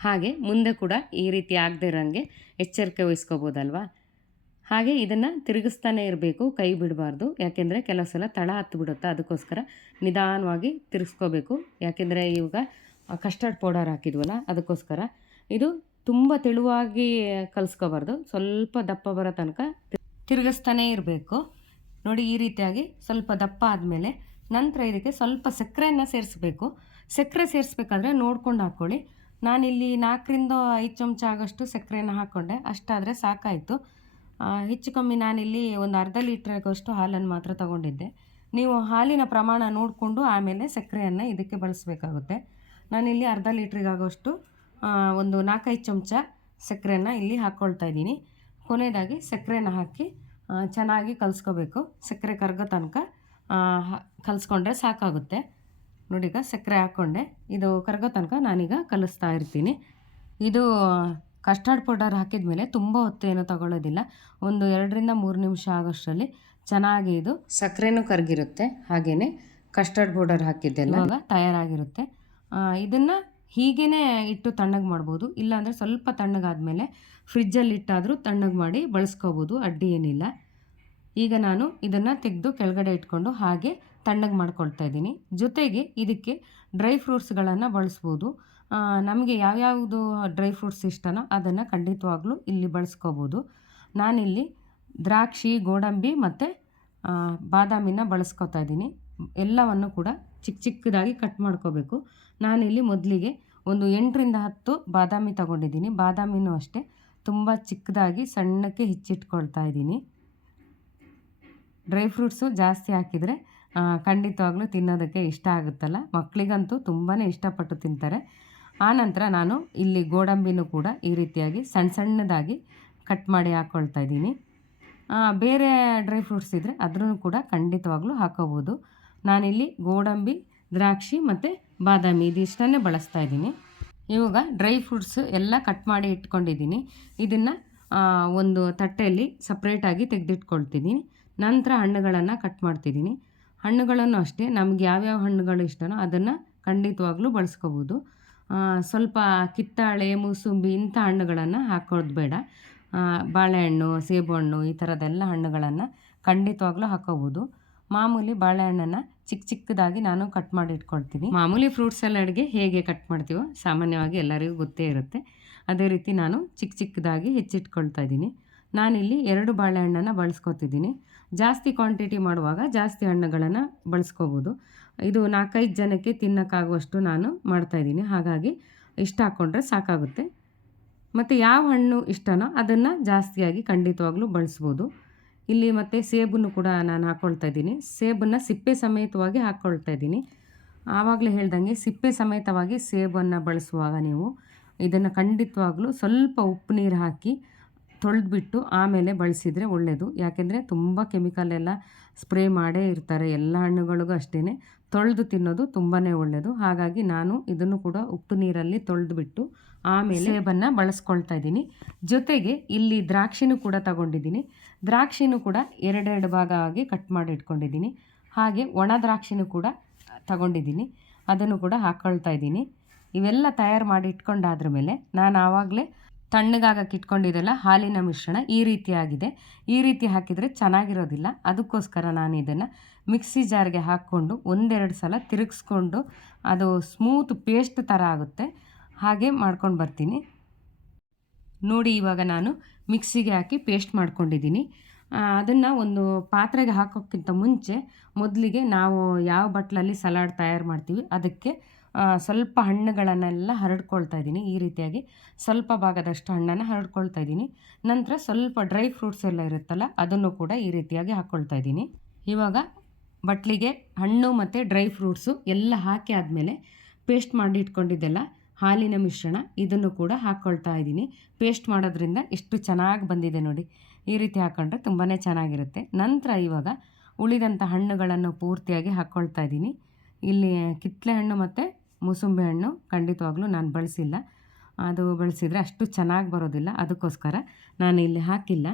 ಹಾಗೆ ಮುಂದೆ ಕೂಡ ಈ ರೀತಿ ಆಗದೆ ಇರೋಂಗೆ ಎಚ್ಚರಿಕೆ ವಹಿಸ್ಕೋಬೋದಲ್ವ. ಹಾಗೆ ಇದನ್ನು ತಿರುಗಿಸ್ತಾನೆ ಇರಬೇಕು, ಕೈ ಬಿಡಬಾರ್ದು. ಯಾಕೆಂದರೆ ಕೆಲವು ಸಲ ತಳ ಹತ್ತಿಬಿಡುತ್ತೆ. ಅದಕ್ಕೋಸ್ಕರ ನಿಧಾನವಾಗಿ ತಿರುಗಿಸ್ಕೋಬೇಕು. ಯಾಕೆಂದರೆ ಇವಾಗ ಕಸ್ಟರ್ಡ್ ಪೌಡರ್ ಹಾಕಿದ್ವಲ್ಲ, ಅದಕ್ಕೋಸ್ಕರ ಇದು ತುಂಬ ತೆಳುವಾಗಿ ಕಲಿಸ್ಕೋಬಾರ್ದು. ಸ್ವಲ್ಪ ದಪ್ಪ ಬರೋ ತನಕ ತಿರುಗಿಸ್ತಾನೇ ಇರಬೇಕು. ನೋಡಿ, ಈ ರೀತಿಯಾಗಿ ಸ್ವಲ್ಪ ದಪ್ಪ ಆದಮೇಲೆ ನಂತರ ಇದಕ್ಕೆ ಸ್ವಲ್ಪ ಸಕ್ಕರೆಯನ್ನು ಸೇರಿಸ್ಬೇಕು. ಸಕ್ಕರೆ ಸೇರಿಸ್ಬೇಕಾದ್ರೆ ನೋಡ್ಕೊಂಡು ಹಾಕ್ಕೊಳ್ಳಿ. ನಾನಿಲ್ಲಿ 4-5 ಚಮಚ ಆಗೋಷ್ಟು ಸಕ್ಕರೆಯನ್ನು ಹಾಕ್ಕೊಂಡೆ, ಅಷ್ಟಾದರೆ ಸಾಕಾಯಿತು. ಹೆಚ್ಚು ಕಮ್ಮಿ ನಾನಿಲ್ಲಿ ಒಂದು ಅರ್ಧ ಲೀಟ್ರ್ ಆಗೋಷ್ಟು ಹಾಲನ್ನು ಮಾತ್ರ ತಗೊಂಡಿದ್ದೆ. ನೀವು ಹಾಲಿನ ಪ್ರಮಾಣ ನೋಡಿಕೊಂಡು ಆಮೇಲೆ ಸಕ್ಕರೆಯನ್ನು ಇದಕ್ಕೆ ಬಳಸಬೇಕಾಗುತ್ತೆ. ನಾನಿಲ್ಲಿ ಅರ್ಧ ಲೀಟ್ರಿಗೆ ಆಗೋಷ್ಟು ಒಂದು 4-5 ಚಮಚ ಸಕ್ಕರೆಯನ್ನು ಇಲ್ಲಿ ಹಾಕ್ಕೊಳ್ತಾ ಇದ್ದೀನಿ. ಕೊನೆಯದಾಗಿ ಸಕ್ಕರೆನ ಹಾಕಿ ಚೆನ್ನಾಗಿ ಕಲಿಸ್ಕೋಬೇಕು. ಸಕ್ಕರೆ ಕರಗೋ ತನಕ ಕಲಿಸ್ಕೊಂಡ್ರೆ ಸಾಕಾಗುತ್ತೆ. ನೋಡಿ, ಈಗ ಸಕ್ಕರೆ ಹಾಕ್ಕೊಂಡೆ, ಇದು ಕರಗೋ ತನಕ ನಾನೀಗ ಕಲಿಸ್ತಾ ಇರ್ತೀನಿ. ಇದು ಕಸ್ಟರ್ಡ್ ಪೌಡರ್ ಹಾಕಿದ ಮೇಲೆ ತುಂಬ ಹೊತ್ತು ಏನೂ ತಗೊಳ್ಳೋದಿಲ್ಲ. ಒಂದು 2-3 ನಿಮಿಷ ಆಗೋಷ್ಟರಲ್ಲಿ ಚೆನ್ನಾಗಿ ಇದು ಸಕ್ಕರೆನೂ ಕರಗಿರುತ್ತೆ. ಹಾಗೆಯೇ ಕಸ್ಟರ್ಡ್ ಪೌಡರ್ ಹಾಕಿದ್ದೆಲ್ಲ ಇವಾಗ ತಯಾರಾಗಿರುತ್ತೆ. ಇದನ್ನು ಹೀಗೇ ಇಟ್ಟು ತಣ್ಣಗೆ ಮಾಡ್ಬೋದು. ಇಲ್ಲಾಂದರೆ ಸ್ವಲ್ಪ ತಣ್ಣಗಾದಮೇಲೆ ಫ್ರಿಜ್ಜಲ್ಲಿ ಇಟ್ಟಾದರೂ ತಣ್ಣಗೆ ಮಾಡಿ ಬಳಸ್ಕೋಬೋದು, ಅಡ್ಡಿ ಏನಿಲ್ಲ. ಈಗ ನಾನು ಇದನ್ನು ತೆಗೆದು ಕೆಳಗಡೆ ಇಟ್ಕೊಂಡು ಹಾಗೆ ತಣ್ಣಗೆ ಮಾಡ್ಕೊಳ್ತಾ ಇದ್ದೀನಿ. ಜೊತೆಗೆ ಇದಕ್ಕೆ ಡ್ರೈ ಫ್ರೂಟ್ಸ್ಗಳನ್ನು ಬಳಸ್ಬೋದು. ನಮಗೆ ಯಾವ್ಯಾವುದು ಡ್ರೈ ಫ್ರೂಟ್ಸ್ ಇಷ್ಟನೋ ಅದನ್ನು ಖಂಡಿತವಾಗ್ಲೂ ಇಲ್ಲಿ ಬಳಸ್ಕೋಬೋದು. ನಾನಿಲ್ಲಿ ದ್ರಾಕ್ಷಿ, ಗೋಡಂಬಿ ಮತ್ತು ಬಾದಾಮಿನ ಬಳಸ್ಕೊತಾ ಇದ್ದೀನಿ. ಎಲ್ಲವನ್ನು ಕೂಡ ಚಿಕ್ಕದಾಗಿ ಕಟ್ ಮಾಡ್ಕೋಬೇಕು. ನಾನಿಲ್ಲಿ ಮೊದಲಿಗೆ ಒಂದು 8-10 ಬಾದಾಮಿ ತಗೊಂಡಿದ್ದೀನಿ. ಬಾದಾಮಿನೂ ಅಷ್ಟೇ ತುಂಬ ಚಿಕ್ಕದಾಗಿ ಸಣ್ಣಕ್ಕೆ ಹೆಚ್ಚಿಟ್ಕೊಳ್ತಾ ಇದ್ದೀನಿ. ಡ್ರೈ ಫ್ರೂಟ್ಸು ಜಾಸ್ತಿ ಹಾಕಿದರೆ ಖಂಡಿತವಾಗ್ಲೂ ತಿನ್ನೋದಕ್ಕೆ ಇಷ್ಟ ಆಗುತ್ತಲ್ಲ, ಮಕ್ಕಳಿಗಂತೂ ತುಂಬಾ ಇಷ್ಟಪಟ್ಟು ತಿಂತಾರೆ. ಆನಂತರ ನಾನು ಇಲ್ಲಿ ಗೋಡಂಬಿನೂ ಕೂಡ ಈ ರೀತಿಯಾಗಿ ಸಣ್ಣದಾಗಿ ಕಟ್ ಮಾಡಿ ಹಾಕ್ಕೊಳ್ತಾ ಇದ್ದೀನಿ. ಬೇರೆ ಡ್ರೈ ಫ್ರೂಟ್ಸ್ ಇದ್ದರೆ ಅದನ್ನು ಕೂಡ ಖಂಡಿತವಾಗ್ಲೂ ಹಾಕೋಬೋದು. ನಾನಿಲ್ಲಿ ಗೋಡಂಬಿ, ದ್ರಾಕ್ಷಿ ಮತ್ತು ಬಾದಾಮಿ ಇದಿಷ್ಟನ್ನೇ ಬಳಸ್ತಾ ಇದ್ದೀನಿ. ಇವಾಗ ಡ್ರೈ ಫ್ರೂಟ್ಸು ಎಲ್ಲ ಕಟ್ ಮಾಡಿ ಇಟ್ಕೊಂಡಿದ್ದೀನಿ. ಇದನ್ನು ಒಂದು ತಟ್ಟೆಯಲ್ಲಿ ಸಪ್ರೇಟಾಗಿ ತೆಗೆದಿಟ್ಕೊಳ್ತಿದ್ದೀನಿ. ನಂತರ ಹಣ್ಣುಗಳನ್ನು ಕಟ್ ಮಾಡ್ತಿದ್ದೀನಿ. ಹಣ್ಣುಗಳನ್ನು ಅಷ್ಟೇ ನಮ್ಗೆ ಯಾವ್ಯಾವ ಹಣ್ಣುಗಳು ಇಷ್ಟನೋ ಅದನ್ನು ಖಂಡಿತವಾಗ್ಲೂ ಬಳಸ್ಕೋಬೋದು. ಸ್ವಲ್ಪ ಕಿತ್ತಾಳೆ, ಮೂಸಂಬಿ ಇಂಥ ಹಣ್ಣುಗಳನ್ನು ಹಾಕೋದು ಬೇಡ. ಬಾಳೆಹಣ್ಣು, ಸೇಬುಹಣ್ಣು ಈ ಥರದ್ದೆಲ್ಲ ಹಣ್ಣುಗಳನ್ನು ಖಂಡಿತವಾಗ್ಲೂ ಹಾಕೋಬೋದು. ಮಾಮೂಲಿ ಬಾಳೆಹಣ್ಣನ್ನು ಚಿಕ್ಕದಾಗಿ ನಾನು ಕಟ್ ಮಾಡಿ ಇಟ್ಕೊಳ್ತೀನಿ. ಮಾಮೂಲಿ ಫ್ರೂಟ್ ಸಲಾಡ್ಗೆ ಹೇಗೆ ಕಟ್ ಮಾಡ್ತೀವೋ ಸಾಮಾನ್ಯವಾಗಿ ಎಲ್ಲರಿಗೂ ಗೊತ್ತೇ ಇರುತ್ತೆ. ಅದೇ ರೀತಿ ನಾನು ಚಿಕ್ಕ ಚಿಕ್ಕದಾಗಿ ಹೆಚ್ಚಿಟ್ಕೊಳ್ತಾ ಇದ್ದೀನಿ. ನಾನಿಲ್ಲಿ 2 ಬಾಳೆಹಣ್ಣನ್ನು ಬಳಸ್ಕೊತಿದ್ದೀನಿ. ಜಾಸ್ತಿ ಕ್ವಾಂಟಿಟಿ ಮಾಡುವಾಗ ಜಾಸ್ತಿ ಹಣ್ಣುಗಳನ್ನು ಬಳಸ್ಕೋಬೋದು. ಇದು 4-5 ಜನಕ್ಕೆ ತಿನ್ನೋಕ್ಕಾಗುವಷ್ಟು ನಾನು ಮಾಡ್ತಾಯಿದ್ದೀನಿ. ಹಾಗಾಗಿ ಇಷ್ಟು ಹಾಕ್ಕೊಂಡ್ರೆ ಸಾಕಾಗುತ್ತೆ. ಮತ್ತು ಯಾವ ಹಣ್ಣು ಇಷ್ಟನೋ ಅದನ್ನು ಜಾಸ್ತಿಯಾಗಿ ಖಂಡಿತವಾಗ್ಲೂ ಬಳಸ್ಬೋದು. ಇಲ್ಲಿ ಮತ್ತು ಸೇಬನ್ನು ಕೂಡ ನಾನು ಹಾಕ್ಕೊಳ್ತಾ ಇದ್ದೀನಿ. ಸೇಬನ್ನು ಸಿಪ್ಪೆ ಸಮೇತವಾಗಿ ಹಾಕ್ಕೊಳ್ತಾ ಇದ್ದೀನಿ. ಆವಾಗಲೇ ಹೇಳ್ದಂಗೆ ಸಿಪ್ಪೆ ಸಮೇತವಾಗಿ ಸೇಬನ್ನು ಬಳಸುವಾಗ ನೀವು ಇದನ್ನು ಖಂಡಿತವಾಗ್ಲೂ ಸ್ವಲ್ಪ ಉಪ್ಪು ನೀರು ಹಾಕಿ ತೊಳೆದ್ಬಿಟ್ಟು ಆಮೇಲೆ ಬಳಸಿದರೆ ಒಳ್ಳೆಯದು. ಯಾಕೆಂದರೆ ತುಂಬ ಕೆಮಿಕಲ್ ಎಲ್ಲ ಸ್ಪ್ರೇ ಮಾಡೇ ಇರ್ತಾರೆ. ಎಲ್ಲ ಹಣ್ಣುಗಳಿಗೂ ಅಷ್ಟೇ ತೊಳೆದು ತಿನ್ನೋದು ತುಂಬಾ ಒಳ್ಳೆಯದು. ಹಾಗಾಗಿ ನಾನು ಇದನ್ನು ಕೂಡ ಉಪ್ಪು ನೀರಲ್ಲಿ ತೊಳೆದ್ಬಿಟ್ಟು ಆಮೇಲೆ ಸೇಬನ್ನು ಬಳಸ್ಕೊಳ್ತಾ ಇದ್ದೀನಿ. ಜೊತೆಗೆ ಇಲ್ಲಿ ದ್ರಾಕ್ಷಿನೂ ಕೂಡ ತಗೊಂಡಿದ್ದೀನಿ. ದ್ರಾಕ್ಷಿನೂ ಕೂಡ 2 ಭಾಗ ಆಗಿ ಕಟ್ ಮಾಡಿ ಇಟ್ಕೊಂಡಿದ್ದೀನಿ. ಹಾಗೆ ಒಣ ದ್ರಾಕ್ಷಿನೂ ಕೂಡ ತಗೊಂಡಿದ್ದೀನಿ. ಅದನ್ನು ಕೂಡ ಹಾಕ್ಕೊಳ್ತಾ ಇದ್ದೀನಿ. ಇವೆಲ್ಲ ತಯಾರು ಮಾಡಿ ಇಟ್ಕೊಂಡಾದ್ರ ಮೇಲೆ ನಾನು ಆವಾಗಲೇ ತಣ್ಣಗಾಗಕ್ಕೆ ಇಟ್ಕೊಂಡಿದ್ದೆಲ್ಲ ಹಾಲಿನ ಮಿಶ್ರಣ ಈ ರೀತಿಯಾಗಿದೆ. ಈ ರೀತಿ ಹಾಕಿದರೆ ಚೆನ್ನಾಗಿರೋದಿಲ್ಲ. ಅದಕ್ಕೋಸ್ಕರ ನಾನು ಇದನ್ನು ಮಿಕ್ಸಿ ಜಾರ್ಗೆ ಹಾಕ್ಕೊಂಡು 1-2 ಸಲ ತಿರುಗಿಸ್ಕೊಂಡು ಅದು ಸ್ಮೂತ್ ಪೇಸ್ಟ್ ಥರ ಆಗುತ್ತೆ. ಹಾಗೆ ಮಾಡ್ಕೊಂಡು ಬರ್ತೀನಿ. ನೋಡಿ, ಇವಾಗ ನಾನು ಮಿಕ್ಸಿಗೆ ಹಾಕಿ ಪೇಸ್ಟ್ ಮಾಡ್ಕೊಂಡಿದ್ದೀನಿ. ಅದನ್ನು ಒಂದು ಪಾತ್ರೆಗೆ ಹಾಕೋಕ್ಕಿಂತ ಮುಂಚೆ ಮೊದಲಿಗೆ ನಾವು ಯಾವ ಬಟ್ಲಲ್ಲಿ ಸಲಾಡ್ ತಯಾರು ಮಾಡ್ತೀವಿ ಅದಕ್ಕೆ ಸ್ವಲ್ಪ ಹಣ್ಣುಗಳನ್ನೆಲ್ಲ ಹರಡ್ಕೊಳ್ತಾ ಇದ್ದೀನಿ. ಈ ರೀತಿಯಾಗಿ ಸ್ವಲ್ಪ ಭಾಗದಷ್ಟು ಹಣ್ಣನ್ನು ಹರಡ್ಕೊಳ್ತಾ ಇದ್ದೀನಿ. ನಂತರ ಸ್ವಲ್ಪ ಡ್ರೈ ಫ್ರೂಟ್ಸ್ ಎಲ್ಲ ಇರುತ್ತಲ್ಲ ಅದನ್ನು ಕೂಡ ಈ ರೀತಿಯಾಗಿ ಹಾಕ್ಕೊಳ್ತಾ ಇದ್ದೀನಿ. ಇವಾಗ ಬಟ್ಲಿಗೆ ಹಣ್ಣು ಮತ್ತು ಡ್ರೈ ಫ್ರೂಟ್ಸು ಎಲ್ಲ ಹಾಕಿ ಆದಮೇಲೆ ಪೇಸ್ಟ್ ಮಾಡಿ ಇಟ್ಕೊಂಡಿದ್ದೆಲ್ಲ ಹಾಲಿನ ಮಿಶ್ರಣ ಇದನ್ನು ಕೂಡ ಹಾಕ್ಕೊಳ್ತಾ ಇದ್ದೀನಿ. ಪೇಸ್ಟ್ ಮಾಡೋದ್ರಿಂದ ಎಷ್ಟು ಚೆನ್ನಾಗಿ ಬಂದಿದೆ ನೋಡಿ. ಈ ರೀತಿ ಹಾಕ್ಕೊಂಡ್ರೆ ತುಂಬಾ ಚೆನ್ನಾಗಿರುತ್ತೆ. ನಂತರ ಇವಾಗ ಉಳಿದಂಥ ಹಣ್ಣುಗಳನ್ನು ಪೂರ್ತಿಯಾಗಿ ಹಾಕ್ಕೊಳ್ತಾ ಇದ್ದೀನಿ. ಇಲ್ಲಿ ಕಿತ್ತಳೆ ಹಣ್ಣು ಮತ್ತು ಮೂಸಂಬಿ ಹಣ್ಣು ಖಂಡಿತವಾಗ್ಲೂ ನಾನು ಬಳಸಿಲ್ಲ. ಅದು ಬಳಸಿದರೆ ಅಷ್ಟು ಚೆನ್ನಾಗಿ ಬರೋದಿಲ್ಲ. ಅದಕ್ಕೋಸ್ಕರ ನಾನು ಇಲ್ಲಿ ಹಾಕಿಲ್ಲ.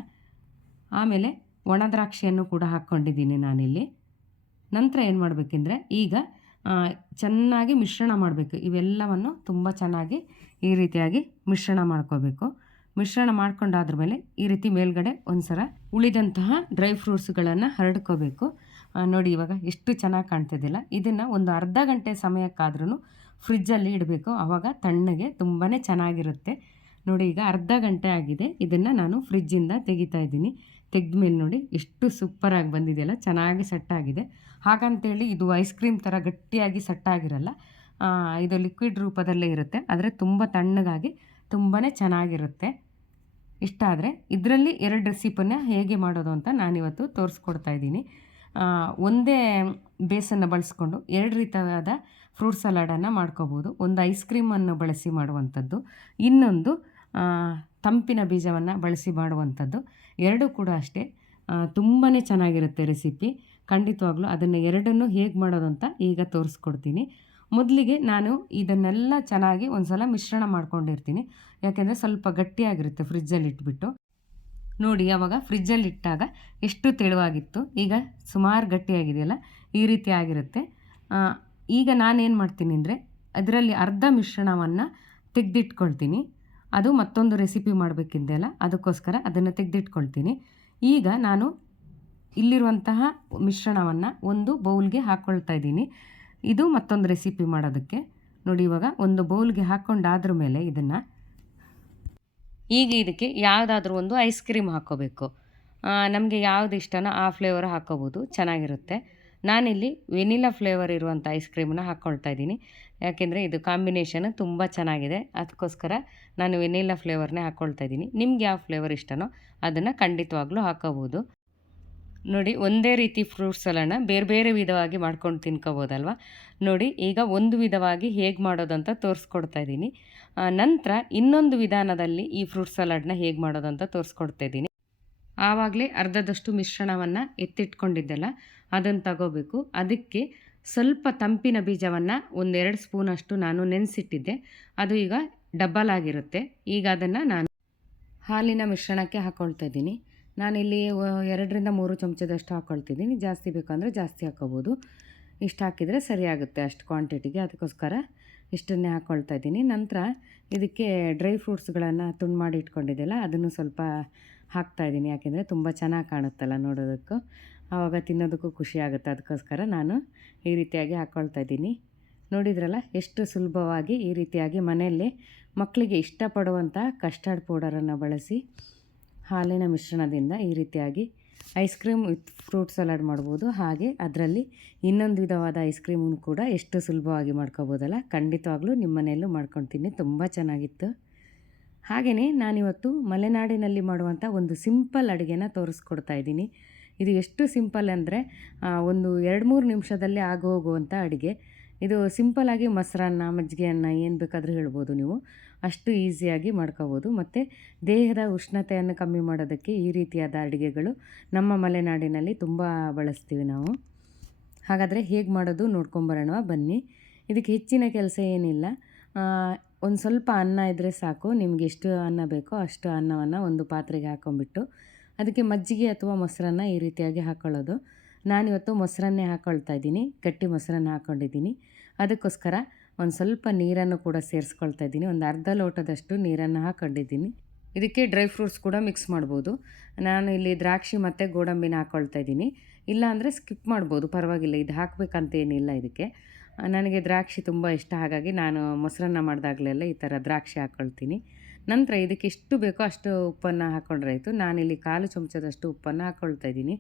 ಆಮೇಲೆ ಒಣ ದ್ರಾಕ್ಷಿಯನ್ನು ಕೂಡ ಹಾಕ್ಕೊಂಡಿದ್ದೀನಿ ನಾನಿಲ್ಲಿ. ನಂತರ ಏನು ಮಾಡಬೇಕೆಂದರೆ ಈಗ ಚೆನ್ನಾಗಿ ಮಿಶ್ರಣ ಮಾಡಬೇಕು. ಇವೆಲ್ಲವನ್ನು ತುಂಬ ಚೆನ್ನಾಗಿ ಈ ರೀತಿಯಾಗಿ ಮಿಶ್ರಣ ಮಾಡ್ಕೋಬೇಕು. ಮಿಶ್ರಣ ಮಾಡ್ಕೊಂಡಾದ್ರ ಮೇಲೆ ಈ ರೀತಿ ಮೇಲ್ಗಡೆ ಒಂದು ಸಲ ಉಳಿದಂತಹ ಡ್ರೈ ಫ್ರೂಟ್ಸ್ಗಳನ್ನು ಹರಡ್ಕೋಬೇಕು. ನೋಡಿ, ಇವಾಗ ಎಷ್ಟು ಚೆನ್ನಾಗಿ ಕಾಣ್ತಿದ್ದಿಲ್ಲ. ಇದನ್ನು ಒಂದು ಅರ್ಧ ಗಂಟೆ ಸಮಯಕ್ಕಾದ್ರೂ ಫ್ರಿಜ್ಜಲ್ಲಿ ಇಡಬೇಕು. ಆವಾಗ ತಣ್ಣಗೆ ತುಂಬಾ ಚೆನ್ನಾಗಿರುತ್ತೆ. ನೋಡಿ, ಈಗ ಅರ್ಧ ಗಂಟೆ ಆಗಿದೆ. ಇದನ್ನು ನಾನು ಫ್ರಿಜ್ಜಿಂದ ತೆಗಿತಾ ಇದ್ದೀನಿ. ತೆಗೆದ ಮೇಲೆ ನೋಡಿ ಎಷ್ಟು ಸೂಪರಾಗಿ ಬಂದಿದೆಯಲ್ಲ, ಚೆನ್ನಾಗಿ ಸೆಟ್ಟಾಗಿದೆ. ಹಾಗಂತೇಳಿ ಇದು ಐಸ್ ಕ್ರೀಮ್ ಥರ ಗಟ್ಟಿಯಾಗಿ ಸೆಟ್ಟಾಗಿರಲ್ಲ. ಇದು ಲಿಕ್ವಿಡ್ ರೂಪದಲ್ಲೇ ಇರುತ್ತೆ. ಆದರೆ ತುಂಬ ತಣ್ಣಗಾಗಿ ತುಂಬಾ ಚೆನ್ನಾಗಿರುತ್ತೆ. ಇಷ್ಟ ಆದರೆ ಇದರಲ್ಲಿ 2 ರೆಸಿಪಿನ ಹೇಗೆ ಮಾಡೋದು ಅಂತ ನಾನಿವತ್ತು ತೋರಿಸ್ಕೊಡ್ತಾ ಇದ್ದೀನಿ. ಒಂದೇ ಬೇಸನ್ನು ಬಳಸ್ಕೊಂಡು 2 ರೀತಿಯಾದ ಫ್ರೂಟ್ ಸಲಾಡನ್ನು ಮಾಡ್ಕೋಬೋದು. ಒಂದು ಐಸ್ ಕ್ರೀಮನ್ನು ಬಳಸಿ ಮಾಡುವಂಥದ್ದು, ಇನ್ನೊಂದು ತಂಪಿನ ಬೀಜವನ್ನು ಬಳಸಿ ಮಾಡುವಂಥದ್ದು. 2 ಕೂಡ ಅಷ್ಟೇ ತುಂಬಾ ಚೆನ್ನಾಗಿರುತ್ತೆ ರೆಸಿಪಿ. ಖಂಡಿತವಾಗ್ಲೂ ಅದನ್ನು 2ನ್ನು ಹೇಗೆ ಮಾಡೋದು ಅಂತ ಈಗ ತೋರಿಸ್ಕೊಡ್ತೀನಿ. ಮೊದಲಿಗೆ ನಾನು ಇದನ್ನೆಲ್ಲ ಚೆನ್ನಾಗಿ ಒಂದು ಸಲ ಮಿಶ್ರಣ ಮಾಡ್ಕೊಂಡಿರ್ತೀನಿ. ಯಾಕೆಂದರೆ ಸ್ವಲ್ಪ ಗಟ್ಟಿಯಾಗಿರುತ್ತೆ ಫ್ರಿಜ್ಜಲ್ಲಿ ಇಟ್ಬಿಟ್ಟು. ನೋಡಿ, ಆವಾಗ ಫ್ರಿಜ್ಜಲ್ಲಿ ಇಟ್ಟಾಗ ಎಷ್ಟು ತೆಳುವಾಗಿತ್ತು, ಈಗ ಸುಮಾರು ಗಟ್ಟಿಯಾಗಿದೆಯಲ್ಲ, ಈ ರೀತಿ ಆಗಿರುತ್ತೆ. ಈಗ ನಾನೇನು ಮಾಡ್ತೀನಿ ಅಂದರೆ ಅದರಲ್ಲಿ ಅರ್ಧ ಮಿಶ್ರಣವನ್ನು ತೆಗೆದಿಟ್ಕೊಳ್ತೀನಿ. ಅದು ಮತ್ತೊಂದು ರೆಸಿಪಿ ಮಾಡಬೇಕಿದೆಯಲ್ಲ, ಅದಕ್ಕೋಸ್ಕರ ಅದನ್ನು ತೆಗೆದಿಟ್ಕೊಳ್ತೀನಿ. ಈಗ ನಾನು ಇಲ್ಲಿರುವಂತಹ ಮಿಶ್ರಣವನ್ನು ಒಂದು ಬೌಲ್ಗೆ ಹಾಕ್ಕೊಳ್ತಾ ಇದ್ದೀನಿ. ಇದು ಮತ್ತೊಂದು ರೆಸಿಪಿ ಮಾಡೋದಕ್ಕೆ. ನೋಡಿ, ಇವಾಗ ಒಂದು ಬೌಲ್ಗೆ ಹಾಕ್ಕೊಂಡಾದ್ರ ಮೇಲೆ ಈಗ ಇದಕ್ಕೆ ಯಾವುದಾದ್ರೂ ಒಂದು ಐಸ್ ಕ್ರೀಮ್ ಹಾಕ್ಕೋಬೇಕು. ನಮಗೆ ಯಾವುದು ಇಷ್ಟನೋ ಆ ಫ್ಲೇವರ್ ಹಾಕ್ಕೋಬೋದು, ಚೆನ್ನಾಗಿರುತ್ತೆ. ನಾನಿಲ್ಲಿ ವೆನಿಲಾ ಫ್ಲೇವರ್ ಇರುವಂಥ ಐಸ್ ಕ್ರೀಮನ್ನ ಹಾಕ್ಕೊಳ್ತಾ ಇದ್ದೀನಿ. ಯಾಕೆಂದರೆ ಇದು ಕಾಂಬಿನೇಷನ್ ತುಂಬ ಚೆನ್ನಾಗಿದೆ. ಅದಕ್ಕೋಸ್ಕರ ನಾನು ವೆನಿಲಾ ಫ್ಲೇವರ್ನೇ ಹಾಕ್ಕೊಳ್ತಾ ಇದ್ದೀನಿ. ನಿಮ್ಗೆ ಯಾವ ಫ್ಲೇವರ್ ಇಷ್ಟನೋ ಅದನ್ನು ಖಂಡಿತವಾಗ್ಲೂ ಹಾಕ್ಕೋಬೋದು. ನೋಡಿ, ಒಂದೇ ರೀತಿ ಫ್ರೂಟ್ಸ್ ಸಲಾಡ್ನ ಬೇರೆ ಬೇರೆ ವಿಧವಾಗಿ ಮಾಡ್ಕೊಂಡು ತಿನ್ಕೋಬೋದಲ್ವ. ನೋಡಿ, ಈಗ ಒಂದು ವಿಧವಾಗಿ ಹೇಗೆ ಮಾಡೋದು ಅಂತ ತೋರಿಸ್ಕೊಡ್ತಾ ಇದ್ದೀನಿ. ನಂತರ ಇನ್ನೊಂದು ವಿಧಾನದಲ್ಲಿ ಈ ಫ್ರೂಟ್ ಸಲಾಡ್ನ ಹೇಗೆ ಮಾಡೋದು ಅಂತ ತೋರಿಸ್ಕೊಡ್ತಾ ಇದ್ದೀನಿ. ಆವಾಗಲೇ ಅರ್ಧದಷ್ಟು ಮಿಶ್ರಣವನ್ನು ಎತ್ತಿಟ್ಕೊಂಡಿದ್ದೆಲ್ಲ ಅದನ್ನು ತಗೋಬೇಕು. ಅದಕ್ಕೆ ಸ್ವಲ್ಪ ತಂಪಿನ ಬೀಜವನ್ನು 1-2 ಸ್ಪೂನಷ್ಟು ನಾನು ನೆನೆಸಿಟ್ಟಿದ್ದೆ. ಅದು ಈಗ ಡಬಲ್ ಆಗಿರುತ್ತೆ. ಈಗ ಅದನ್ನು ನಾನು ಹಾಲಿನ ಮಿಶ್ರಣಕ್ಕೆ ಹಾಕ್ಕೊಳ್ತಾ ಇದ್ದೀನಿ. ನಾನಿಲ್ಲಿ 2-3 ಚಮಚದಷ್ಟು ಹಾಕ್ಕೊಳ್ತಿದ್ದೀನಿ. ಜಾಸ್ತಿ ಬೇಕಂದರೆ ಜಾಸ್ತಿ ಹಾಕ್ಕೋಬೋದು. ಇಷ್ಟು ಹಾಕಿದರೆ ಸರಿಯಾಗುತ್ತೆ ಅಷ್ಟು ಕ್ವಾಂಟಿಟಿಗೆ. ಅದಕ್ಕೋಸ್ಕರ ಇಷ್ಟನ್ನೇ ಹಾಕ್ಕೊಳ್ತಾ ಇದ್ದೀನಿ. ನಂತರ ಇದಕ್ಕೆ ಡ್ರೈ ಫ್ರೂಟ್ಸ್ಗಳನ್ನು ತುಂಡು ಮಾಡಿ ಇಟ್ಕೊಂಡಿದ್ದೆಲ್ಲ ಅದನ್ನು ಸ್ವಲ್ಪ ಹಾಕ್ತಾಯಿದ್ದೀನಿ. ಯಾಕೆಂದರೆ ತುಂಬ ಚೆನ್ನಾಗಿ ಕಾಣುತ್ತಲ್ಲ ನೋಡೋದಕ್ಕೂ, ಆವಾಗ ತಿನ್ನೋದಕ್ಕೂ ಖುಷಿ ಆಗುತ್ತೆ. ಅದಕ್ಕೋಸ್ಕರ ನಾನು ಈ ರೀತಿಯಾಗಿ ಹಾಕ್ಕೊಳ್ತಾ ಇದ್ದೀನಿ. ನೋಡಿದ್ರಲ್ಲ ಎಷ್ಟು ಸುಲಭವಾಗಿ ಈ ರೀತಿಯಾಗಿ ಮನೆಯಲ್ಲಿ ಮಕ್ಕಳಿಗೆ ಇಷ್ಟಪಡುವಂಥ ಕಸ್ಟರ್ಡ್ ಪೌಡರನ್ನು ಬಳಸಿ ಹಾಲಿನ ಮಿಶ್ರಣದಿಂದ ಈ ರೀತಿಯಾಗಿ ice cream with fruit salad ಮಾಡ್ಬೋದು. ಹಾಗೆ ಅದರಲ್ಲಿ ಇನ್ನೊಂದು ವಿಧವಾದ ಐಸ್ ಕ್ರೀಮನ್ನು ಕೂಡ ಎಷ್ಟು ಸುಲಭವಾಗಿ ಮಾಡ್ಕೋಬೋದಲ್ಲ. ಖಂಡಿತವಾಗ್ಲೂ ನಿಮ್ಮ ಮನೆಯಲ್ಲೂ ಮಾಡ್ಕೊತೀನಿ, ತುಂಬ ಚೆನ್ನಾಗಿತ್ತು. ಹಾಗೆಯೇ ನಾನಿವತ್ತು ಮಲೆನಾಡಿನಲ್ಲಿ ಮಾಡುವಂಥ ಒಂದು ಸಿಂಪಲ್ ಅಡುಗೆನ ತೋರಿಸ್ಕೊಡ್ತಾ ಇದ್ದೀನಿ. ಇದು ಎಷ್ಟು ಸಿಂಪಲ್ ಅಂದರೆ ಒಂದು 2-3 ನಿಮಿಷದಲ್ಲೇ ಆಗೋಗುವಂಥ ಅಡುಗೆ. ಇದು ಸಿಂಪಲ್ಲಾಗಿ ಮೊಸರನ್ನ, ಮಜ್ಜಿಗೆ ಅನ್ನ ಏನು ಬೇಕಾದರೂ ಹೇಳ್ಬೋದು ನೀವು, ಅಷ್ಟು ಈಸಿಯಾಗಿ ಮಾಡ್ಕೋಬೋದು. ಮತ್ತು ದೇಹದ ಉಷ್ಣತೆಯನ್ನು ಕಮ್ಮಿ ಮಾಡೋದಕ್ಕೆ ಈ ರೀತಿಯಾದ ಅಡುಗೆಗಳು ನಮ್ಮ ಮಲೆನಾಡಿನಲ್ಲಿ ತುಂಬ ಬಳಸ್ತೀವಿ ನಾವು. ಹಾಗಾದರೆ ಹೇಗೆ ಮಾಡೋದು ನೋಡ್ಕೊಂಬರೋಣ ಬನ್ನಿ. ಇದಕ್ಕೆ ಹೆಚ್ಚಿನ ಕೆಲಸ ಏನಿಲ್ಲ. ಒಂದು ಸ್ವಲ್ಪ ಅನ್ನ ಇದ್ದರೆ ಸಾಕು. ನಿಮ್ಗೆ ಎಷ್ಟು ಅನ್ನ ಬೇಕೋ ಅಷ್ಟು ಅನ್ನವನ್ನು ಒಂದು ಪಾತ್ರೆಗೆ ಹಾಕ್ಕೊಂಬಿಟ್ಟು ಅದಕ್ಕೆ ಮಜ್ಜಿಗೆ ಅಥವಾ ಮೊಸರನ್ನ ಈ ರೀತಿಯಾಗಿ ಹಾಕ್ಕೊಳ್ಳೋದು. ನಾನಿವತ್ತು ಮೊಸರನ್ನೇ ಹಾಕ್ಕೊಳ್ತಾ ಇದ್ದೀನಿ, ಗಟ್ಟಿ ಮೊಸರನ್ನ ಹಾಕ್ಕೊಂಡಿದ್ದೀನಿ. ಅದಕ್ಕೋಸ್ಕರ ಒಂದು ಸ್ವಲ್ಪ ನೀರನ್ನು ಕೂಡ ಸೇರಿಸ್ಕೊಳ್ತಾ ಇದ್ದೀನಿ. ಒಂದು ಅರ್ಧ ಲೋಟದಷ್ಟು ನೀರನ್ನು ಹಾಕ್ಕೊಂಡಿದ್ದೀನಿ. ಇದಕ್ಕೆ ಡ್ರೈ ಫ್ರೂಟ್ಸ್ ಕೂಡ ಮಿಕ್ಸ್ ಮಾಡ್ಬೋದು. ನಾನು ಇಲ್ಲಿ ದ್ರಾಕ್ಷಿ ಮತ್ತು ಗೋಡಂಬಿನ ಹಾಕ್ಕೊಳ್ತಾ ಇದ್ದೀನಿ. ಇಲ್ಲ ಅಂದರೆ ಸ್ಕಿಪ್ ಮಾಡ್ಬೋದು, ಪರವಾಗಿಲ್ಲ. ಇದು ಹಾಕಬೇಕಂತ ಏನಿಲ್ಲ ಇದಕ್ಕೆ. ನನಗೆ ದ್ರಾಕ್ಷಿ ತುಂಬ ಇಷ್ಟ, ಹಾಗಾಗಿ ನಾನು ಮೊಸರನ್ನ ಮಾಡಿದಾಗಲೆಲ್ಲ ಈ ಥರ ದ್ರಾಕ್ಷಿ ಹಾಕ್ಕೊಳ್ತೀನಿ. ನಂತರ ಇದಕ್ಕೆ ಎಷ್ಟು ಬೇಕೋ ಅಷ್ಟು ಉಪ್ಪನ್ನು ಹಾಕ್ಕೊಂಡ್ರಾಯಿತು. ನಾನಿಲ್ಲಿ 1/4 ಚಮಚದಷ್ಟು ಉಪ್ಪನ್ನು ಹಾಕ್ಕೊಳ್ತಾ ಇದ್ದೀನಿ.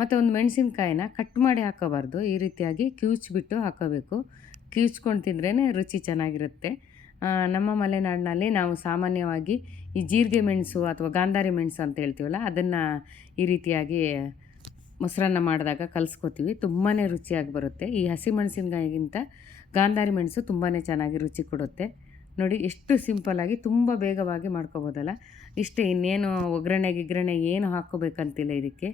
ಮತ್ತು ಒಂದು ಮೆಣಸಿನ್ಕಾಯಿನ ಕಟ್ ಮಾಡಿ ಹಾಕೋಬಾರ್ದು, ಈ ರೀತಿಯಾಗಿ ಕಿವುಚ್ಬಿಟ್ಟು ಹಾಕೋಬೇಕು. ಕಿವುಚ್ಕೊಂಡು ತಿಂದ್ರೇ ರುಚಿ ಚೆನ್ನಾಗಿರುತ್ತೆ. ನಮ್ಮ ಮಲೆನಾಡಿನಲ್ಲಿ ನಾವು ಸಾಮಾನ್ಯವಾಗಿ ಈ ಜೀರಿಗೆ ಮೆಣಸು ಅಥವಾ ಗಾಂಧಾರಿ ಮೆಣಸು ಅಂತ ಹೇಳ್ತೀವಲ್ಲ, ಅದನ್ನು ಈ ರೀತಿಯಾಗಿ ಮೊಸರನ್ನ ಮಾಡಿದಾಗ ಕಲಿಸ್ಕೊತೀವಿ. ತುಂಬಾ ರುಚಿಯಾಗಿ ಬರುತ್ತೆ. ಈ ಹಸಿಮೆಣಸಿನ್ಕಾಯಿಗಿಂತ ಗಾಂಧಾರಿ ಮೆಣಸು ತುಂಬಾ ಚೆನ್ನಾಗಿ ರುಚಿ ಕೊಡುತ್ತೆ. ನೋಡಿ ಎಷ್ಟು ಸಿಂಪಲ್ಲಾಗಿ ತುಂಬ ಬೇಗವಾಗಿ ಮಾಡ್ಕೋಬೋದಲ್ಲ. ಇಷ್ಟೇ, ಇನ್ನೇನು ಒಗ್ಗರಣೆ ಏನು ಹಾಕ್ಕೋಬೇಕಂತಿಲ್ಲ ಇದಕ್ಕೆ.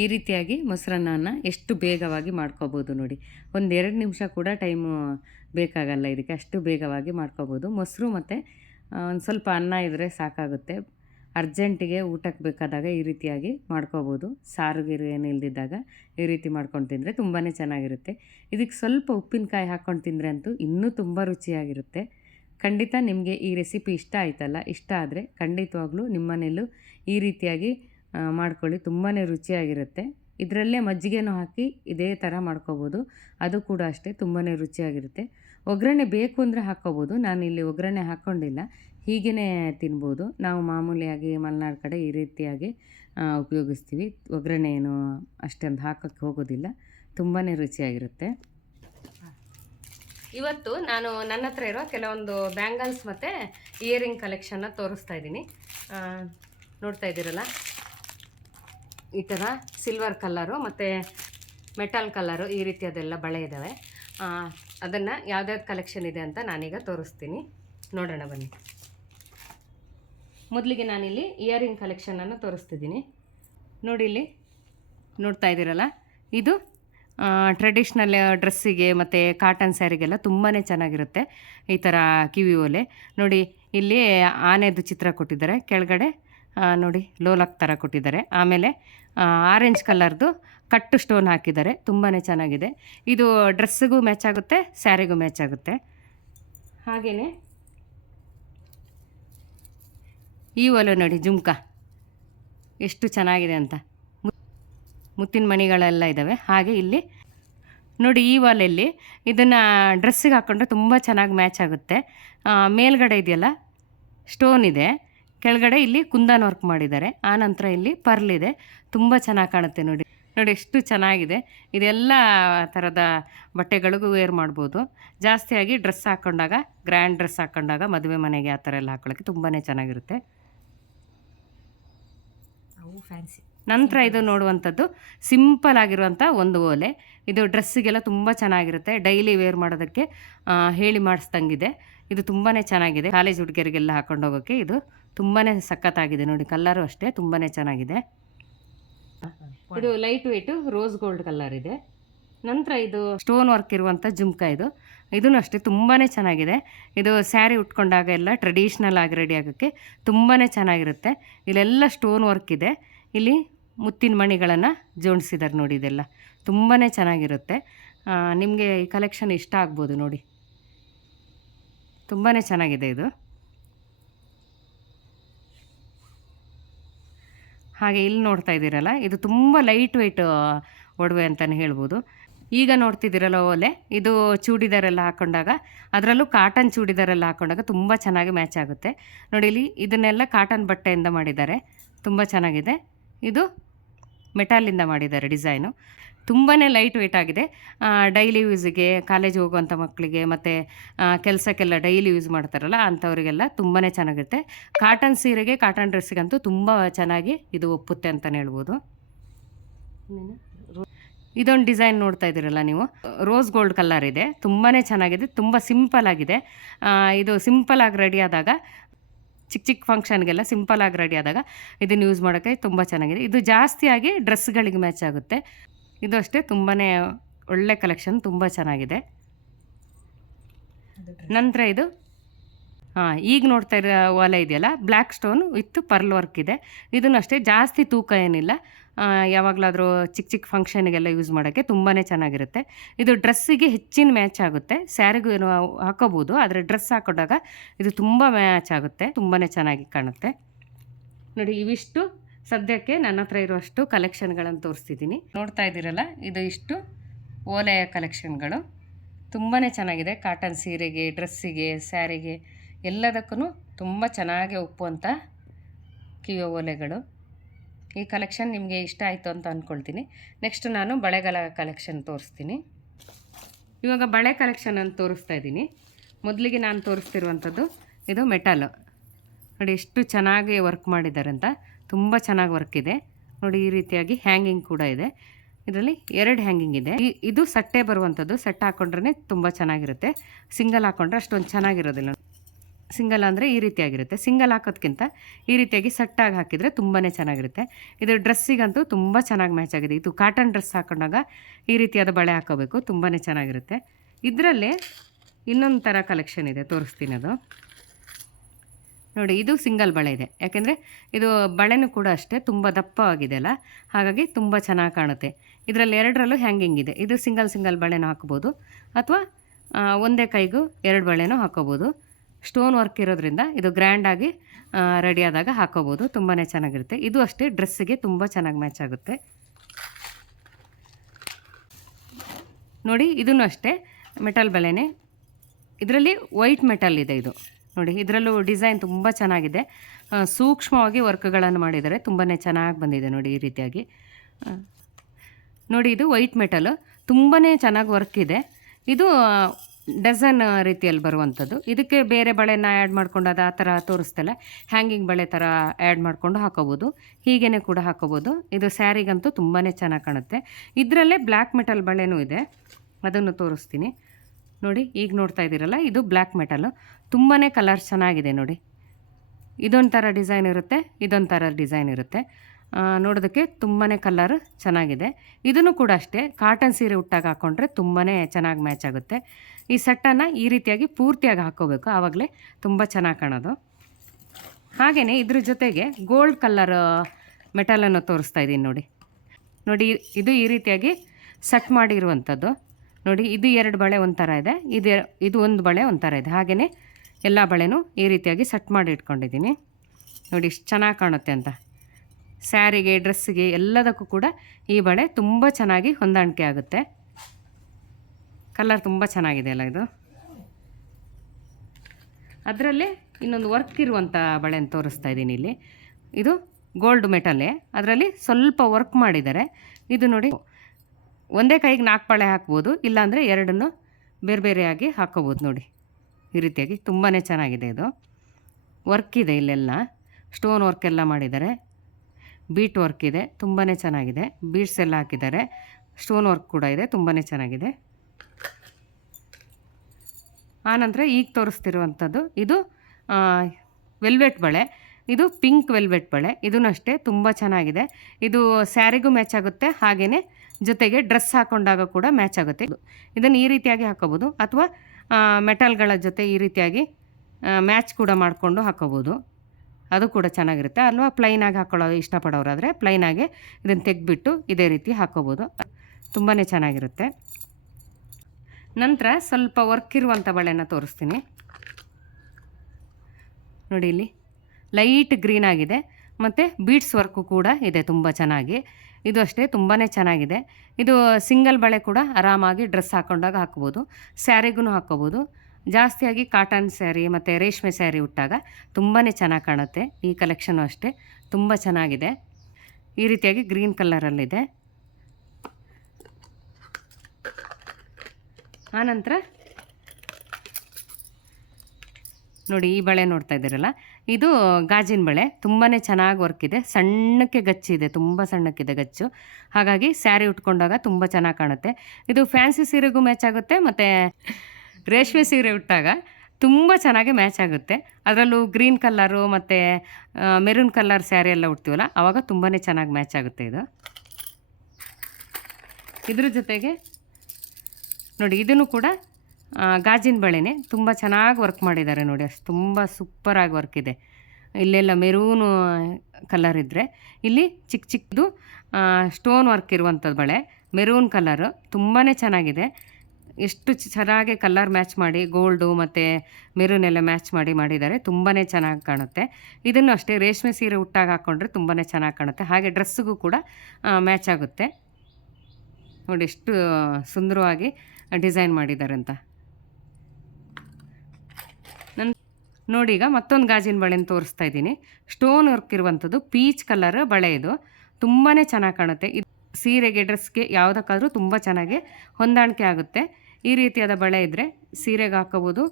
ಈ ರೀತಿಯಾಗಿ ಮೊಸರನ್ನ ಎಷ್ಟು ಬೇಗವಾಗಿ ಮಾಡ್ಕೋಬೋದು ನೋಡಿ. 1-2 ನಿಮಿಷ ಕೂಡ ಟೈಮು ಬೇಕಾಗಲ್ಲ ಇದಕ್ಕೆ, ಅಷ್ಟು ಬೇಗವಾಗಿ ಮಾಡ್ಕೋಬೋದು. ಮೊಸರು ಮತ್ತು ಒಂದು ಸ್ವಲ್ಪ ಅನ್ನ ಇದ್ದರೆ ಸಾಕಾಗುತ್ತೆ. ಅರ್ಜೆಂಟಿಗೆ ಊಟಕ್ಕೆ ಬೇಕಾದಾಗ ಈ ರೀತಿಯಾಗಿ ಮಾಡ್ಕೋಬೋದು. ಸಾರು ಗೀರು ಏನು ಇಲ್ದಿದ್ದಾಗ ಈ ರೀತಿ ಮಾಡ್ಕೊಂಡು ತಿಂದರೆ ತುಂಬಾ ಚೆನ್ನಾಗಿರುತ್ತೆ. ಇದಕ್ಕೆ ಸ್ವಲ್ಪ ಉಪ್ಪಿನಕಾಯಿ ಹಾಕ್ಕೊಂಡು ತಿಂದರೆ ಅಂತೂ ಇನ್ನೂ ತುಂಬ ರುಚಿಯಾಗಿರುತ್ತೆ. ಖಂಡಿತ ನಿಮಗೆ ಈ ರೆಸಿಪಿ ಇಷ್ಟ ಆಯ್ತಲ್ಲ, ಇಷ್ಟ ಆದರೆ ಖಂಡಿತವಾಗ್ಲೂ ನಿಮ್ಮನೇಲೂ ಈ ರೀತಿಯಾಗಿ ಮಾಡ್ಕೊಳ್ಳಿ, ತುಂಬಾ ರುಚಿಯಾಗಿರುತ್ತೆ. ಇದರಲ್ಲೇ ಮಜ್ಜಿಗೆನೂ ಹಾಕಿ ಇದೇ ಥರ ಮಾಡ್ಕೋಬೋದು, ಅದು ಕೂಡ ಅಷ್ಟೇ ತುಂಬಾ ರುಚಿಯಾಗಿರುತ್ತೆ. ಒಗ್ಗರಣೆ ಬೇಕು ಅಂದರೆ ಹಾಕ್ಕೋಬೋದು. ನಾನಿಲ್ಲಿ ಒಗ್ಗರಣೆ ಹಾಕ್ಕೊಂಡಿಲ್ಲ, ಹೀಗೇ ತಿನ್ಬೋದು. ನಾವು ಮಾಮೂಲಿಯಾಗಿ ಮಲೆನಾಡು ಕಡೆ ಈ ರೀತಿಯಾಗಿ ಉಪಯೋಗಿಸ್ತೀವಿ. ಒಗ್ಗರಣೆ ಏನು ಅಷ್ಟೊಂದು ಹಾಕೋಕ್ಕೆ ಹೋಗೋದಿಲ್ಲ, ತುಂಬಾ ರುಚಿಯಾಗಿರುತ್ತೆ. ಇವತ್ತು ನಾನು ನನ್ನ ಹತ್ರ ಇರೋ ಕೆಲವೊಂದು ಬ್ಯಾಂಗಲ್ಸ್ ಮತ್ತು ಇಯರಿಂಗ್ ಕಲೆಕ್ಷನ್ನ ತೋರಿಸ್ತಾ ಇದ್ದೀನಿ. ನೋಡ್ತಾ ಇದ್ದೀರಲ್ಲ, ಈ ಥರ ಸಿಲ್ವರ್ ಕಲರು ಮತ್ತು ಮೆಟಲ್ ಕಲರು ಈ ರೀತಿಯದೆಲ್ಲ ಬಳೆ ಇದ್ದಾವೆ. ಅದನ್ನು ಯಾವ್ದ್ಯಾವ್ದು ಕಲೆಕ್ಷನ್ ಇದೆ ಅಂತ ನಾನೀಗ ತೋರಿಸ್ತೀನಿ, ನೋಡೋಣ ಬನ್ನಿ. ಮೊದಲಿಗೆ ನಾನಿಲ್ಲಿ ಇಯರಿಂಗ್ ಕಲೆಕ್ಷನನ್ನು ತೋರಿಸ್ತಿದ್ದೀನಿ. ನೋಡಿ, ಇಲ್ಲಿ ನೋಡ್ತಾ ಇದ್ದೀರಲ್ಲ, ಇದು ಟ್ರೆಡಿಷ್ನಲ್ ಡ್ರೆಸ್ಸಿಗೆ ಮತ್ತು ಕಾಟನ್ ಸ್ಯಾರಿಗೆಲ್ಲ ತುಂಬಾ ಚೆನ್ನಾಗಿರುತ್ತೆ ಈ ಥರ ಕಿವಿ ಓಲೆ. ನೋಡಿ, ಇಲ್ಲಿ ಆನೆದು ಚಿತ್ರ ಕೊಟ್ಟಿದ್ದಾರೆ, ಕೆಳಗಡೆ ನೋಡಿ ಲೋಲಾಕ್ ಥರ ಕೊಟ್ಟಿದ್ದಾರೆ. ಆಮೇಲೆ ಆರೆಂಜ್ ಕಲರ್ದು ಕಟ್ಟು ಸ್ಟೋನ್ ಹಾಕಿದ್ದಾರೆ, ತುಂಬಾ ಚೆನ್ನಾಗಿದೆ. ಇದು ಡ್ರೆಸ್ಸಿಗೂ ಮ್ಯಾಚ್ ಆಗುತ್ತೆ, ಸ್ಯಾರಿಗೂ ಮ್ಯಾಚ್ ಆಗುತ್ತೆ. ಹಾಗೆಯೇ ಈ ಓಲೆ ನೋಡಿ, ಜುಮ್ಕ ಎಷ್ಟು ಚೆನ್ನಾಗಿದೆ ಅಂತ, ಮುತ್ತಿನ ಮಣಿಗಳೆಲ್ಲ ಇದ್ದಾವೆ. ಹಾಗೆ ಇಲ್ಲಿ ನೋಡಿ, ಈ ವಾಲಲ್ಲಿ ಇದನ್ನು ಡ್ರೆಸ್ಸಿಗೆ ಹಾಕ್ಕೊಂಡ್ರೆ ತುಂಬ ಚೆನ್ನಾಗಿ ಮ್ಯಾಚ್ ಆಗುತ್ತೆ. ಮೇಲ್ಗಡೆ ಇದೆಯಲ್ಲ ಸ್ಟೋನ್ ಇದೆ, ಕೆಳಗಡೆ ಇಲ್ಲಿ ಕುಂದನ್ ವರ್ಕ್ ಮಾಡಿದ್ದಾರೆ. ಆನಂತರ ಇಲ್ಲಿ ಪರ್ಲ್ ಇದೆ, ತುಂಬ ಚೆನ್ನಾಗಿ ಕಾಣುತ್ತೆ. ನೋಡಿ ನೋಡಿ ಎಷ್ಟು ಚೆನ್ನಾಗಿದೆ. ಇದೆಲ್ಲ ಥರದ ಬಟ್ಟೆಗಳಿಗೂ ವೇರ್ ಮಾಡ್ಬೋದು. ಜಾಸ್ತಿಯಾಗಿ ಡ್ರೆಸ್ ಹಾಕ್ಕೊಂಡಾಗ, ಗ್ರ್ಯಾಂಡ್ ಡ್ರೆಸ್ ಹಾಕ್ಕೊಂಡಾಗ, ಮದುವೆ ಮನೆಗೆ ಆ ಥರ ಎಲ್ಲ ಹಾಕ್ಕೊಳ್ಳೋಕ್ಕೆ ತುಂಬಾ ಚೆನ್ನಾಗಿರುತ್ತೆ. ಫ್ಯಾನ್ಸಿ. ನಂತರ ಇದು ನೋಡುವಂಥದ್ದು ಸಿಂಪಲ್ ಆಗಿರುವಂಥ ಒಂದು ಓಲೆ. ಇದು ಡ್ರೆಸ್ಸಿಗೆಲ್ಲ ತುಂಬ ಚೆನ್ನಾಗಿರುತ್ತೆ, ಡೈಲಿ ವೇರ್ ಮಾಡೋದಕ್ಕೆ ಹೇಳಿ ಮಾಡಿಸ್ದಂಗಿದೆ. ಇದು ತುಂಬಾ ಚೆನ್ನಾಗಿದೆ, ಕಾಲೇಜ್ ಹುಡುಗಿಯರಿಗೆಲ್ಲ ಹಾಕೊಂಡು ಹೋಗೋಕ್ಕೆ ಇದು ತುಂಬಾ ಸಖತ್ತಾಗಿದೆ. ನೋಡಿ, ಕಲರು ಅಷ್ಟೇ ತುಂಬಾ ಚೆನ್ನಾಗಿದೆ. ಇದು light weight rose gold colour ಇದೆ. ನಂತರ ಇದು ಸ್ಟೋನ್ ವರ್ಕ್ ಇರುವಂಥ ಜುಮ್ಕ, ಇದೂ ಅಷ್ಟೇ ತುಂಬಾ ಚೆನ್ನಾಗಿದೆ. ಇದು ಸ್ಯಾರಿ ಉಟ್ಕೊಂಡಾಗ ಎಲ್ಲ ಟ್ರೆಡಿಷ್ನಲ್ ಆಗಿ ರೆಡಿ ಆಗೋಕ್ಕೆ ತುಂಬಾ ಚೆನ್ನಾಗಿರುತ್ತೆ. ಇಲ್ಲೆಲ್ಲ ಸ್ಟೋನ್ ವರ್ಕ್ ಇದೆ, ಇಲ್ಲಿ ಮುತ್ತಿನ ಮಣಿಗಳನ್ನು ಜೋಡಿಸಿದ್ದಾರೆ ನೋಡಿ. ಇದೆಲ್ಲ ತುಂಬಾ ಚೆನ್ನಾಗಿರುತ್ತೆ. ನಿಮಗೆ ಈ ಕಲೆಕ್ಷನ್ ಇಷ್ಟ ಆಗ್ಬೋದು ನೋಡಿ, ತುಂಬಾ ಚೆನ್ನಾಗಿದೆ ಇದು. ಹಾಗೆ ಇಲ್ಲಿ ನೋಡ್ತಾ ಇದ್ದೀರಲ್ಲ, ಇದು ತುಂಬ ಲೈಟ್ ವೆಯ್ಟ್ ಒಡವೆ ಅಂತಲೇ ಹೇಳ್ಬೋದು. ಈಗ ನೋಡ್ತಿದ್ದೀರಲ್ಲ ಓಲೆ, ಇದು ಚೂಡಿದಾರೆಲ್ಲ ಹಾಕ್ಕೊಂಡಾಗ, ಅದರಲ್ಲೂ ಕಾಟನ್ ಚೂಡಿದಾರೆಲ್ಲ ಹಾಕ್ಕೊಂಡಾಗ ತುಂಬ ಚೆನ್ನಾಗಿ ಮ್ಯಾಚ್ ಆಗುತ್ತೆ. ನೋಡಿ ಇಲ್ಲಿ ಇದನ್ನೆಲ್ಲ ಕಾಟನ್ ಬಟ್ಟೆಯಿಂದ ಮಾಡಿದ್ದಾರೆ, ತುಂಬ ಚೆನ್ನಾಗಿದೆ. ಇದು ಮೆಟಾಲಿಂದ ಮಾಡಿದ್ದಾರೆ ಡಿಸೈನು, ತುಂಬಾ ಲೈಟ್ ವೆಯ್ಟ್ ಆಗಿದೆ. ಡೈಲಿ ಯೂಸಿಗೆ, ಕಾಲೇಜ್ ಹೋಗುವಂಥ ಮಕ್ಕಳಿಗೆ ಮತ್ತು ಕೆಲಸಕ್ಕೆಲ್ಲ ಡೈಲಿ ಯೂಸ್ ಮಾಡ್ತಾರಲ್ಲ ಅಂಥವರಿಗೆಲ್ಲ ತುಂಬಾ ಚೆನ್ನಾಗಿರುತ್ತೆ. ಕಾಟನ್ ಸೀರೆಗೆ, ಕಾಟನ್ ಡ್ರೆಸ್ಸಿಗಂತೂ ತುಂಬ ಚೆನ್ನಾಗಿ ಇದು ಒಪ್ಪುತ್ತೆ ಅಂತಲೇ ಹೇಳ್ಬೋದು. ಇದೊಂದು ಡಿಸೈನ್ ನೋಡ್ತಾ ಇದ್ದೀರಲ್ಲ ನೀವು, ರೋಸ್ ಗೋಲ್ಡ್ ಕಲರ್ ಇದೆ, ತುಂಬಾ ಚೆನ್ನಾಗಿದೆ, ತುಂಬ ಸಿಂಪಲ್ ಆಗಿದೆ. ಇದು ಸಿಂಪಲಾಗಿ ರೆಡಿ ಆದಾಗ, ಚಿಕ್ಕ ಚಿಕ್ಕ ಫಂಕ್ಷನ್ಗೆಲ್ಲ ಸಿಂಪಲಾಗಿ ರೆಡಿ ಆದಾಗ ಇದನ್ನು ಯೂಸ್ ಮಾಡೋಕ್ಕೆ ತುಂಬ ಚೆನ್ನಾಗಿದೆ. ಇದು ಜಾಸ್ತಿಯಾಗಿ ಡ್ರೆಸ್ಗಳಿಗೆ ಮ್ಯಾಚ್ ಆಗುತ್ತೆ. ಇದು ಅಷ್ಟೇ ತುಂಬಾ ಒಳ್ಳೆ ಕಲೆಕ್ಷನ್, ತುಂಬ ಚೆನ್ನಾಗಿದೆ. ನಂತರ ಇದು ಈಗ ನೋಡ್ತಾ ಇರೋ ಓಲೆ ಇದೆಯಲ್ಲ, black stone with pearl work ಇದೆ. ಇದನ್ನು ಅಷ್ಟೇ ಜಾಸ್ತಿ ತೂಕ ಏನಿಲ್ಲ, ಯಾವಾಗಲಾದರೂ ಚಿಕ್ಕ ಚಿಕ್ಕ ಫಂಕ್ಷನ್ಗೆಲ್ಲ ಯೂಸ್ ಮಾಡೋಕ್ಕೆ ತುಂಬಾ ಚೆನ್ನಾಗಿರುತ್ತೆ. ಇದು ಡ್ರೆಸ್ಸಿಗೆ ಹೆಚ್ಚಿನ ಮ್ಯಾಚ್ ಆಗುತ್ತೆ, ಸ್ಯಾರಿಗೂ ಏನು ಹಾಕೋಬೋದು, ಆದರೆ ಡ್ರೆಸ್ ಹಾಕೊಂಡಾಗ ಇದು ತುಂಬ ಮ್ಯಾಚ್ ಆಗುತ್ತೆ, ತುಂಬಾ ಚೆನ್ನಾಗಿ ಕಾಣುತ್ತೆ. ನೋಡಿ, ಇವಿಷ್ಟು ಸದ್ಯಕ್ಕೆ ನನ್ನ ಹತ್ರ ಇರುವಷ್ಟು ಕಲೆಕ್ಷನ್ಗಳನ್ನು ತೋರಿಸ್ತಿದ್ದೀನಿ. ನೋಡ್ತಾ ಇದ್ದೀರಲ್ಲ, ಇದು ಇಷ್ಟು ಓಲೆಯ ಕಲೆಕ್ಷನ್ಗಳು, ತುಂಬಾ ಚೆನ್ನಾಗಿದೆ. ಕಾಟನ್ ಸೀರೆಗೆ, ಡ್ರೆಸ್ಸಿಗೆ, ಸ್ಯಾರಿಗೆ ಎಲ್ಲದಕ್ಕೂ ತುಂಬ ಚೆನ್ನಾಗಿ ಒಪ್ಪುವಂಥ ಕಿವಿಯ ಓಲೆಗಳು. ಈ ಕಲೆಕ್ಷನ್ ನಿಮಗೆ ಇಷ್ಟ ಆಯಿತು ಅಂತ ಅಂದ್ಕೊಳ್ತೀನಿ. ನೆಕ್ಸ್ಟ್ ನಾನು ಬಳೆಗಳ ಕಲೆಕ್ಷನ್ ತೋರಿಸ್ತೀನಿ. ಇವಾಗ ಬಳೆ ಕಲೆಕ್ಷನ್ ಅಂತ ತೋರಿಸ್ತಾ ಇದ್ದೀನಿ. ಮೊದಲಿಗೆ ನಾನು ತೋರಿಸ್ತಿರುವಂಥದ್ದು ಇದು ಮೆಟಲ್. ನೋಡಿ ಎಷ್ಟು ಚೆನ್ನಾಗಿ ವರ್ಕ್ ಮಾಡಿದ್ದಾರೆ ಅಂತ, ತುಂಬ ಚೆನ್ನಾಗಿ ವರ್ಕ್ ಇದೆ. ನೋಡಿ, ಈ ರೀತಿಯಾಗಿ ಹ್ಯಾಂಗಿಂಗ್ ಕೂಡ ಇದೆ. ಇದರಲ್ಲಿ 2 ಹ್ಯಾಂಗಿಂಗ್ ಇದೆ. ಇದು ಸಟ್ಟೆ ಬರುವಂಥದ್ದು, ಸೆಟ್ ಹಾಕ್ಕೊಂಡ್ರೆ ತುಂಬ ಚೆನ್ನಾಗಿರುತ್ತೆ. ಸಿಂಗಲ್ ಹಾಕ್ಕೊಂಡ್ರೆ ಅಷ್ಟೊಂದು ಚೆನ್ನಾಗಿರೋದಿಲ್ಲ. ಸಿಂಗಲ್ ಅಂದರೆ ಈ ರೀತಿಯಾಗಿರುತ್ತೆ, ಸಿಂಗಲ್ ಹಾಕೋದ್ಕಿಂತ ಈ ರೀತಿಯಾಗಿ ಸೆಟ್ಟಾಗಿ ಹಾಕಿದರೆ ತುಂಬಾ ಚೆನ್ನಾಗಿರುತ್ತೆ. ಇದು ಡ್ರೆಸ್ಸಿಗಂತೂ ತುಂಬ ಚೆನ್ನಾಗಿ ಮ್ಯಾಚ್ ಆಗಿದೆ. ಇದು ಕಾಟನ್ ಡ್ರೆಸ್ ಹಾಕೊಂಡಾಗ ಈ ರೀತಿಯಾದ ಬಳೆ ಹಾಕೋಬೇಕು, ತುಂಬಾ ಚೆನ್ನಾಗಿರುತ್ತೆ. ಇದರಲ್ಲೇ ಇನ್ನೊಂದು ಥರ ಕಲೆಕ್ಷನ್ ಇದೆ, ತೋರಿಸ್ತೀನಿ. ಅದು ನೋಡಿ, ಇದು ಸಿಂಗಲ್ ಬಳೆ ಇದೆ, ಯಾಕೆಂದರೆ ಇದು ಬಳೆನೂ ಕೂಡ ಅಷ್ಟೇ ತುಂಬ ದಪ್ಪವಾಗಿದೆ ಅಲ್ಲ, ಹಾಗಾಗಿ ತುಂಬ ಚೆನ್ನಾಗಿ ಕಾಣುತ್ತೆ. ಇದರಲ್ಲಿ 2ರಲ್ಲೂ ಹ್ಯಾಂಗಿಂಗ್ ಇದೆ. ಇದು ಸಿಂಗಲ್ ಬಳೆನೂ ಹಾಕ್ಬೋದು, ಅಥವಾ ಒಂದೇ ಕೈಗೂ 2 ಬಳೆನೂ ಹಾಕೋಬೋದು. ಸ್ಟೋನ್ ವರ್ಕ್ ಇರೋದ್ರಿಂದ ಇದು ಗ್ರ್ಯಾಂಡಾಗಿ ರೆಡಿ ಆದಾಗ ಹಾಕೋಬೋದು, ತುಂಬಾ ಚೆನ್ನಾಗಿರುತ್ತೆ. ಇದು ಅಷ್ಟೇ ಡ್ರೆಸ್ಸಿಗೆ ತುಂಬ ಚೆನ್ನಾಗಿ ಮ್ಯಾಚ್ ಆಗುತ್ತೆ. ನೋಡಿ, ಇದೂ ಅಷ್ಟೇ ಮೆಟಲ್ ಬಳೆನೇ. ಇದರಲ್ಲಿ ವೈಟ್ ಮೆಟಲ್ ಇದೆ. ಇದು ನೋಡಿ, ಇದರಲ್ಲೂ ಡಿಸೈನ್ ತುಂಬ ಚೆನ್ನಾಗಿದೆ, ಸೂಕ್ಷ್ಮವಾಗಿ ವರ್ಕ್ಗಳನ್ನು ಮಾಡಿದ್ದಾರೆ, ತುಂಬಾ ಚೆನ್ನಾಗಿ ಬಂದಿದೆ. ನೋಡಿ, ಈ ರೀತಿಯಾಗಿ ನೋಡಿ, ಇದು ವೈಟ್ ಮೆಟಲ್, ತುಂಬಾ ಚೆನ್ನಾಗಿ ವರ್ಕ್ ಇದೆ. ಇದು ಡಜನ್ ರೀತಿಯಲ್ಲಿ ಬರುವಂಥದ್ದು. ಇದಕ್ಕೆ ಬೇರೆ ಬಳೆನ ಆ್ಯಡ್ ಮಾಡ್ಕೊಂಡು ಅದು ಆ ಥರ ತೋರಿಸ್ತಲ್ಲ, ಹ್ಯಾಂಗಿಂಗ್ ಬಳೆ ಥರ ಆ್ಯಡ್ ಮಾಡಿಕೊಂಡು ಹಾಕೋಬೋದು, ಹೀಗೇ ಕೂಡ ಹಾಕೋಬೋದು. ಇದು ಸ್ಯಾರಿಗಂತೂ ತುಂಬಾ ಚೆನ್ನಾಗಿ ಕಾಣುತ್ತೆ. ಇದರಲ್ಲೇ ಬ್ಲ್ಯಾಕ್ ಮೆಟಲ್ ಬಳೆನೂ ಇದೆ, ಅದನ್ನು ತೋರಿಸ್ತೀನಿ. ನೋಡಿ, ಈಗ ನೋಡ್ತಾ ಇದ್ದೀರಲ್ಲ, ಇದು ಬ್ಲ್ಯಾಕ್ ಮೆಟಲ್ಲು, ತುಂಬಾ ಕಲರ್ ಚೆನ್ನಾಗಿದೆ. ನೋಡಿ, ಇದೊಂದು ಥರ ಡಿಸೈನ್ ಇರುತ್ತೆ, ಇದೊಂದು ಥರ ಡಿಸೈನ್ ಇರುತ್ತೆ. ನೋಡೋದಕ್ಕೆ ತುಂಬಾ ಕಲರ್ ಚೆನ್ನಾಗಿದೆ. ಇದನ್ನು ಕೂಡ ಅಷ್ಟೇ ಕಾಟನ್ ಸೀರೆ ಉಟ್ಟಾಗ ಹಾಕ್ಕೊಂಡ್ರೆ ತುಂಬಾ ಚೆನ್ನಾಗಿ ಮ್ಯಾಚ್ ಆಗುತ್ತೆ. ಈ ಸೆಟ್ಟನ್ನು ಈ ರೀತಿಯಾಗಿ ಪೂರ್ತಿಯಾಗಿ ಹಾಕ್ಕೋಬೇಕು, ಆವಾಗಲೇ ತುಂಬ ಚೆನ್ನಾಗಿ ಕಾಣೋದು. ಹಾಗೆಯೇ ಇದ್ರ ಜೊತೆಗೆ ಗೋಲ್ಡ್ ಕಲರ್ ಮೆಟಲನ್ನು ತೋರಿಸ್ತಾ ಇದ್ದೀನಿ. ನೋಡಿ, ಇದು ಈ ರೀತಿಯಾಗಿ ಸೆಟ್ ಮಾಡಿರುವಂಥದ್ದು. ನೋಡಿ, ಇದು 2 ಬಳೆ ಒಂಥರ ಇದೆ, ಇದು 1 ಬಳೆ ಒಂಥರ ಇದೆ. ಹಾಗೆಯೇ ಎಲ್ಲ ಬಳೆನೂ ಈ ರೀತಿಯಾಗಿ ಸೆಟ್ ಮಾಡಿ ಇಟ್ಕೊಂಡಿದ್ದೀನಿ. ನೋಡಿ, ಇಷ್ಟು ಚೆನ್ನಾಗಿ ಕಾಣುತ್ತೆ ಅಂತ. ಸ್ಯಾರಿಗೆ, ಡ್ರೆಸ್ಸಿಗೆ ಎಲ್ಲದಕ್ಕೂ ಕೂಡ ಈ ಬಳೆ ತುಂಬ ಚೆನ್ನಾಗಿ ಹೊಂದಾಣಿಕೆ ಆಗುತ್ತೆ. ಕಲರ್ ತುಂಬ ಚೆನ್ನಾಗಿದೆ ಅಲ್ಲ ಇದು. ಅದರಲ್ಲೇ ಇನ್ನೊಂದು ವರ್ಕ್ ಇರುವಂಥ ಬಳೆನ ತೋರಿಸ್ತಾ ಇದ್ದೀನಿ ಇಲ್ಲಿ. ಇದು ಗೋಲ್ಡ್ ಮೆಟಲ್ಲೇ, ಅದರಲ್ಲಿ ಸ್ವಲ್ಪ ವರ್ಕ್ ಮಾಡಿದ್ದಾರೆ. ಇದು ನೋಡಿ, ಒಂದೇ ಕೈಗೆ 4 ಬಳೆ ಹಾಕ್ಬೋದು, ಇಲ್ಲಾಂದರೆ 2 ಬೇರೆ ಬೇರೆಯಾಗಿ ಹಾಕ್ಕೋಬೋದು. ನೋಡಿ, ಈ ರೀತಿಯಾಗಿ ತುಂಬಾ ಚೆನ್ನಾಗಿದೆ. ಇದು ವರ್ಕ್ ಇದೆ, ಇಲ್ಲೆಲ್ಲ ಸ್ಟೋನ್ ವರ್ಕ್ ಎಲ್ಲ ಮಾಡಿದ್ದಾರೆ, ಬೀಟ್ ವರ್ಕ್ ಇದೆ, ತುಂಬಾ ಚೆನ್ನಾಗಿದೆ. ಬೀಡ್ಸ್ ಎಲ್ಲ ಹಾಕಿದ್ದಾರೆ, ಸ್ಟೋನ್ ವರ್ಕ್ ಕೂಡ ಇದೆ, ತುಂಬಾ ಚೆನ್ನಾಗಿದೆ. ಆನಂತರ ಈಗ ತೋರಿಸ್ತಿರುವಂಥದ್ದು ಇದು ವೆಲ್ವೆಟ್ ಬಳೆ. ಇದು ಪಿಂಕ್ ವೆಲ್ವೆಟ್ ಬಳೆ, ಇದೂ ಅಷ್ಟೇ ತುಂಬ ಚೆನ್ನಾಗಿದೆ. ಇದು ಸ್ಯಾರಿಗೂ ಮ್ಯಾಚ್ ಆಗುತ್ತೆ, ಹಾಗೆಯೇ ಜೊತೆಗೆ ಡ್ರೆಸ್ ಹಾಕ್ಕೊಂಡಾಗ ಕೂಡ ಮ್ಯಾಚ್ ಆಗುತ್ತೆ. ಇದನ್ನು ಈ ರೀತಿಯಾಗಿ ಹಾಕೋಬೋದು, ಅಥವಾ ಮೆಟಲ್ಗಳ ಜೊತೆ ಈ ರೀತಿಯಾಗಿ ಮ್ಯಾಚ್ ಕೂಡ ಮಾಡಿಕೊಂಡು ಹಾಕೋಬೋದು, ಅದು ಕೂಡ ಚೆನ್ನಾಗಿರುತ್ತೆ. ಅಲ್ವಾ, ಪ್ಲೈನಾಗಿ ಹಾಕ್ಕೊಳ್ಳೋದು ಇಷ್ಟಪಡೋರಾದರೆ ಪ್ಲೈನಾಗೆ ಇದನ್ನು ತೆಗೆದ್ಬಿಟ್ಟು ಇದೇ ರೀತಿ ಹಾಕೋಬೋದು, ತುಂಬಾ ಚೆನ್ನಾಗಿರುತ್ತೆ. ನಂತರ ಸ್ವಲ್ಪ ವರ್ಕ್ ಇರುವಂಥ ಬಳೆನ ತೋರಿಸ್ತೀನಿ. ನೋಡಿ, ಇಲ್ಲಿ ಲೈಟ್ ಗ್ರೀನ್ ಆಗಿದೆ, ಮತ್ತು ಬೀಡ್ಸ್ ವರ್ಕು ಕೂಡ ಇದೆ ತುಂಬ ಚೆನ್ನಾಗಿ. ಇದು ಅಷ್ಟೇ ತುಂಬಾ ಚೆನ್ನಾಗಿದೆ. ಇದು ಸಿಂಗಲ್ ಬಳೆ ಕೂಡ ಆರಾಮಾಗಿ ಡ್ರೆಸ್ ಹಾಕ್ಕೊಂಡಾಗ ಹಾಕ್ಬೋದು, ಸ್ಯಾರಿಗೂ ಹಾಕ್ಕೋಬೋದು. ಜಾಸ್ತಿಯಾಗಿ ಕಾಟನ್ ಸ್ಯಾರಿ ಮತ್ತು ರೇಷ್ಮೆ ಸ್ಯಾರಿ ಉಟ್ಟಾಗ ತುಂಬಾ ಚೆನ್ನಾಗಿ ಕಾಣುತ್ತೆ. ಈ ಕಲೆಕ್ಷನು ಅಷ್ಟೇ ತುಂಬ ಚೆನ್ನಾಗಿದೆ. ಈ ರೀತಿಯಾಗಿ ಗ್ರೀನ್ ಕಲರಲ್ಲಿದೆ. ಆನಂತರ ನೋಡಿ ಈ ಬಳೆ ನೋಡ್ತಾ ಇದ್ದೀರಲ್ಲ, ಇದು ಗಾಜಿನ ಬಳೆ. ತುಂಬಾ ಚೆನ್ನಾಗಿ ವರ್ಕ್ ಇದೆ, ಸಣ್ಣಕ್ಕೆ ಗಚ್ಚಿದೆ, ತುಂಬ ಸಣ್ಣಕ್ಕಿದೆ ಗಚ್ಚು. ಹಾಗಾಗಿ ಸ್ಯಾರಿ ಉಟ್ಕೊಂಡಾಗ ತುಂಬ ಚೆನ್ನಾಗಿ ಕಾಣುತ್ತೆ. ಇದು ಫ್ಯಾನ್ಸಿ ಸೀರೆಗೂ ಮ್ಯಾಚ್ ಆಗುತ್ತೆ ಮತ್ತು ರೇಷ್ಮೆ ಸೀರೆ ಉಟ್ಟಾಗ ತುಂಬ ಚೆನ್ನಾಗಿ ಮ್ಯಾಚ್ ಆಗುತ್ತೆ. ಅದರಲ್ಲೂ ಗ್ರೀನ್ ಕಲ್ಲರು ಮತ್ತು ಮೆರೂನ್ ಕಲರ್ ಸ್ಯಾರಿ ಎಲ್ಲ ಉಡ್ತೀವಲ್ಲ ಆವಾಗ ತುಂಬಾ ಚೆನ್ನಾಗಿ ಮ್ಯಾಚ್ ಆಗುತ್ತೆ ಇದು. ಇದ್ರ ಜೊತೆಗೆ ನೋಡಿ ಇದನ್ನು ಕೂಡ ಗಾಜಿನ ಬಳೆನೇ, ತುಂಬ ಚೆನ್ನಾಗಿ ವರ್ಕ್ ಮಾಡಿದ್ದಾರೆ ನೋಡಿ, ಅಷ್ಟು ತುಂಬ ಸೂಪರಾಗಿ ವರ್ಕ್ ಇದೆ. ಇಲ್ಲೆಲ್ಲ ಮೆರೂನು ಕಲರ್ ಇದ್ದರೆ ಇಲ್ಲಿ ಚಿಕ್ಕ ಚಿಕ್ಕದು ಸ್ಟೋನ್ ವರ್ಕ್ ಇರುವಂಥದ್ದು ಬಳೆ, ಮೆರೂನ್ ಕಲರು ತುಂಬಾ ಚೆನ್ನಾಗಿದೆ. ಎಷ್ಟು ಚೆನ್ನಾಗಿ ಕಲರ್ ಮ್ಯಾಚ್ ಮಾಡಿ ಗೋಲ್ಡು ಮತ್ತು ಮೆರೂನ್ ಎಲ್ಲ ಮ್ಯಾಚ್ ಮಾಡಿದ್ದಾರೆ. ತುಂಬಾ ಚೆನ್ನಾಗಿ ಕಾಣುತ್ತೆ. ಇದನ್ನು ಅಷ್ಟೇ ರೇಷ್ಮೆ ಸೀರೆ ಉಟ್ಟಾಗ ಹಾಕ್ಕೊಂಡ್ರೆ ತುಂಬಾ ಚೆನ್ನಾಗಿ ಕಾಣುತ್ತೆ. ಹಾಗೆ ಡ್ರೆಸ್ಸಿಗೂ ಕೂಡ ಮ್ಯಾಚ್ ಆಗುತ್ತೆ. ನೋಡಿ ಎಷ್ಟು ಸುಂದರವಾಗಿ ಡಿಸೈನ್ ಮಾಡಿದ್ದಾರೆ ಅಂತ. ನೋಡಿ ಈಗ ಮತ್ತೊಂದು ಗಾಜಿನ ಬಳೆನ ತೋರಿಸ್ತಾ ಇದ್ದೀನಿ. ಸ್ಟೋನ್ ವರ್ಕ್ ಇರುವಂಥದ್ದು ಪೀಚ್ ಕಲರ್ ಬಳೆ. ಇದು ತುಂಬಾ ಚೆನ್ನಾಗಿ ಕಾಣುತ್ತೆ. ಇದು ಸೀರೆಗೆ ಡ್ರೆಸ್ಗೆ ಯಾವುದಕ್ಕಾದರೂ ತುಂಬ ಚೆನ್ನಾಗಿ ಹೊಂದಾಣಿಕೆ ಆಗುತ್ತೆ. ಈ ರೀತಿಯಾದ ಬಳೆ ಇದ್ದರೆ ಸೀರೆಗೆ ಹಾಕೋಬೋದು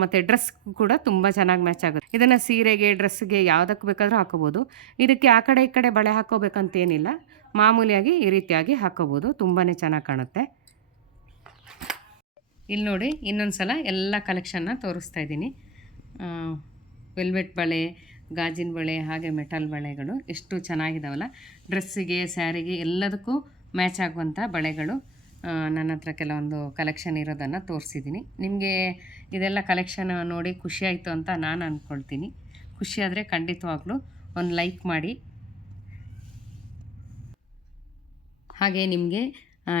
ಮತ್ತು ಡ್ರೆಸ್ ಕೂಡ ತುಂಬ ಚೆನ್ನಾಗಿ ಮ್ಯಾಚ್ ಆಗುತ್ತೆ. ಇದನ್ನು ಸೀರೆಗೆ ಡ್ರೆಸ್ಗೆ ಯಾವುದಕ್ಕೆ ಬೇಕಾದರೂ ಹಾಕೋಬೋದು. ಇದಕ್ಕೆ ಆ ಕಡೆ ಈ ಕಡೆ ಬಳೆ ಹಾಕೋಬೇಕಂತೇನಿಲ್ಲ, ಮಾಮೂಲಿಯಾಗಿ ಈ ರೀತಿಯಾಗಿ ಹಾಕೋಬೋದು. ತುಂಬಾ ಚೆನ್ನಾಗಿ ಕಾಣುತ್ತೆ. ಇಲ್ಲಿ ನೋಡಿ ಇನ್ನೊಂದು ಸಲ ಎಲ್ಲ ಕಲೆಕ್ಷನ್ನ ತೋರಿಸ್ತಾ ಇದ್ದೀನಿ. ವೆಲ್ವೆಟ್ ಬಳೆ, ಗಾಜಿನ ಬಳೆ, ಹಾಗೆ ಮೆಟಲ್ ಬಳೆಗಳು ಎಷ್ಟು ಚೆನ್ನಾಗಿದ್ದಾವಲ್ಲ. ಡ್ರೆಸ್ಸಿಗೆ, ಸ್ಯಾರಿಗೆ ಎಲ್ಲದಕ್ಕೂ ಮ್ಯಾಚ್ ಆಗುವಂಥ ಬಳೆಗಳು ನನ್ನ ಹತ್ರ ಕೆಲವೊಂದು ಕಲೆಕ್ಷನ್ ಇರೋದನ್ನು ತೋರಿಸಿದ್ದೀನಿ. ನಿಮಗೆ ಇದೆಲ್ಲ ಕಲೆಕ್ಷನ್ ನೋಡಿ ಖುಷಿಯಾಯಿತು ಅಂತ ನಾನು ಅಂದ್ಕೊಳ್ತೀನಿ. ಖುಷಿಯಾದರೆ ಖಂಡಿತವಾಗ್ಲೂ ಒಂದು ಲೈಕ್ ಮಾಡಿ. ಹಾಗೆ ನಿಮಗೆ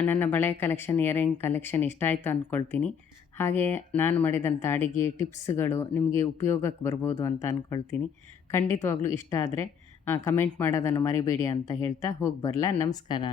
ನನ್ನ ಬಳೆ ಕಲೆಕ್ಷನ್, ಇಯರಿಂಗ್ ಕಲೆಕ್ಷನ್ ಇಷ್ಟ ಆಯಿತು ಅಂದ್ಕೊಳ್ತೀನಿ. ಹಾಗೆ ನಾನು ಮಾಡಿದಂಥ ಅಡುಗೆ ಟಿಪ್ಸ್ಗಳು ನಿಮಗೆ ಉಪಯೋಗಕ್ಕೆ ಬರ್ಬೋದು ಅಂತ ಅಂದ್ಕೊಳ್ತೀನಿ. ಖಂಡಿತವಾಗ್ಲೂ ಇಷ್ಟ ಆದರೆ ಕಮೆಂಟ್ ಮಾಡೋದನ್ನು ಮರಿಬೇಡಿ ಅಂತ ಹೇಳ್ತಾ ಹೋಗಿ ಬರಲಾ. ನಮಸ್ಕಾರ.